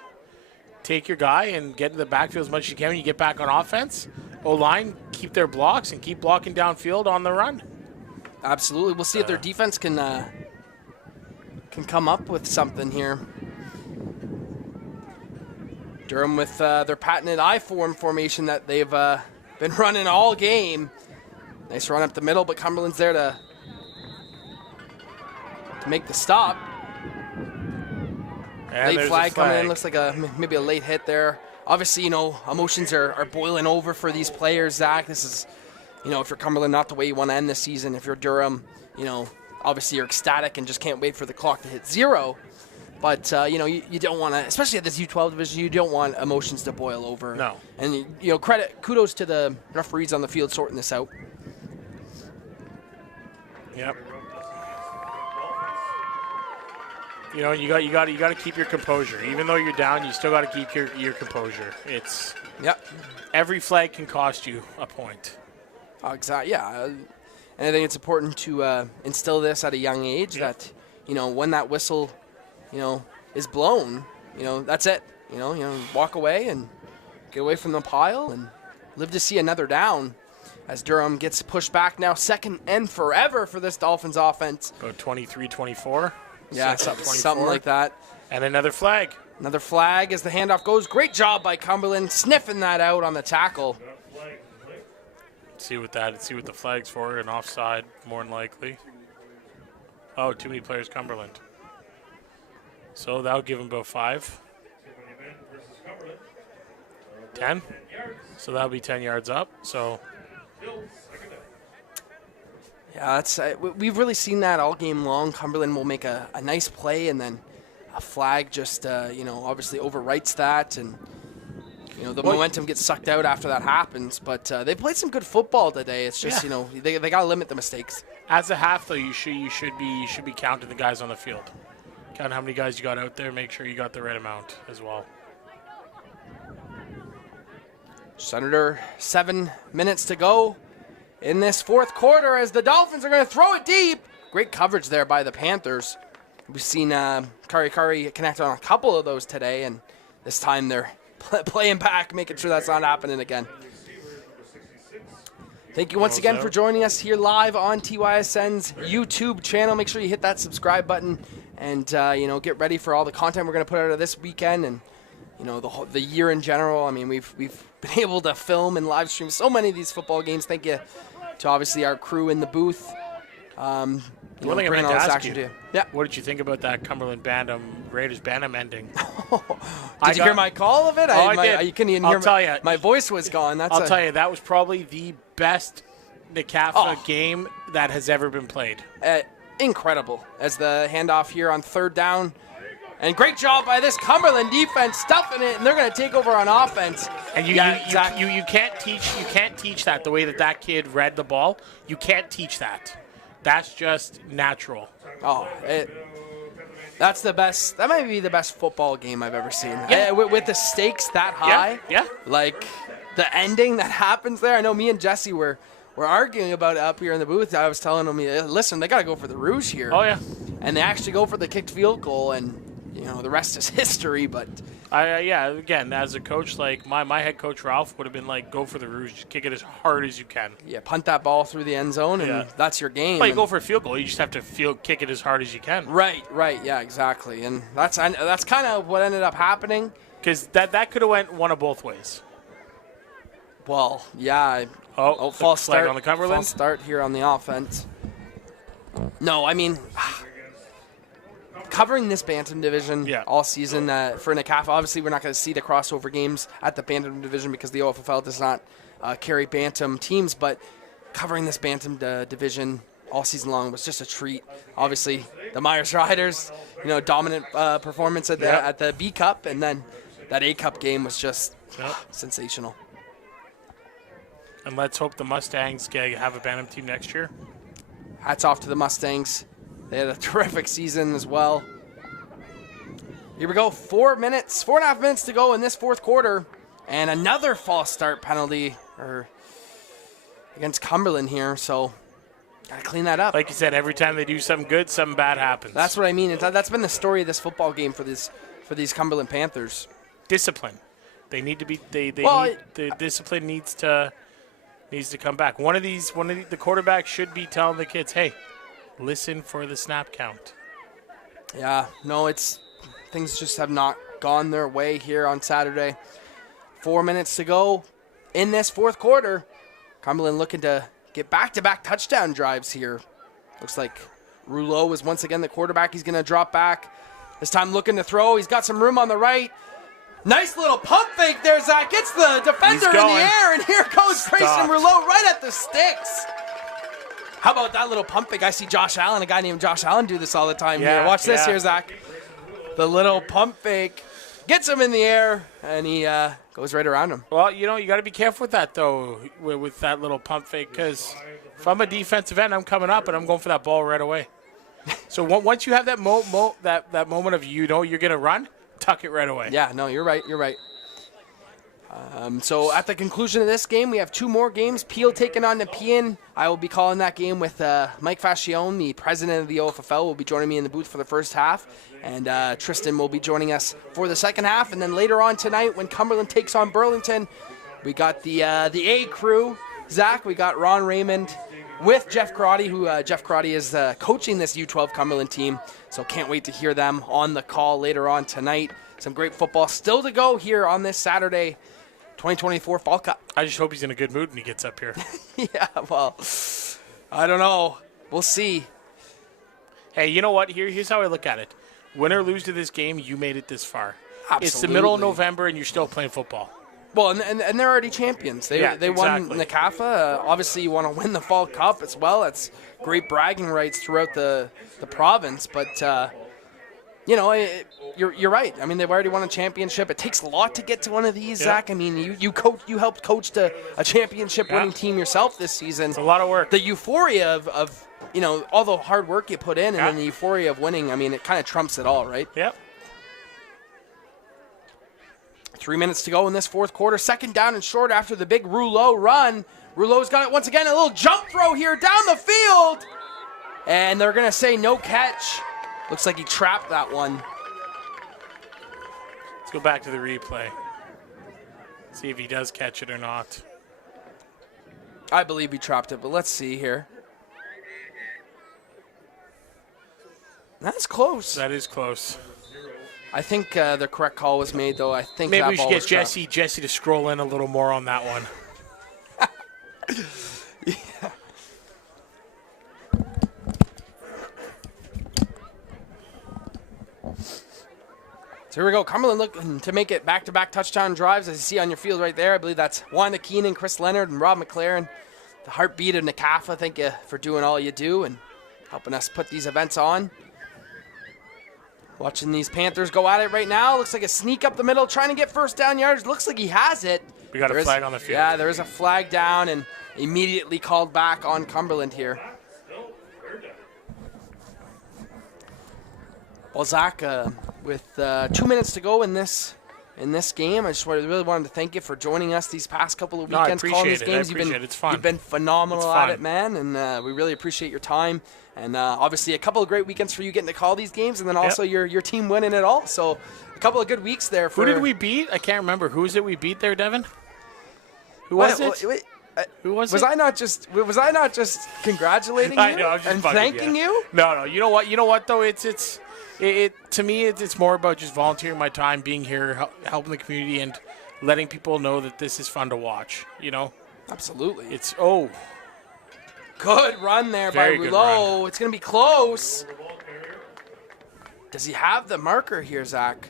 Take your guy and get in the backfield as much as you can when you get back on offense. O-line, keep their blocks and keep blocking downfield on the run. Absolutely. We'll see if their defense can come up with something here. Durham with their patented I-form formation that they've been running all game. Nice run up the middle, but Cumberland's there to make the stop. And late flag coming in. Looks like maybe a late hit there. Obviously, emotions are boiling over for these players, Zach. This is, if you're Cumberland, not the way you want to end the season. If you're Durham, obviously you're ecstatic and just can't wait for the clock to hit 0. But, you don't want to, especially at this U12 division, you don't want emotions to boil over. No. And, kudos to the referees on the field sorting this out. Yep. You got to keep your composure. Even though you're down, you still got to keep your composure. Every flag can cost you a point. Exactly. Yeah. And I think it's important to instill this at a young age that, when that whistle, is blown, that's it. Walk away and get away from the pile and live to see another down as Durham gets pushed back now, second and forever for this Dolphins offense. About 23-24. Yeah, something like that. And another flag. Another flag as the handoff goes. Great job by Cumberland sniffing that out on the tackle. See what the flag's for. An offside, more than likely. Oh, too many players, Cumberland. So that'll give him about 5. 10. So that'll be 10 yards up. So. Yeah, we've really seen that all game long. Cumberland will make a nice play, and then a flag just, obviously overwrites that, and the momentum gets sucked out after that happens. But they played some good football today. It's just they got to limit the mistakes. As a half, though, you should be counting the guys on the field. Count how many guys you got out there. Make sure you got the right amount as well. Just under 7 minutes to go in this fourth quarter as the Dolphins are going to throw it deep. Great coverage there by the Panthers. We've seen Kari connect on a couple of those today, and this time they're playing back, making sure that's not happening again. Thank you once again for joining us here live on TYSN's YouTube channel. Make sure you hit that subscribe button and, get ready for all the content we're going to put out of this weekend and, the year in general. I mean, we've been able to film and live stream so many of these football games. Thank you to obviously our crew in the booth. One thing I meant to ask you. Yeah. What did you think about that Cumberland Raiders Bantam ending? Did you hear my call of it? I did. You couldn't even hear. I'll tell you, my voice was gone. I'll tell you, that was probably the best NCAFA game that has ever been played. Incredible. As the handoff here on third down And great job by this Cumberland defense stuffing it, and they're going to take over on offense. And you can't teach that the way that kid read the ball. You can't teach that. That's just natural. Oh, that's the best. That might be the best football game I've ever seen. Yeah. With the stakes that high. Yeah. Like the ending that happens there. I know me and Jesse were arguing about it up here in the booth. I was telling them, listen, they got to go for the Rouge here. Oh, yeah. And they actually go for the kicked field goal, and the rest is history. But again, as a coach, like my head coach Ralph would have been like, go for the Rouge, just kick it as hard as you can. Yeah, punt that ball through the end zone, and that's your game. Well, you go for a field goal, you just have to kick it as hard as you can. Right, yeah, exactly, and that's kind of what ended up happening. Because that could have went one of both ways. Well, yeah. False start on the Cumberland. False start here on the offense. No, I mean, covering this Bantam division all season for NACAFA. Obviously, we're not going to see the crossover games at the Bantam division because the OFFL does not carry Bantam teams. But covering this Bantam division all season long was just a treat. Obviously, the Myers Riders, dominant performance at the B Cup, and then that A Cup game was just sensational. And let's hope the Mustangs have a Bantam team next year. Hats off to the Mustangs. They had a terrific season as well. Here we go, 4.5 minutes to go in this fourth quarter. And another false start penalty against Cumberland here. So, got to clean that up. Like you said, every time they do something good, something bad happens. That's what I mean. That's been the story of this football game for these Cumberland Panthers. Discipline. They need to be. The discipline needs to come back. The quarterbacks should be telling the kids, hey, listen for the snap count. Yeah, no, things just have not gone their way here on Saturday. 4 minutes to go in this fourth quarter. Cumberland looking to get back-to-back touchdown drives here. Looks like Rouleau is once again the quarterback. He's going to drop back. This time looking to throw. He's got some room on the right. Nice little pump fake there, Zach. Gets the defender in the air, and here goes Grayson Rouleau right at the sticks. How about that little pump fake? I see Josh Allen, a guy named Josh Allen, do this all the time here. Watch this here, Zach. The little pump fake gets him in the air, and he goes right around him. Well, you got to be careful with that, though, with that little pump fake, because if I'm a defensive end, I'm coming up, and I'm going for that ball right away. So once you have that that moment of you're going to run, tuck it right away. Yeah, no, you're right. So at the conclusion of this game, we have two more games. Peel taking on Nepean. I will be calling that game with Mike Fascione, the president of the OFFL, will be joining me in the booth for the first half. And Tristan will be joining us for the second half. And then later on tonight, when Cumberland takes on Burlington, we got the A crew. Zach, we got Ron Raymond with Jeff Crotty, who Jeff Crotty is coaching this U12 Cumberland team. So can't wait to hear them on the call later on tonight. Some great football still to go here on this Saturday, 2024 Fall Cup. I just hope he's in a good mood when he gets up here. Yeah, well, I don't know. We'll see. Hey, you know what? Here's how I look at it. Win or lose to this game, you made it this far. Absolutely. It's the middle of November, and you're still playing football. Well, and they're already champions. They won NACAFA. Obviously, you want to win the Fall Cup as well. That's great bragging rights throughout the province. But, you're right. I mean, they've already won a championship. It takes a lot to get to one of these, Zach. I mean, you helped coach a championship-winning team yourself this season. It's a lot of work. The euphoria of all the hard work you put in and then the euphoria of winning, I mean, it kind of trumps it all, right? Yep. 3 minutes to go in this fourth quarter. Second down and short after the big Rouleau run. Rouleau's got it once again. A little jump throw here down the field. And they're going to say no catch. Looks like he trapped that one. Let's go back to the replay. See if he does catch it or not. I believe he trapped it, but let's see here. That's close. That is close. I think the correct call was made, though. I think maybe that we should ball get was Jesse to scroll in a little more on that one. Yeah. So here we go. Cumberland looking to make it back-to-back touchdown drives, as you see on your field right there. I believe that's Wanda Keenan, Chris Leonard, and Rob McLaren. The heartbeat of NACAFA. Thank you for doing all you do and helping us put these events on. Watching these Panthers go at it right now. Looks like a sneak up the middle, trying to get first down yards. Looks like he has it. We got a flag on the field. Yeah, there is a flag down and immediately called back on Cumberland here. Well, Zach, with 2 minutes to go in this game, I just really wanted to thank you for joining us these past couple of weekends, calling these games. It's fun. You've been phenomenal at it, man, and we really appreciate your time. And obviously, a couple of great weekends for you getting to call these games, and then also your team winning it all. So a couple of good weeks there. Who did we beat? I can't remember. Who is it we beat there, Devin? Who was it? Who was it? Was I not just congratulating you and thanking you? No. You know what though? To me, it's more about just volunteering my time, being here, helping the community, and letting people know that this is fun to watch. You know. Absolutely. Good run there by Rouleau. It's going to be close. Does he have the marker here, Zach?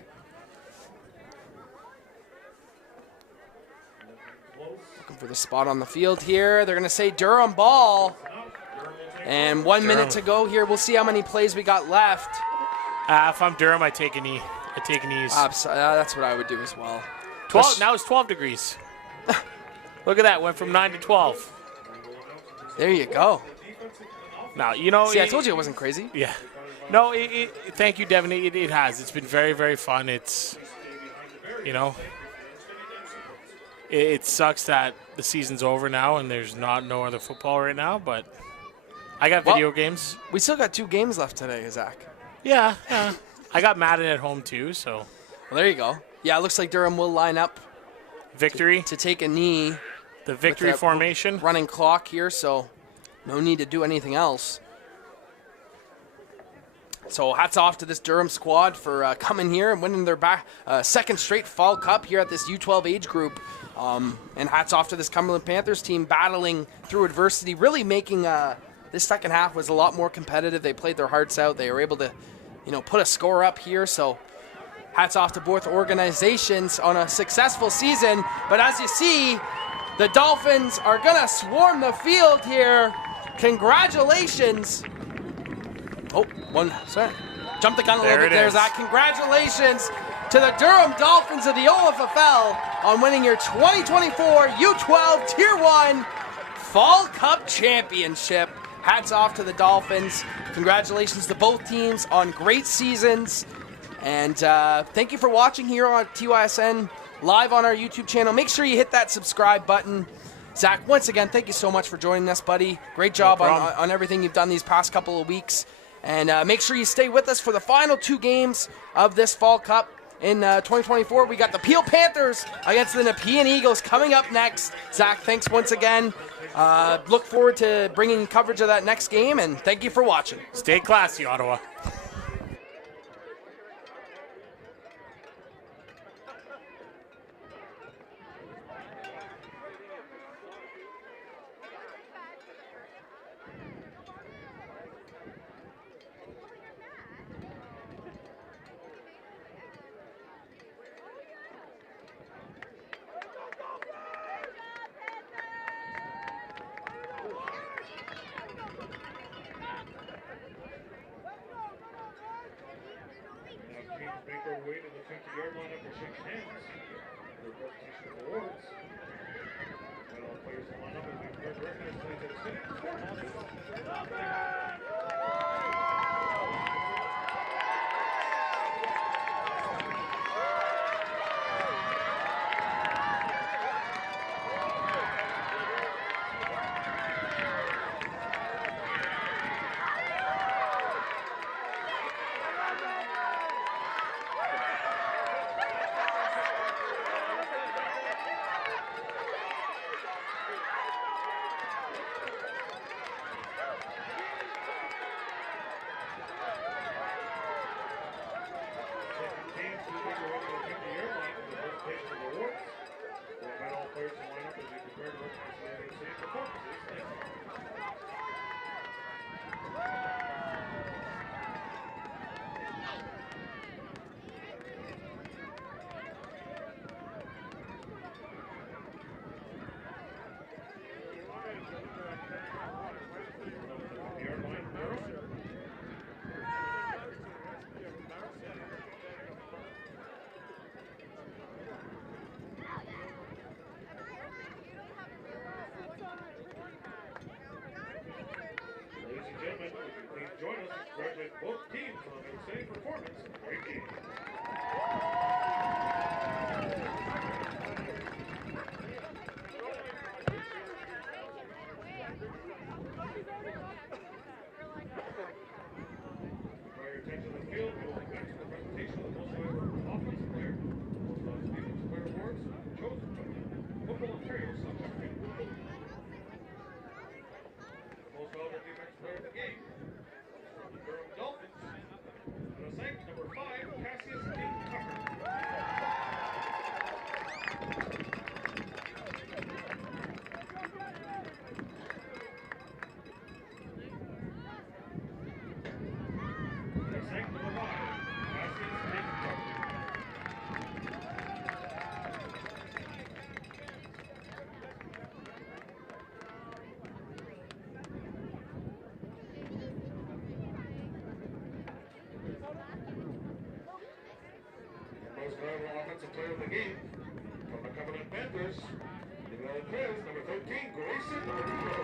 Looking for the spot on the field here. They're going to say Durham ball. And 1 minute to go here. We'll see how many plays we got left. If I'm Durham, I take a knee. I take knees. That's what I would do as well. 12. Now it's 12 degrees. Look at that. Went from 9 to 12. There you go. Now, you know. See, I told you it wasn't crazy. Yeah. No, thank you, Devin. It has. It's been very, very fun. It's, you know, it sucks that the season's over now and there's no other football right now, but I got video games. We still got 2 games left today, Zach. Yeah. I got Madden at home, too, so. Well, there you go. Yeah, it looks like Durham will line up. Victory. To take a knee. The victory formation. Running clock here, so no need to do anything else. So hats off to this Durham squad for coming here and winning their second straight Fall Cup here at this U12 age group. And hats off to this Cumberland Panthers team battling through adversity, really making this second half was a lot more competitive. They played their hearts out. They were able to, put a score up here. So hats off to both organizations on a successful season. But as you see, the Dolphins are going to swarm the field here. Congratulations. Sorry. Jumped the gun a little bit there, Zach. Congratulations to the Durham Dolphins of the OFFL on winning your 2024 U12 Tier 1 Fall Cup Championship. Hats off to the Dolphins. Congratulations to both teams on great seasons. And thank you for watching here on TYSN live on our YouTube channel. Make sure you hit that subscribe button. Zach, once again, thank you so much for joining us, buddy. Great job on everything you've done these past couple of weeks. And make sure you stay with us for the final 2 games of this Fall Cup in 2024. We got the Peel Panthers against the Nepean Eagles coming up next. Zach, thanks once again. Look forward to bringing coverage of that next game, and thank you for watching. Stay classy, Ottawa. Make our way to the 50-yard line after shaking hands. The presentation of awards. And all players will line up as we prepare to recognize players at the city. Defensive Player of the Game from the Cumberland Panthers. Number 13, Grayson Rulo.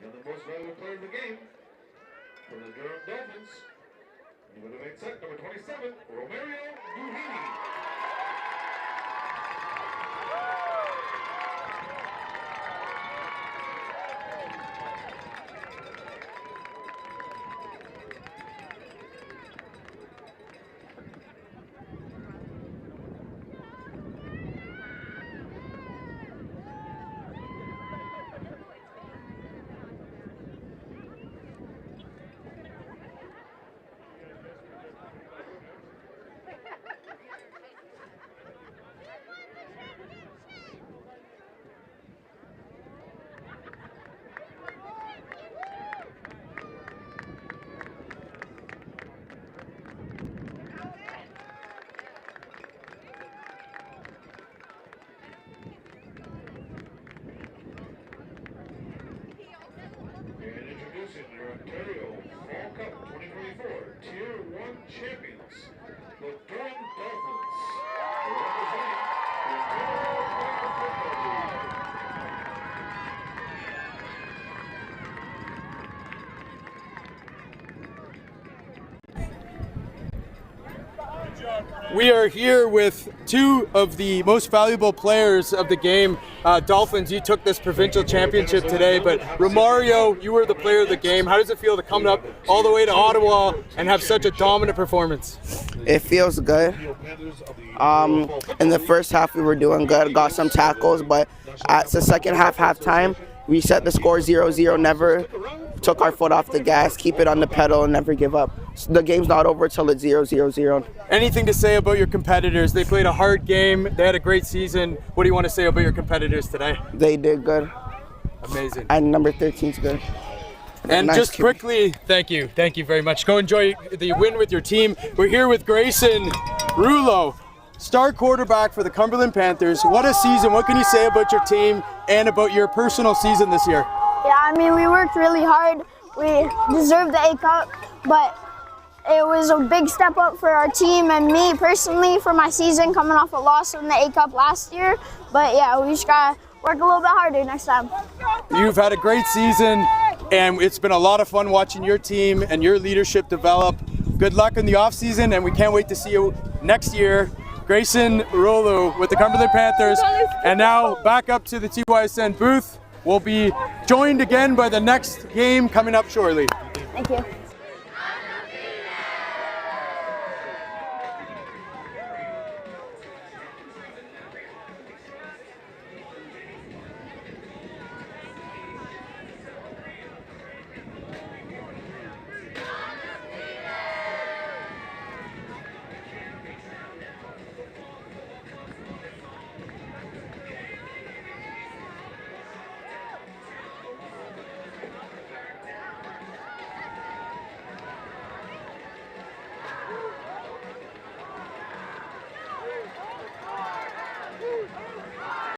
And the most valuable player of the game for the Durham Dolphins. Number 27, Romario Duhini. Your Ontario Fall Cup 2024 Tier 1 champions, the Durham Dolphins, representing the Ontario Football League. We are here with two of the most valuable players of the game. Dolphins, you took this provincial championship today, but Romario, you were the player of the game. How does it feel to come up all the way to Ottawa and have such a dominant performance? It feels good. In the first half, we were doing good, got some tackles, but at the second halftime, we set the score 0-0, never took our foot off the gas, keep it on the pedal, and never give up. So the game's not over till it's 0-0. Anything to say about your competitors? They played a hard game. They had a great season. What do you want to say about your competitors today? They did good. Amazing. And number 13's good. And nice just quickly, thank you very much. Go enjoy the win with your team. We're here with Grayson Rulo, star quarterback for the Cumberland Panthers. What a season. What can you say about your team and about your personal season this year? Yeah, I mean, we worked really hard. We deserved the A Cup, but it was a big step up for our team and me personally for my season, coming off a loss in the A Cup last year. But yeah, we just gotta work a little bit harder next time. You've had a great season, and it's been a lot of fun watching your team and your leadership develop. Good luck in the offseason, and we can't wait to see you next year. Grayson Rulo with the Cumberland Panthers. And now back up to the TYSN booth. We'll be joined again by the next game coming up shortly. Thank you.